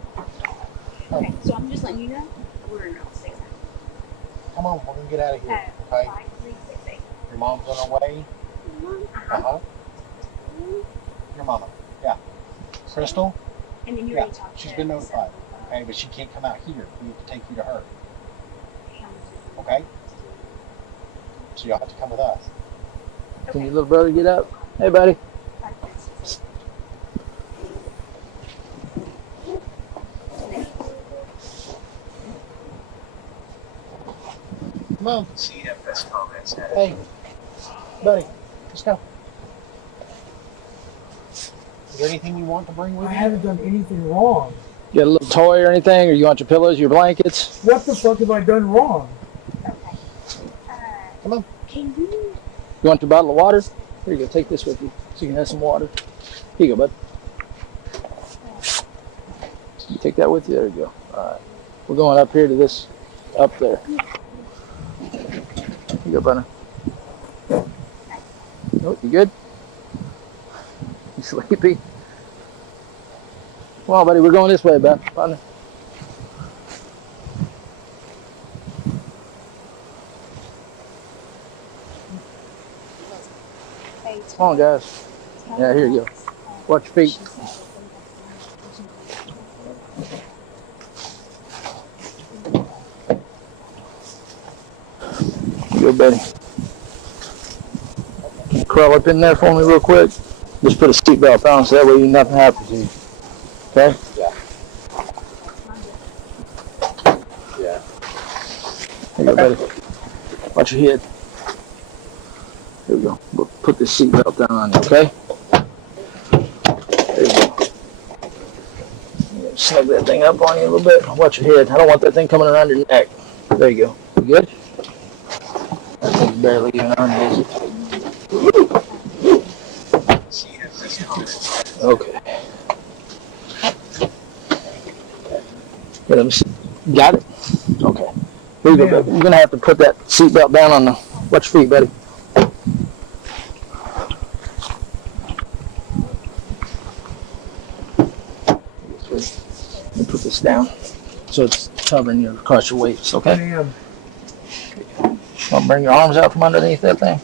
Okay, so I'm just letting you know we're in 6. Come on, we're gonna get out of here. Okay. 5368. Your mom's on her way. Uh-huh. Your mama. Yeah. Crystal? And then you're Yeah. going to talk to She's been notified. Okay, but she can't come out here. We have to take you to her. Okay? So you'll have to come with us. Can your little brother get up? Hey, buddy. Come on. Hey, buddy, let's go. Is there anything you want to bring with you? I haven't done anything wrong. You got a little toy or anything, or you want your pillows, your blankets? What the fuck have I done wrong? Come on. You want your bottle of water? Here you go. Take this with you so you can have some water. Here you go, bud. You take that with you. There you go. All right. We're going up here to this, up there. Here you go, buddy. Nope, you good? You sleepy? Come on, buddy. We're going this way, bud. Partner. Come on, guys. Yeah, here you go. Watch your feet. Here you go, buddy. Can you crawl up in there for me real quick? Just put a seatbelt on so that way nothing happens to you. Okay? Yeah. Yeah. Here you go, buddy. Watch your head. Here we go. We'll put this seatbelt down on you, okay? There you go. Snug that thing up on you a little bit. Watch your head. I don't want that thing coming around your neck. There you go. You good? That thing's barely even on you. Okay. Here, let me see. Got it? Okay. Here you go, baby. You're going to have to put that seatbelt down on the... Watch your feet, buddy. Put this down so it's covering you across your waist, okay? Want to bring your arms out from underneath that thing?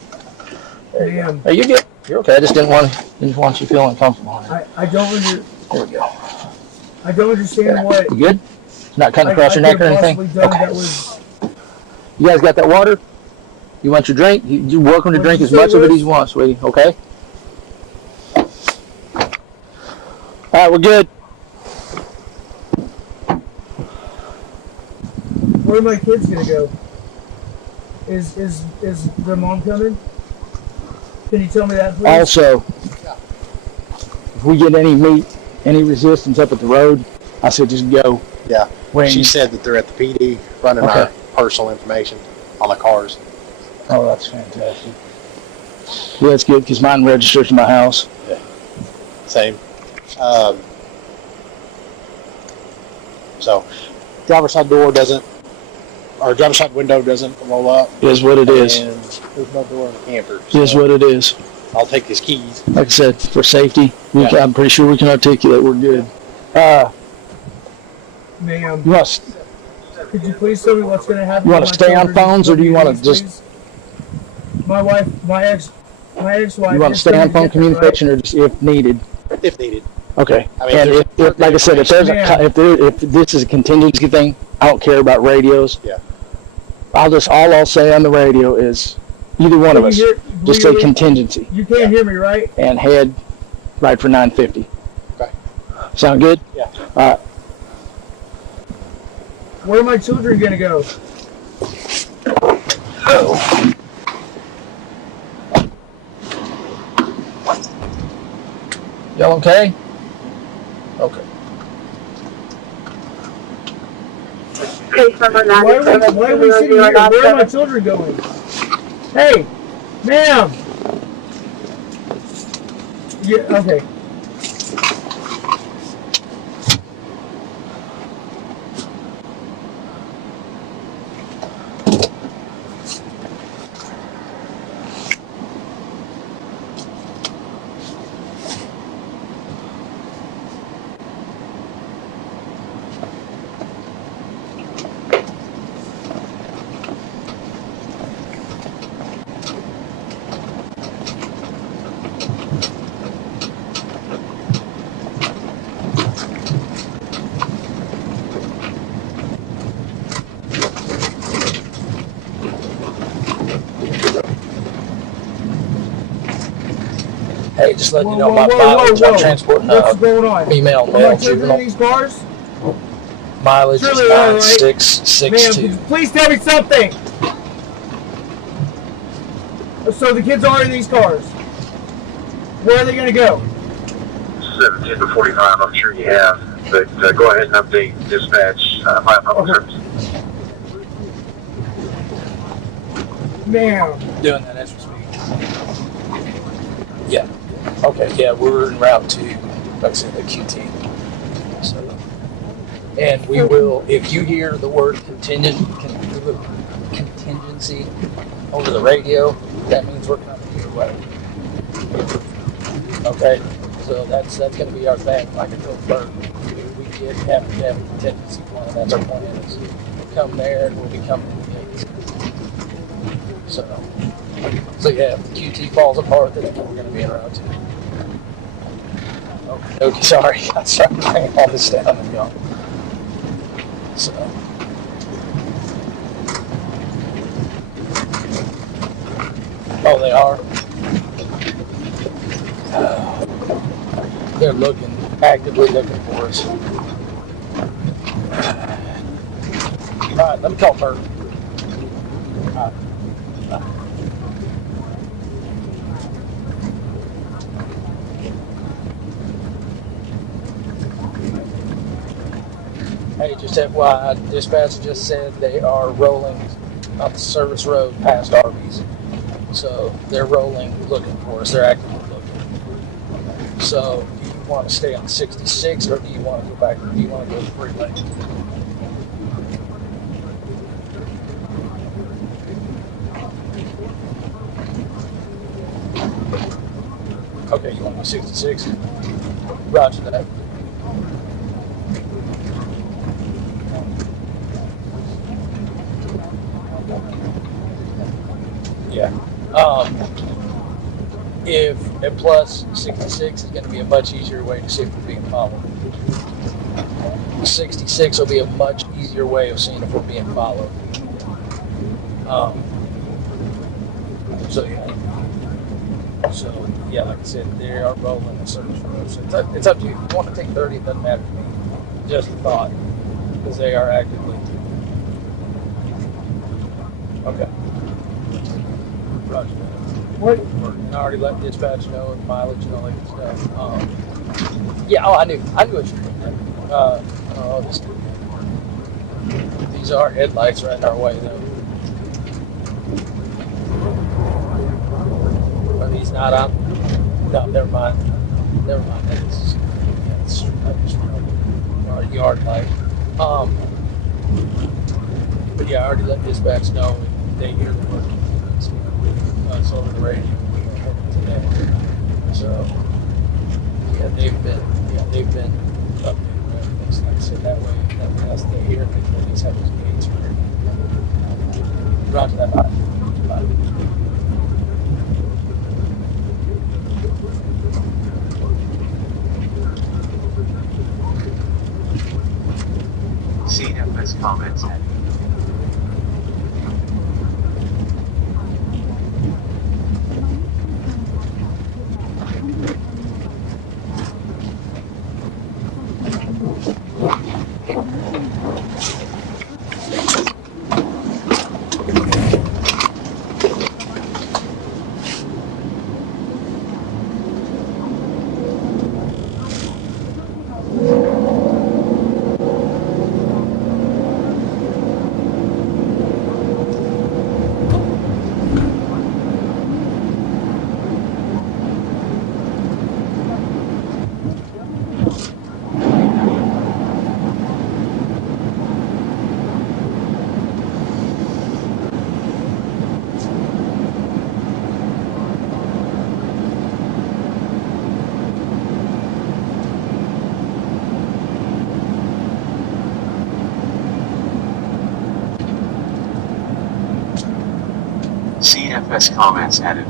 There you go. Hey, you're good. You're okay. I just didn't want you feeling uncomfortable. I don't There we go. I don't understand what. You good? Not cutting across your neck or anything? Okay. You guys got that water? You want your drink? You're welcome to drink as much of it as you want, sweetie, okay? All right, we're good. Where are my kids gonna go? Is their mom coming? Can you tell me that, please? Also, if we get any meat, any resistance up at the road, I said just go. Yeah. She said that they're at the PD running our personal information on the cars. Oh, that's fantastic. Yeah, that's good because mine registers to my house. Yeah. Same. So, driver's side door doesn't, or driver's side window doesn't roll up. Is what it is. And there's no door in the camper. So Is what it is. I'll take his keys. Like I said, for safety, I'm pretty sure we can articulate we're good. Ma'am, You want could you please tell me what's going to happen? you want to stay on phones, or do you want to just My wife, my ex-wife. you want to stay on phone communication, or just if needed? If needed. Okay. I mean, And if like I said, if there's Yeah. if this is a contingency thing, I don't care about radios. Yeah. All I'll say on the radio is either one of us just say contingency You can't hear me, right? and head right for 950. Okay. Sound good? Yeah. Where are my children going to go? Y'all okay? Okay. Why are we sitting here? Where are my children going? Hey, ma'am. Yeah, okay. Hey, just letting you know my mileage. I'm transporting What's going on? female Are my male children in juvenile. these cars? Mileage Surely is they are, right? 9662. Ma'am, please tell me something. So the kids are in these cars. Where are they going to go? 17 to 45, I'm sure you have. But go ahead and update dispatch, my public service. Ma'am. Doing that as we speak. Yeah. Okay. Yeah, we're en route to, like I said, the QT. So, and we will, if you hear the word contingency over the radio, that means we're coming your way. Okay. So that's going to be our thing. Like I told Bert, we have to have a contingency plan. That's our plan. Is come there and we'll be coming in the gates. So yeah, if the QT falls apart, then we're going to be in route 2. Okay, sorry. I started bringing all this down and go. So. Oh, they are. They're actively looking for us. All right, let me call Bert. All right. Hey, just FYI, dispatch just said they are rolling up the service road past Arby's. So they're rolling, looking for us. They're actively looking. So do you want to stay on 66 or do you want to go back, or do you want to go to the freeway? Okay, you want to go 66? Roger that. Yeah. If and plus 66 is going to be a much easier way to see if we're being followed. 66 will be a much easier way of seeing if we're being followed. So yeah, like I said, they are rolling the service road. So it's up to you. If you want to take 30, it doesn't matter to me. Just a thought, because they are actively. Okay. Roger that. What? And I already let dispatch know and mileage and all that good stuff. Yeah, I knew what you were doing. These are headlights right our way, though. But he's not on. No, never mind. It's our yard light. But yeah, I already let dispatch know, and they hear the word. It's over the radio today. So yeah, they've been updating everything. So like I said, that way as they hear it, they at least have those gates ready. Roger that. Bye. CFS comments. CFS comments added.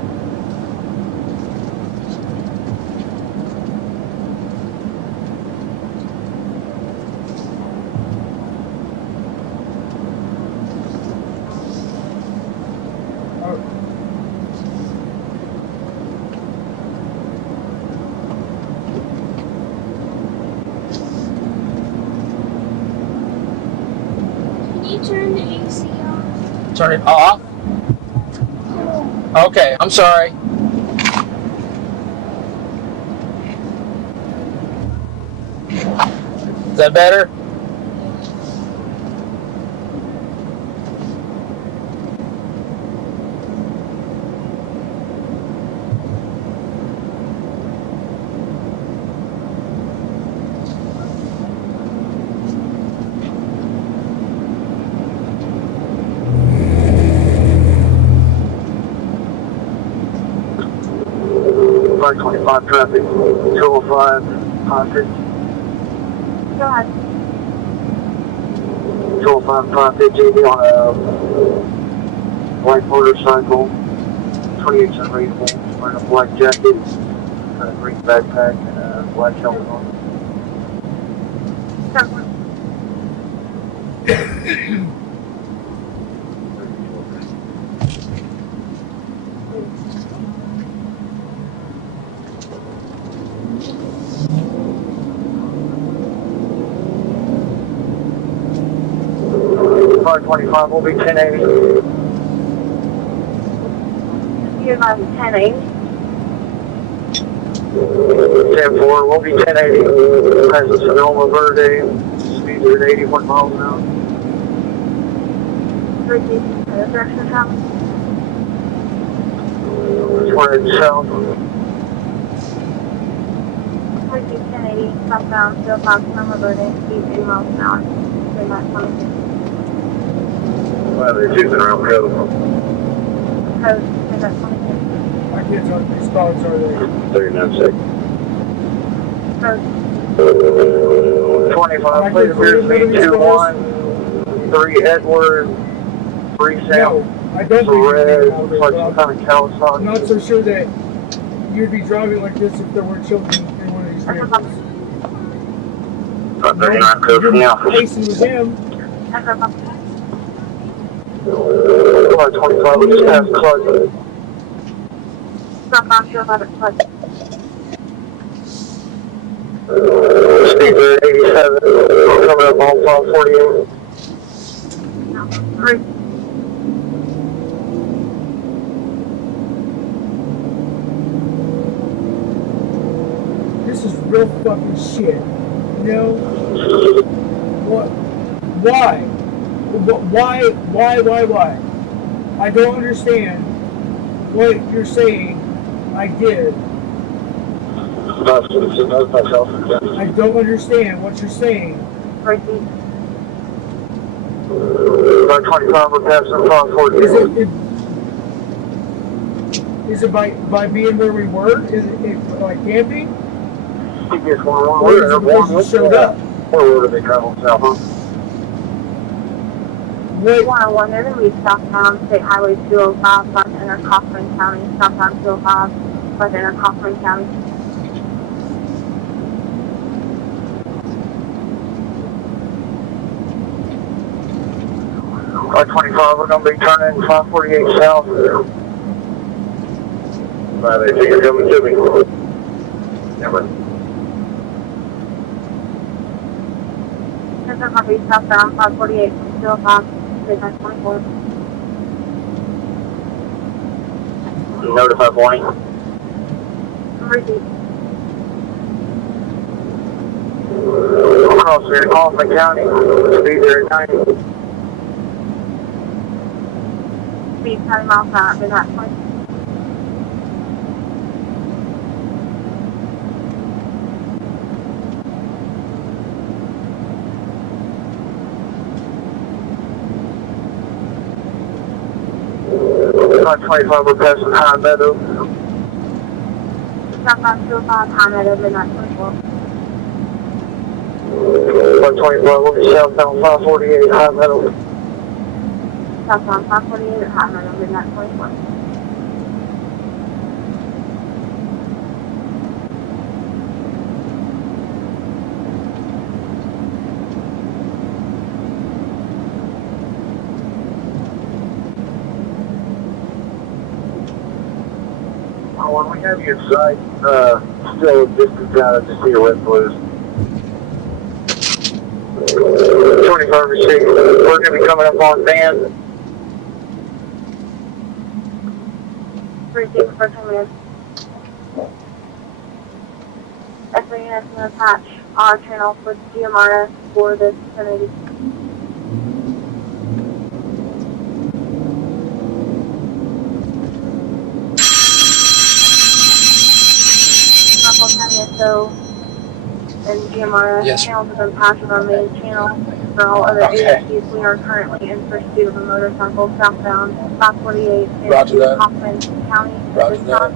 turn the AC off. Turn it off? Okay, I'm sorry. Is that better? Five 25 traffic, 205 hostage. Go ahead. 205 550 on a white motorcycle, 28 unreasonable, wearing a black jacket, a green backpack, and a black helmet on. Five 25 will be 1080. You're about 1080. 10-4 will be 1080. Passes Sonoma Verde. Speeds are at 81 miles an hour. Direction of travel. We're heading south. 1080, southbound, 205 Sonoma Verde, speed 80 miles an hour. They're not coming. Well, they're choosing around code. Code, they're not coming. I can't tell if these dogs are there. 39 seconds. Code. 25, please appear to be 213 Edward, 3 Sam. No, I don't think red, looks like some kind of Kawasaki. I'm not so sure that you'd be driving like this if there were children in one of these vehicles. 39 code from the office. Pacing with him. 25, we just passed Clutch. Southbound, 205 at Clutch. Speaker 87, coming up on 548. 3. This is real fucking shit. You know? What? Why? Why? I don't understand what you're saying. I did. I don't understand what you're saying. 25, we're passing 548. Is it by being where we were? Is it like camping? He gets one Or is it because you showed up? Or where do they travel south, huh? Wait. 101, they're going to be southbound State Highway 205, by enter Cochran County, southbound 205, by enter Cochran County. By 25, we're going to be turning 548 south. They think you're coming to me. Never. This is going to be southbound 548 from 205, State 24. Notify 20. Repeat. Across here in Kaufman County, speed there at 90. Speed 10 miles an hour, they're not 20. By 25, we're passing High Meadow. Southbound 205, High Meadow, midnight 24. By 25, we'll be southbound 548 High Meadow. Southbound 548 at High Meadow, midnight 24. When we have you in sight, still a distance out, I just see your red blues. 525 received. We're going to be coming up on van. Received for command. SA units can attach our channel with GMRS for this vicinity. Rockwell County SO and GMRS channels have been passed on our main channel. For all other agencies, we are currently in pursuit of a motorcycle southbound 548 in Hoffman County. Roger that.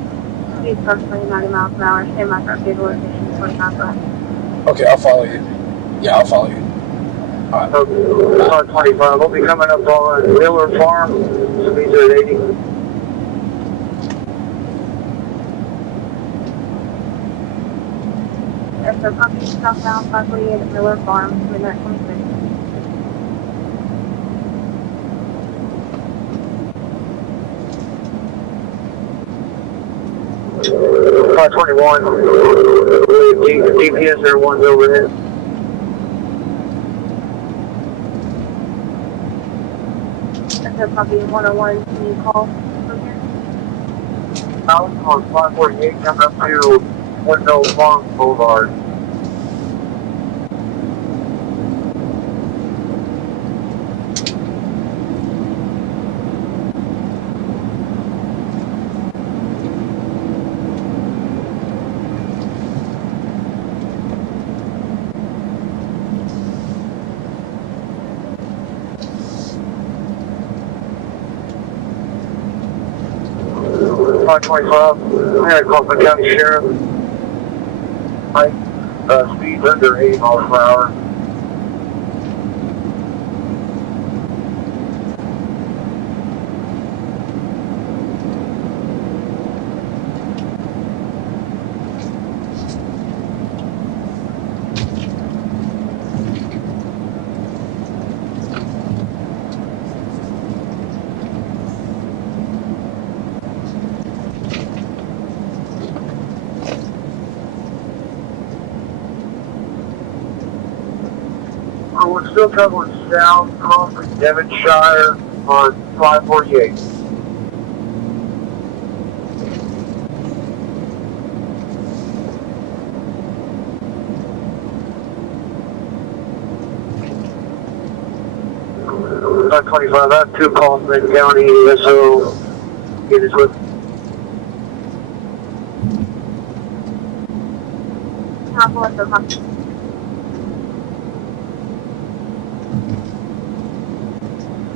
Speed approximately 90 miles per hour. Stand by for updated location 25 left. Okay, I'll follow you. Yeah, I'll follow you. Alright. 525. We'll be coming up on Miller Farm. Speeds are at 80. So copy southbound 548 at Miller Farm, midnight 26. .21. GPS there, one's overhead. So copy 101. Can you call from here? I was on 548 coming up to Window Farm Boulevard. .25, I had a call from the county sheriff. Speed under 80 miles per hour. We're still traveling south, crossing Devonshire on 548. .25, I have 2 calls from the county, so get us with.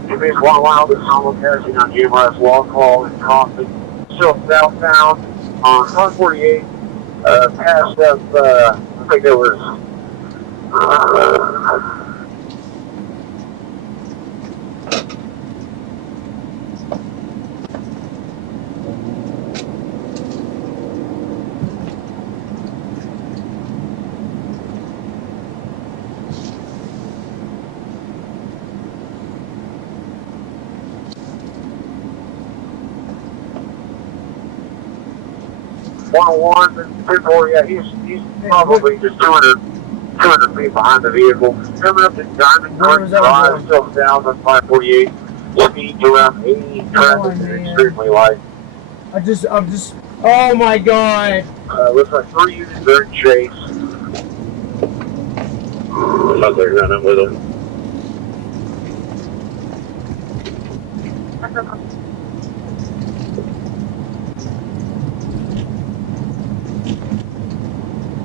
It means one while this almost passing on GMRS Long Haul and crossing still southbound on 148, past up, I think it was, 101 and 240, yeah, he's probably just 200 feet behind the vehicle. Coming up to Diamond Creek Drive, still south on 548. Speeds around 80, traffic is extremely light. I'm just, oh my god. Looks like 3 units are in chase. Not there running with them.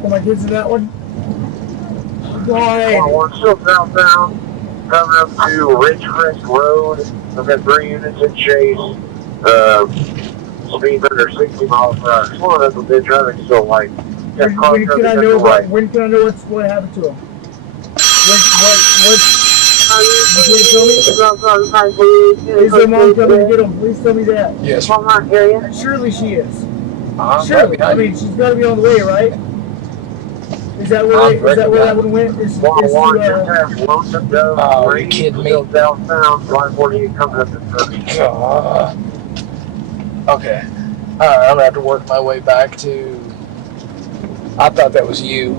Am I kids in that one? God. We're still southbound, coming up to Ridgecrest Road. I've got 3 units in chase. Speed under 60 miles per hour. Slowing up a bit, traffic still light. When can I know what happened to him? You can't tell me? Is their mom coming to get him? Please tell me that. Yes. Surely she is. Surely. I mean, she's got to be on the way, right? Is that where that one went? Are you kidding me? Southbound, 548 coming up to 30. Okay. Alright, I'm gonna have to work my way back to. I thought that was you.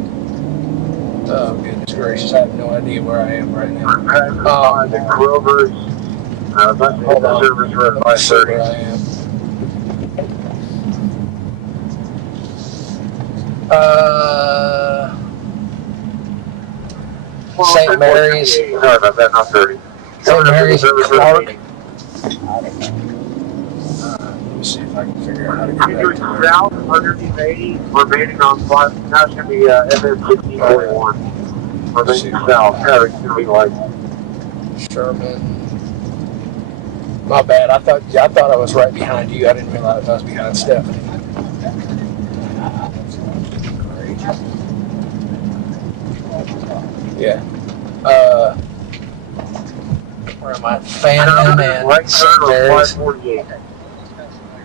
Oh, goodness gracious. I have no idea where I am right now. The Grover's, hold on. service for Let me see where I am. St. Mary's. Sorry about that, not 30. St. Mary's Clark. Let me see if I can figure out how to get back to there. South, 180, remaining on 5. Now it's going to be FM 1641. Remaining south. Traffic's going to be like Sherman. My bad. I thought I was right behind you. I didn't realize I was behind Stephanie. Yeah. Where am I? Phantom and St. Mary's.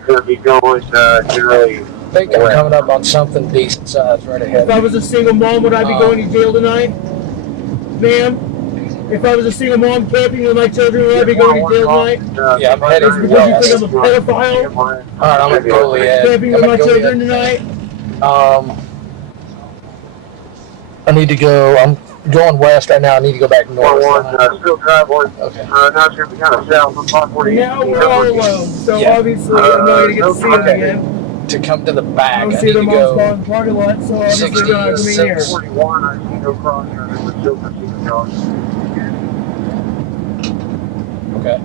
Going to be going generally. I think I'm coming up on something decent size right ahead. If I was a single mom, would I be going to jail tonight? Ma'am? If I was a single mom camping with my children, would I be going to jail tonight? Yeah, I'm heading Would you think I'm a pedophile? Alright, I'm gonna go ahead. Camping with my children tonight? I need to go. I'm going west right now. I need to go back north. Still traveling. Okay. Now it's going to be kind of south on 548. Now we're all alone, so obviously I'm not going to get to see them again. To come to the back, I I see need their to mom's go in the parking lot, so obviously they're not going to be here. 41, I see no crossing. We're still proceeding, Josh. Okay.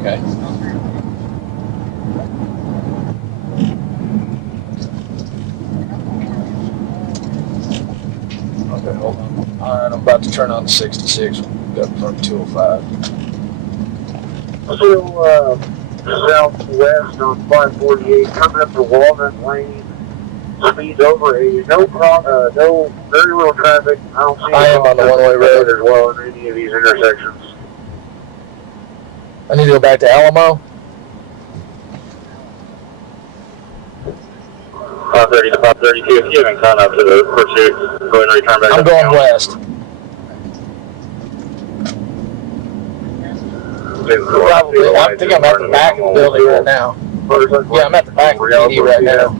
Okay. Okay, hold on. Alright, I'm about to turn on 66. Got from 205. Still southwest on 548, coming up to Walnut Lane. Speeds over 80. No very little traffic. I don't see. I am on the one-way road as well in any of these intersections. I need to go back to Alamo. 530 to 532. If you haven't caught up to the pursuit, go ahead and return back. I'm going west. Probably. I think I'm at the back of the building right now. Yeah, I'm at the back of the PD right now.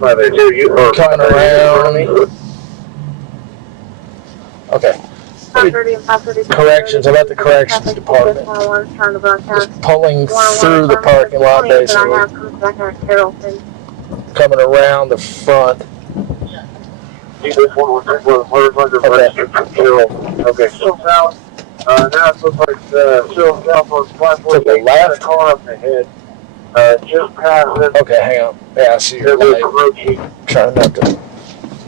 582, you are coming around. Okay. 530 and 532. Corrections. I'm at the corrections department. Just pulling through the parking lot, basically. Coming around the front. See this one was okay, still south. Now it looks like still south on 548. To the left? Car up ahead. Just past this. Okay, hang on. Yeah, I see your light. Trying not to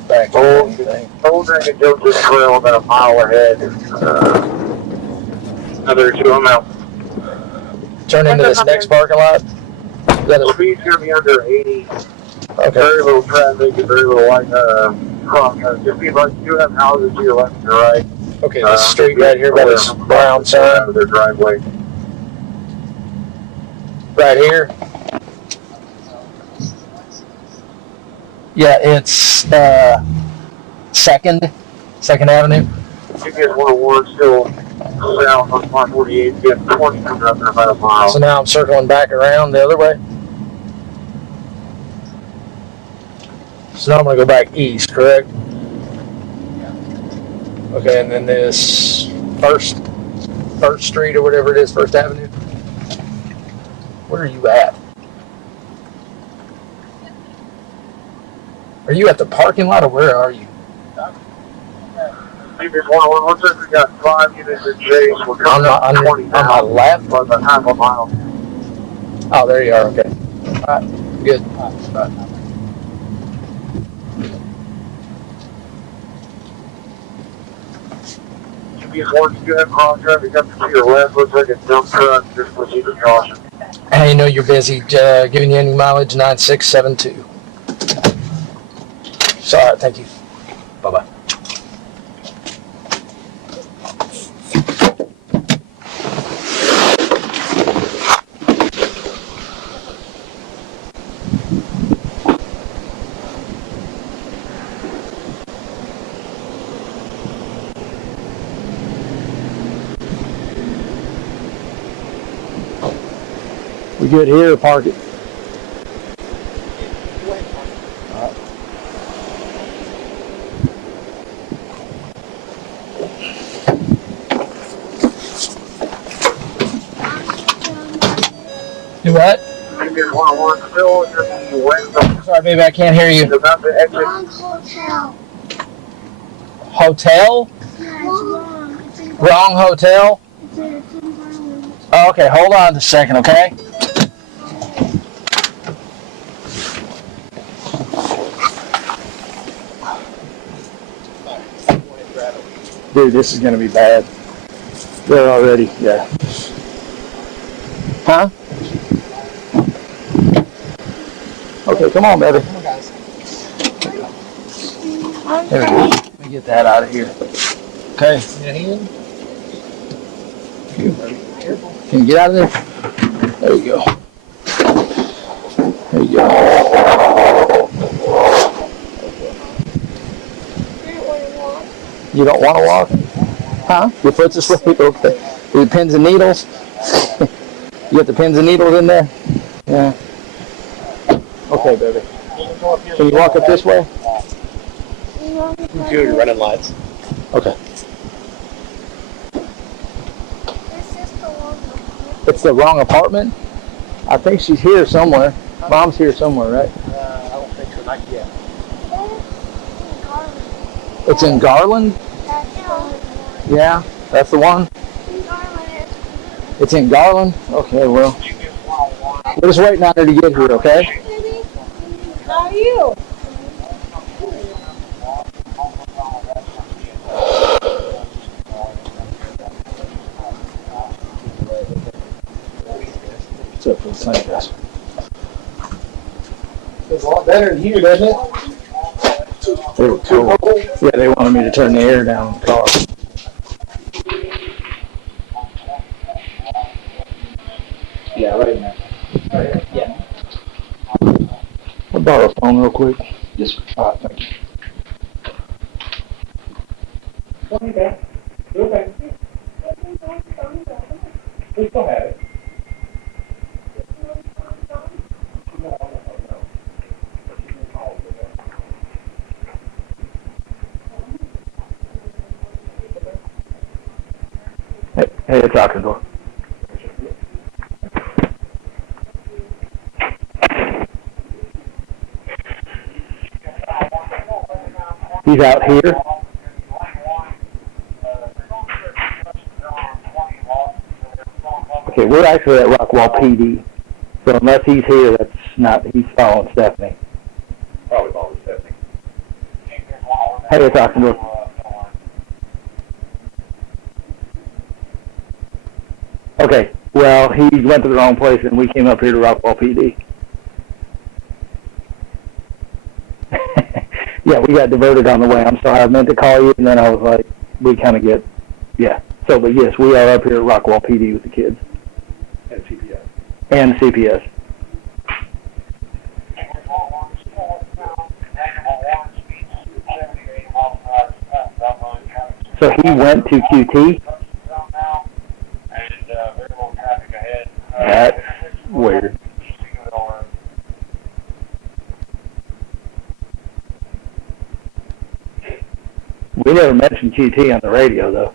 back into anything. Old Dragon Joseph Trail about a mile ahead. Another 2 out. Turn into this next parking lot. Speed's going to be under 80. Okay. Very little traffic and very little light crossing. Just be like you have houses to your left and your right. Okay, this street right here by this brown sign. Their driveway. Right here. Yeah, it's Second Avenue. You get 101 still south on 548. You get 20 coming up in about a mile. So now I'm circling back around the other way. So now I'm going to go back east, correct? Okay, and then this First Street or whatever it is, First Avenue. Where are you at? Are you at the parking lot or where are you? Previous 101, looks like we got 5 units in chase. We're coming up to 20 now. On my left? About half a mile. Oh, there you are, okay. Alright, good. All right. Once you have cross traffic up to your left, looks like a dump truck. Just proceed with caution. Hey, you know you're busy. Giving you any mileage, 9672. So, all right, thank you. Bye-bye. We good here or park it? Do what? Sorry, baby, I can't hear you. Wrong hotel. Hotel? Yeah, it's wrong. Wrong hotel? It's in Garland. Oh, okay, hold on just a second, okay? Dude, this is going to be bad. They're already, yeah. Huh? Okay, come on, baby. Come on, guys. There we go. Let me get that out of here. Okay. Can you get out of there? There you go. There you go. You don't want to walk? Huh? Your foot's asleep? Okay. The pins and needles? You got the pins and needles in there? Yeah. Okay, baby. Can you walk up this way? You're running lights. Okay. It's the wrong apartment? I think she's here somewhere. Mom's here somewhere, right? I don't think so, not yet. It's in Garland? Yeah, that's the one? It's in Garland? Okay, well. We're just waiting on her to get here, okay? How are you? What's up for the sun, guys? It's a lot better in here, doesn't it? They were cold. Yeah, they wanted me to turn the air down in the car. Yeah, right now. Yeah. I'll borrow a phone real quick. Yes, sir. All right, thank you. Okay. Okay. We still have it. Hey, it's out the door. He's out here. Okay, we're actually at Rockwall PD. So unless he's here, that's not, he's following Stephanie. Probably following Stephanie. Hey, it's out the door. Okay, well, he went to the wrong place and we came up here to Rockwall PD. Yeah, we got diverted on the way. I'm sorry, I meant to call you and then I was like, we kind of get, yeah. So, but yes, we are up here at Rockwall PD with the kids. And CPS. And CPS. So he went to QT? That's weird. We never mentioned QT on the radio, though.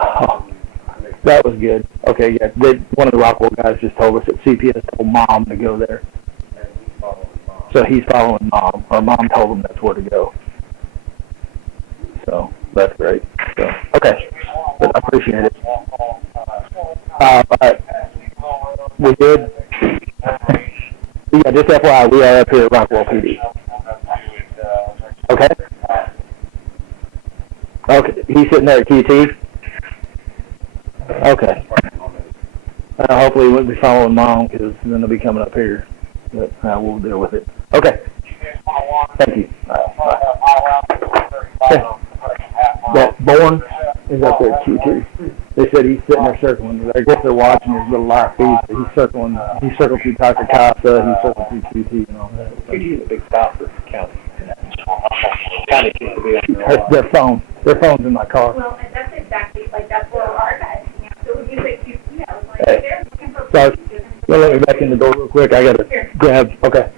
Oh, that was good. Okay, yeah. One of the Rockwell guys just told us that CPS told Mom to go there. So he's following Mom, or Mom told him that's where to go. So that's great. So okay, but I appreciate it. All right. We good? Yeah, just FYI, we are up here at Rockwall PD. Okay. Okay, he's sitting there at QT. Okay. Hopefully he won't be following Mom, because then they'll be coming up here. But we'll deal with it. Okay. Thank you. Okay. That Bourne is up there at Q2. They said he's sitting there circling. I guess they're watching his little live feed. But he's circling. He circled through Dr. Casa. He circled through QT and all that. QT is a big stop for the county. County seems to be on Their phone's in my car. Well, and that's exactly, like, that's where our guys, you know, so when you say QT, I was like, Hey. they're looking for Sorry. police. Let me back in the door real quick. I gotta grab. Okay.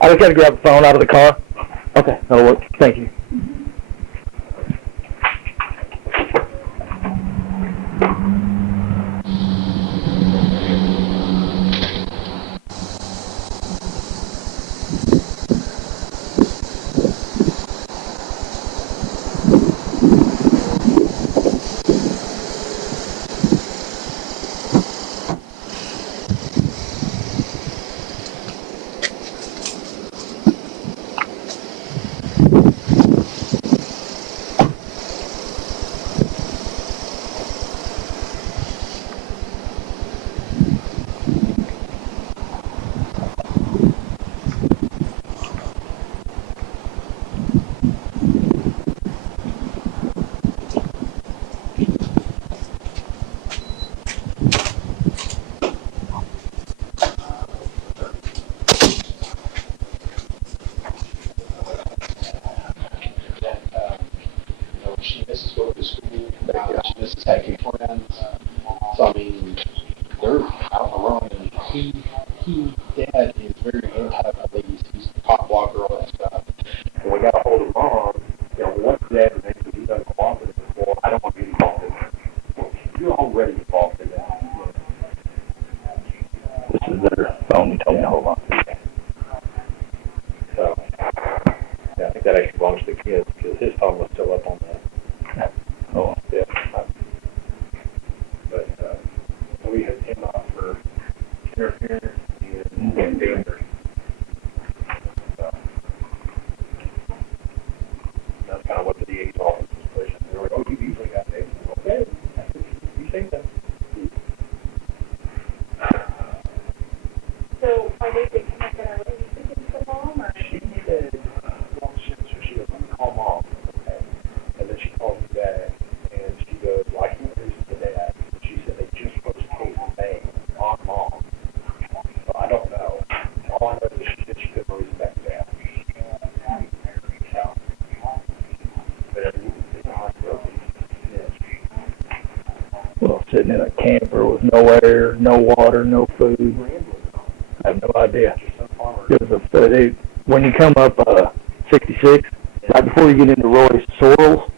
I just gotta grab the phone out of the car. Okay, that'll work. Thank you. There you go. This is having friends. So I mean, they're out and running. Dad is very anti-police. He's a cop blocker, all that stuff. When we got a hold of Mom, once Dad was angry, he doesn't cooperate. Well, I don't want to be involved in that. You're already involved in that. This is their phone. You told me to hold on. So, yeah, I think that actually belongs to the kids because his phone was still up on that. Oh. Yeah. But we had him off for interference and danger. So, that's kind of what the DA's office was pushing. They were like, oh, you usually got danger. Okay, you say that. So are they thinking that they're really speaking to Mom, or? She said, well, she goes, let me call Mom. Okay. And then she called me back, and she goes, well, I can't reason to Dad. She said they just put a case of bang on Mom. So I don't know. All I know is she said she couldn't reason back to Dad. Well, sitting in a camper with no air, no water, no food. I have no idea. When you come up 66, right before you get into Royse, Sorrels,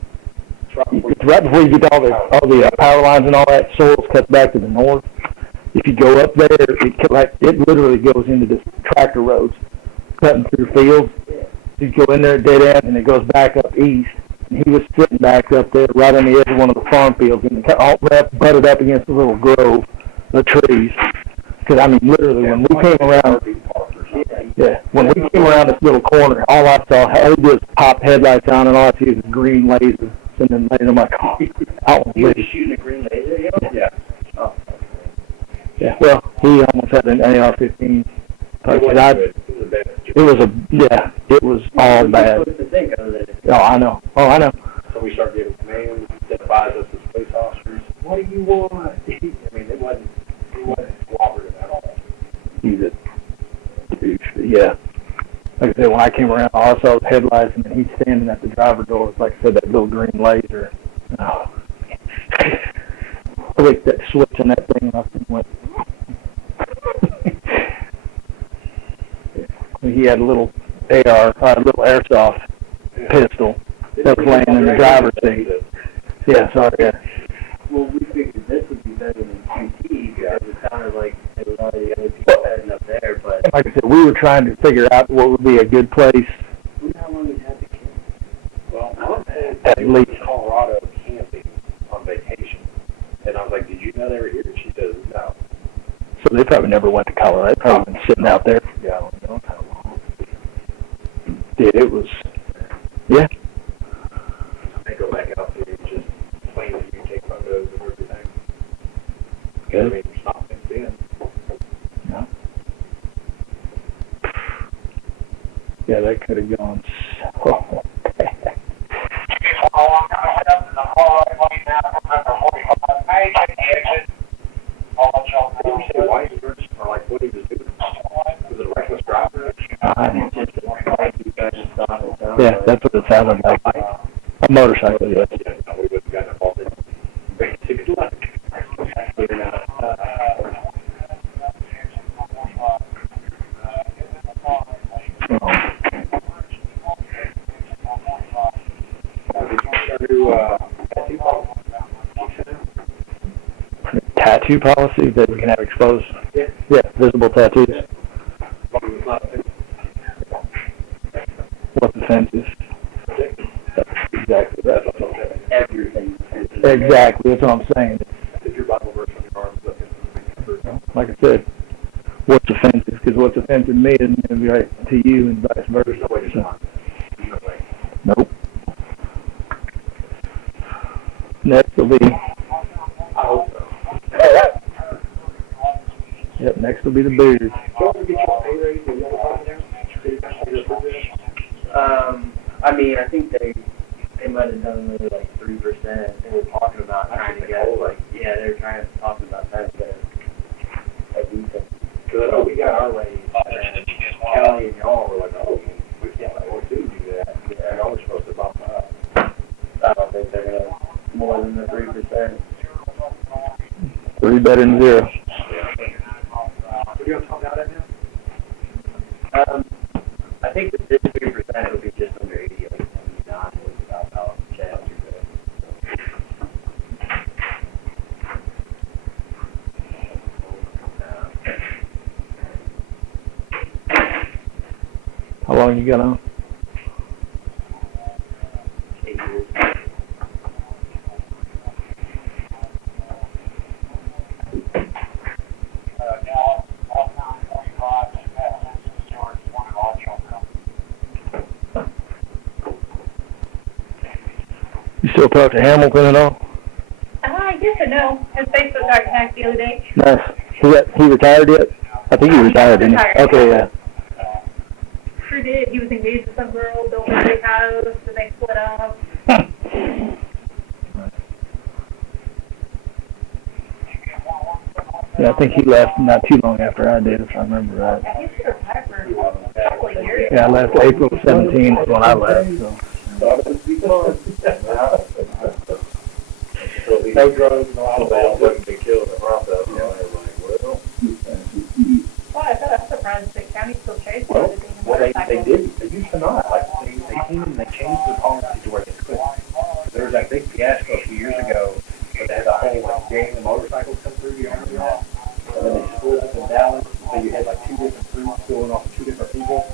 it's right before you get all the power lines and all that. Sorrels cuts back to the north. If you go up there, it literally goes into this tractor roads, cutting through fields. You go in there dead end, and it goes back up east. And he was sitting back up there, right on the edge of one of the farm fields, and all butted up against a little grove of trees. Because I mean, literally, when we came around, when we came around this little corner, all I saw, all he did was pop headlights on, and all I see was a green laser sending laser. I'm like, oh, I won't He was leave. shooting a green laser? Yeah. Oh. Yeah, well, he almost had an AR-15. It was all bad. Oh, I know. So we started giving commands that advised us as police officers. What do you want? I mean, it wasn't cooperative at all. He's a douche. Yeah. Like I said, when I came around, all I saw was headlights, and then he's standing at the driver door. Like I said, that little green laser. Oh. I licked that switch on that thing off and went. He had a little little airsoft pistol that was laying in the driver's seat. Yeah, sorry. Yeah. Well, we figured this would be better than QT because it sounded like there was already other people heading up there, but... Like I said, we were trying to figure out what would be a good place. How long we had the kids? Well, Mom had At least. Colorado camping on vacation. And I was like, did you know they were here? And she says, no. So they probably never went to Colorado. They've probably been sitting out there. Yeah, I don't know how long. Dude, it was, yeah. They go back out there and just explain that you can take photos of everything. Good. I mean, it's not been then. No. Yeah, that could have gone so bad. Did you say white or like what he was doing? Was it a reckless driver? Yeah, that's what it sounded like. A motorcycle, yes. Yeah, no, we would have gotten involved in basic luck. Tattoo policy that we can have exposed. Yeah, visible tattoos. What's offensive? Exactly. Everything. Exactly. That's what I'm saying. If your Bible verse on your arm, like I said, what's offensive? Because what's offensive to me isn't going to be right to you, and vice versa. There's no way to not. No way. Nope. Next will be. I hope so. Yep. Next will be the beard. Don't forget your pay raise. Are you on there? I mean, I think they might have done maybe like 3%. They were talking about trying to get they were trying to talk about trying to get a decent. Because I know we got our raise, and Kelly and y'all were like, oh, we can't let do that. And y'all were supposed to bump up. I don't think they're gonna more than the 3%. 3 better than 0. What are you going to talk about it now? I think that this 3% would be just under 80, like 79 was about how Chad would go. How long you got on? 8 years. You still talk to Hamilton at all? Yes and no. His Facebook got hacked the other day. Nice. He retired yet? I think he retired, didn't he? Retired. Okay, yeah. Sure did. He was engaged to some girl, built a big house, and they split up. Yeah, I think he left not too long after I did, if I remember right. Yeah, he's been retired for a couple of years. Yeah, I left April 17th when I left, so. No drugs, no alcohol, wouldn't be killed in the process. You know, well, Well, I'm surprised the county still chased well, everything. well, they did. They used to not. Like, they came and they changed the policy to where they could. There was that big fiasco a few years ago where they had a whole, like, gang of motorcycles come through the army lot. And then they split up in Dallas. So you had, like, 2 different groups going off of 2 different people.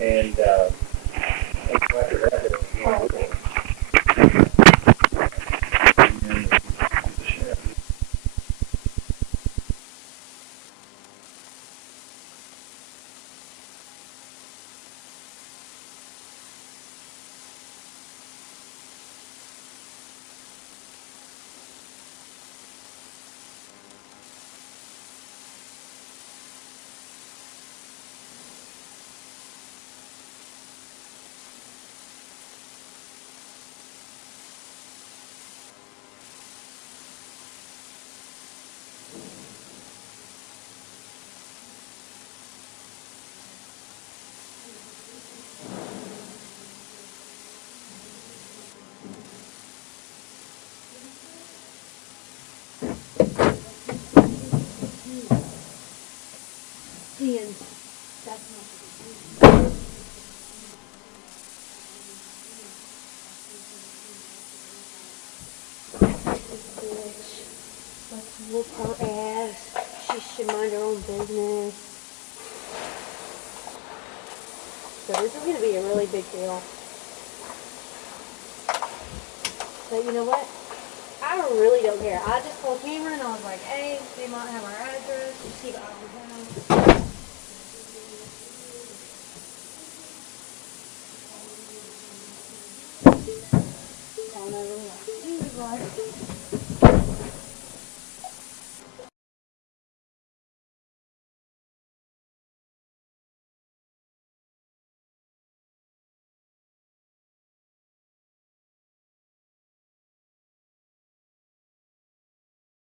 And, after that, it was more liberal. And that's not bitch. Let's whoop her ass. She should mind her own business. So this is going to be a really big deal. But you know what? I really don't care. I just called Cameron and I was like, hey, they might have our address. You see the house. He was like,